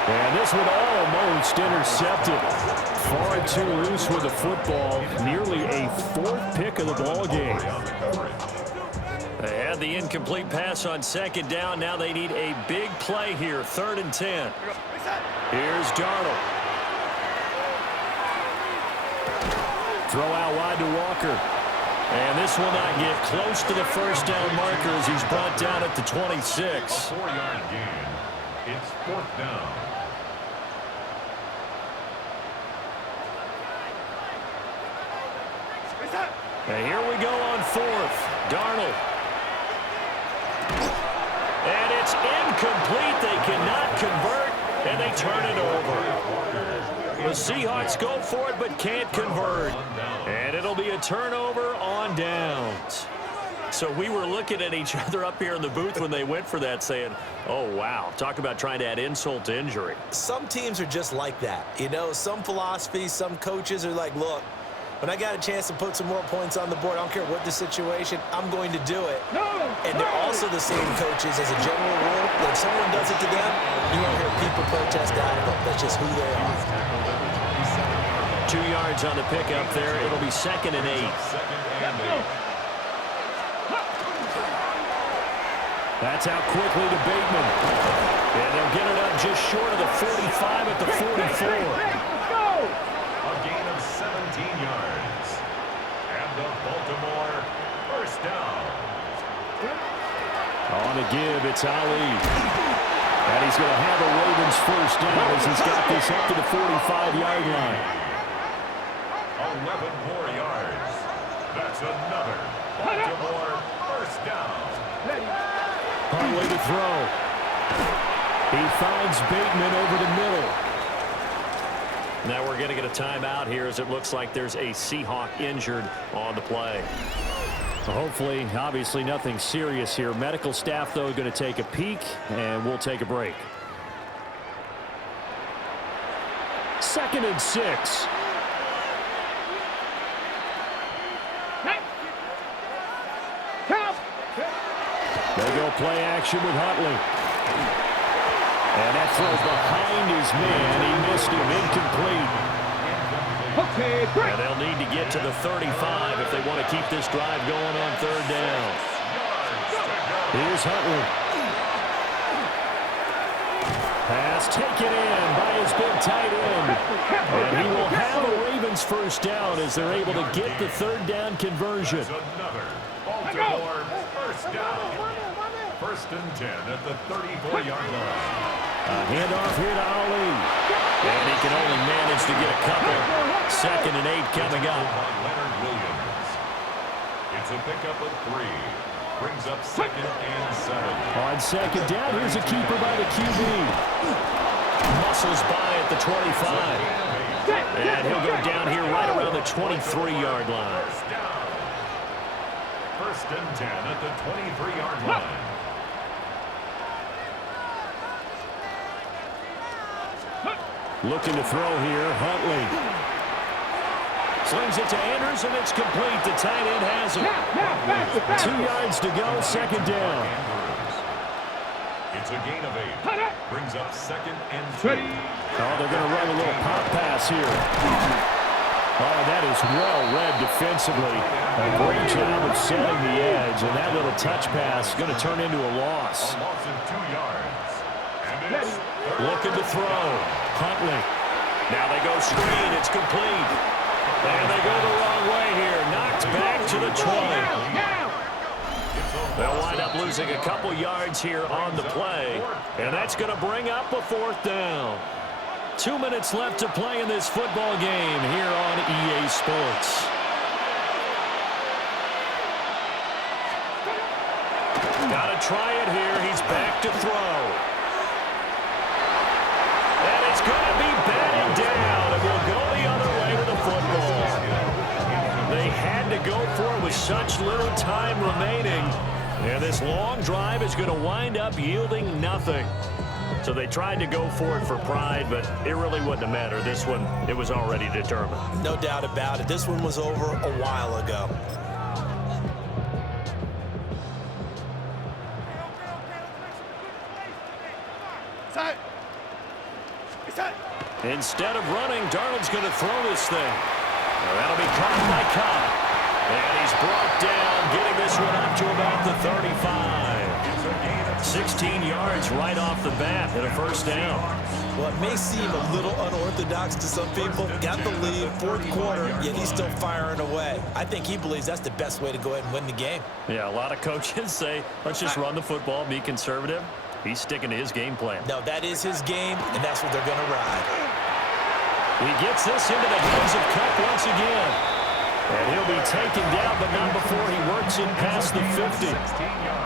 And this one almost intercepted. Far too loose with the football. Nearly a 4th pick of the ball game. They had the incomplete pass on second down. Now they need a big play here. 3rd and 10. Here's Darnold. Throw out wide to Walker. And this will not get close to the first down marker as he's brought down at the 26. A 4-yard gain. It's 4th down. And here we go on 4th. Darnold. And it's incomplete. They cannot convert, and they turn it over. The Seahawks go for it, but can't convert. And it'll be a turnover on downs. So we were looking at each other up here in the booth when they went for that saying, oh, wow, talk about trying to add insult to injury. Some teams are just like that. Some philosophies, some coaches are like, look, when I got a chance to put some more points on the board, I don't care what the situation, I'm going to do it. And they're also the same coaches as a general rule. That if someone does it to them, you won't hear people protest out of it. That's just who they are. 2 yards on the pickup there. It'll be 2nd and 8. That's out quickly to Bateman. And they'll get it up just short of the 45 at the 44. A gain of 17 yards. And the Baltimore first down. On the give, it's Ali. And he's going to have a Ravens first down as he's got this up to the 45-yard line. 11 more yards. That's another Baltimore first down. Huntley to throw. He finds Bateman over the middle. Now we're going to get a timeout here as it looks like there's a Seahawk injured on the play. Hopefully, obviously nothing serious here. Medical staff, though, going to take a peek, and we'll take a break. 2nd and 6. They go play action with Huntley. And that throw behind his man. He missed him. Incomplete. And they'll need to get to the 35 if they want to keep this drive going on third down. Here's Huntley. Pass taken in by his big tight end. And he will have a Ravens first down as they're able to get the third down conversion. Another Baltimore first down. First and 10 at the 34-yard line. A handoff here to Ali. And he can only manage to get a couple. 2nd and 8 coming up. Leonard Williams. It's a pickup of 3. Brings up 2nd and 7. On 2nd down, here's a keeper by the QB. Muscles by at the 25. And he'll go down here right around the 23-yard line. First and 10 at the 23-yard line. Looking to throw here, Huntley. Slings it to Andrews, and it's complete. The tight end has it. 2 yards to go, 2nd down. It's a gain of 8. Brings up 2nd and 2. Oh, they're going to run a little pop pass here. Oh, that is well read defensively. A great job of setting the edge, and that little touch pass is going to turn into a loss. A loss of 2 yards. And it's Looking to throw. Huntley. Now they go screen. It's complete. And they go the wrong way here. Knocked back to the 20. They'll wind up losing a couple yards here on the play. And that's going to bring up a 4th down. 2 minutes left to play in this football game here on EA Sports. Got to try it here. He's back to throw. And it's going to be batted down. And we'll go the other way with the football. They had to go for it with such little time remaining. And this long drive is going to wind up yielding nothing. So they tried to go for it for pride, but it really wouldn't have mattered. This one, it was already determined. No doubt about it. This one was over a while ago. Instead of running, Darnold's going to throw this thing. Well, that'll be caught by Cobb. And he's brought down, getting this one up to about the 35. 16 yards right off the bat and a first down. Well, it may seem a little unorthodox to some people. Got the lead, 4th quarter, yet he's still firing away. I think he believes that's the best way to go ahead and win the game. Yeah, a lot of coaches say, let's just run the football, be conservative. He's sticking to his game plan. No, that is his game, and that's what they're going to ride. He gets this into the hands of Cup once again. And he'll be taken down, but not before he works it past the 50.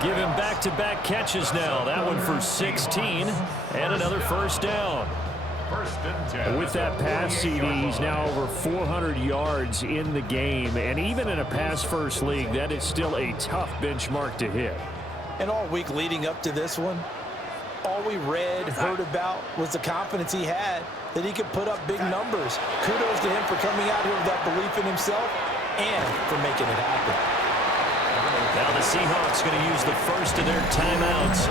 Give him back-to-back catches now. That one for 16, and another first down. And with that pass, CD, he's now over 400 yards in the game. And even in a pass-first league, that is still a tough benchmark to hit. And all week leading up to this one, all we read, heard about was the confidence he had that he could put up big numbers. Kudos to him for coming out here with that belief in himself and for making it happen. Now the Seahawks going to use the first of their timeouts.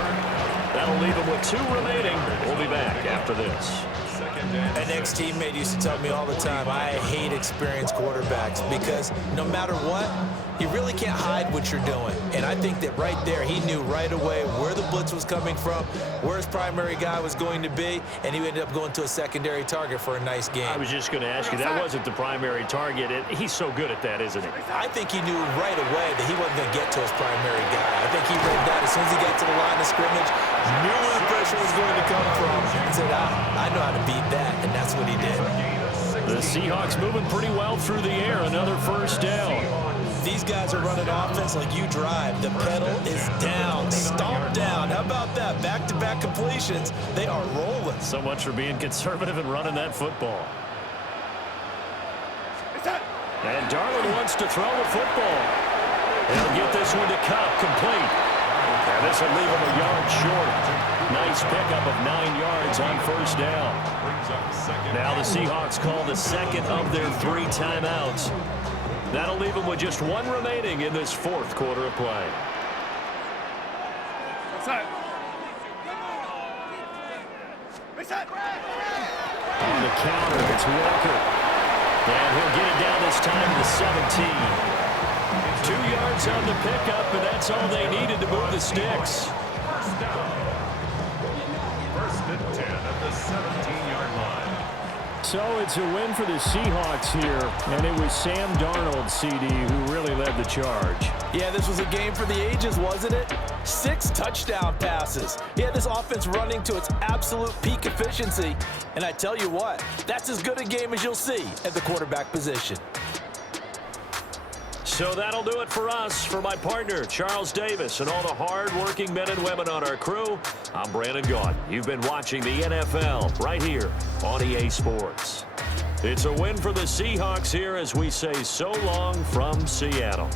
That'll leave them with 2 remaining. We'll be back after this. An ex-teammate used to tell me all the time, I hate experienced quarterbacks because no matter what, you really can't hide what you're doing. And I think that right there, he knew right away where the blitz was coming from, where his primary guy was going to be, and he ended up going to a secondary target for a nice game. I was just going to ask you, that wasn't the primary target. He's so good at that, isn't he? I think he knew right away that he wasn't going to get to his primary guy. I think he read that as soon as he got to the line of scrimmage, knew where the pressure was going to come from, and said, I know how to beat that, and that's what he did. The Seahawks moving pretty well through the air. Another first down. These guys are running offense like you drive. The pedal is down, stomped down. How about that? Back-to-back completions. They are rolling. So much for being conservative and running that football. And Darnold wants to throw the football. He'll get this one to Cup, complete. And this will leave him a yard short. Nice pickup of 9 yards on first down. Now the Seahawks call the second of their 3 timeouts. That'll leave them with just 1 remaining in this 4th quarter of play. On the counter, it's Walker. And he'll get it down this time to the 17. 2 yards on the pickup, and that's all they needed to move the sticks. First down. First and 10 at the 17-yard line. So it's a win for the Seahawks here, and it was Sam Darnold, CD, who really led the charge. Yeah, this was a game for the ages, wasn't it? 6 touchdown passes. He had this offense running to its absolute peak efficiency. And I tell you what, that's as good a game as you'll see at the quarterback position. So that'll do it for us. For my partner, Charles Davis, and all the hard-working men and women on our crew, I'm Brandon Gaudin. You've been watching the NFL right here on EA Sports. It's a win for the Seahawks here as we say so long from Seattle.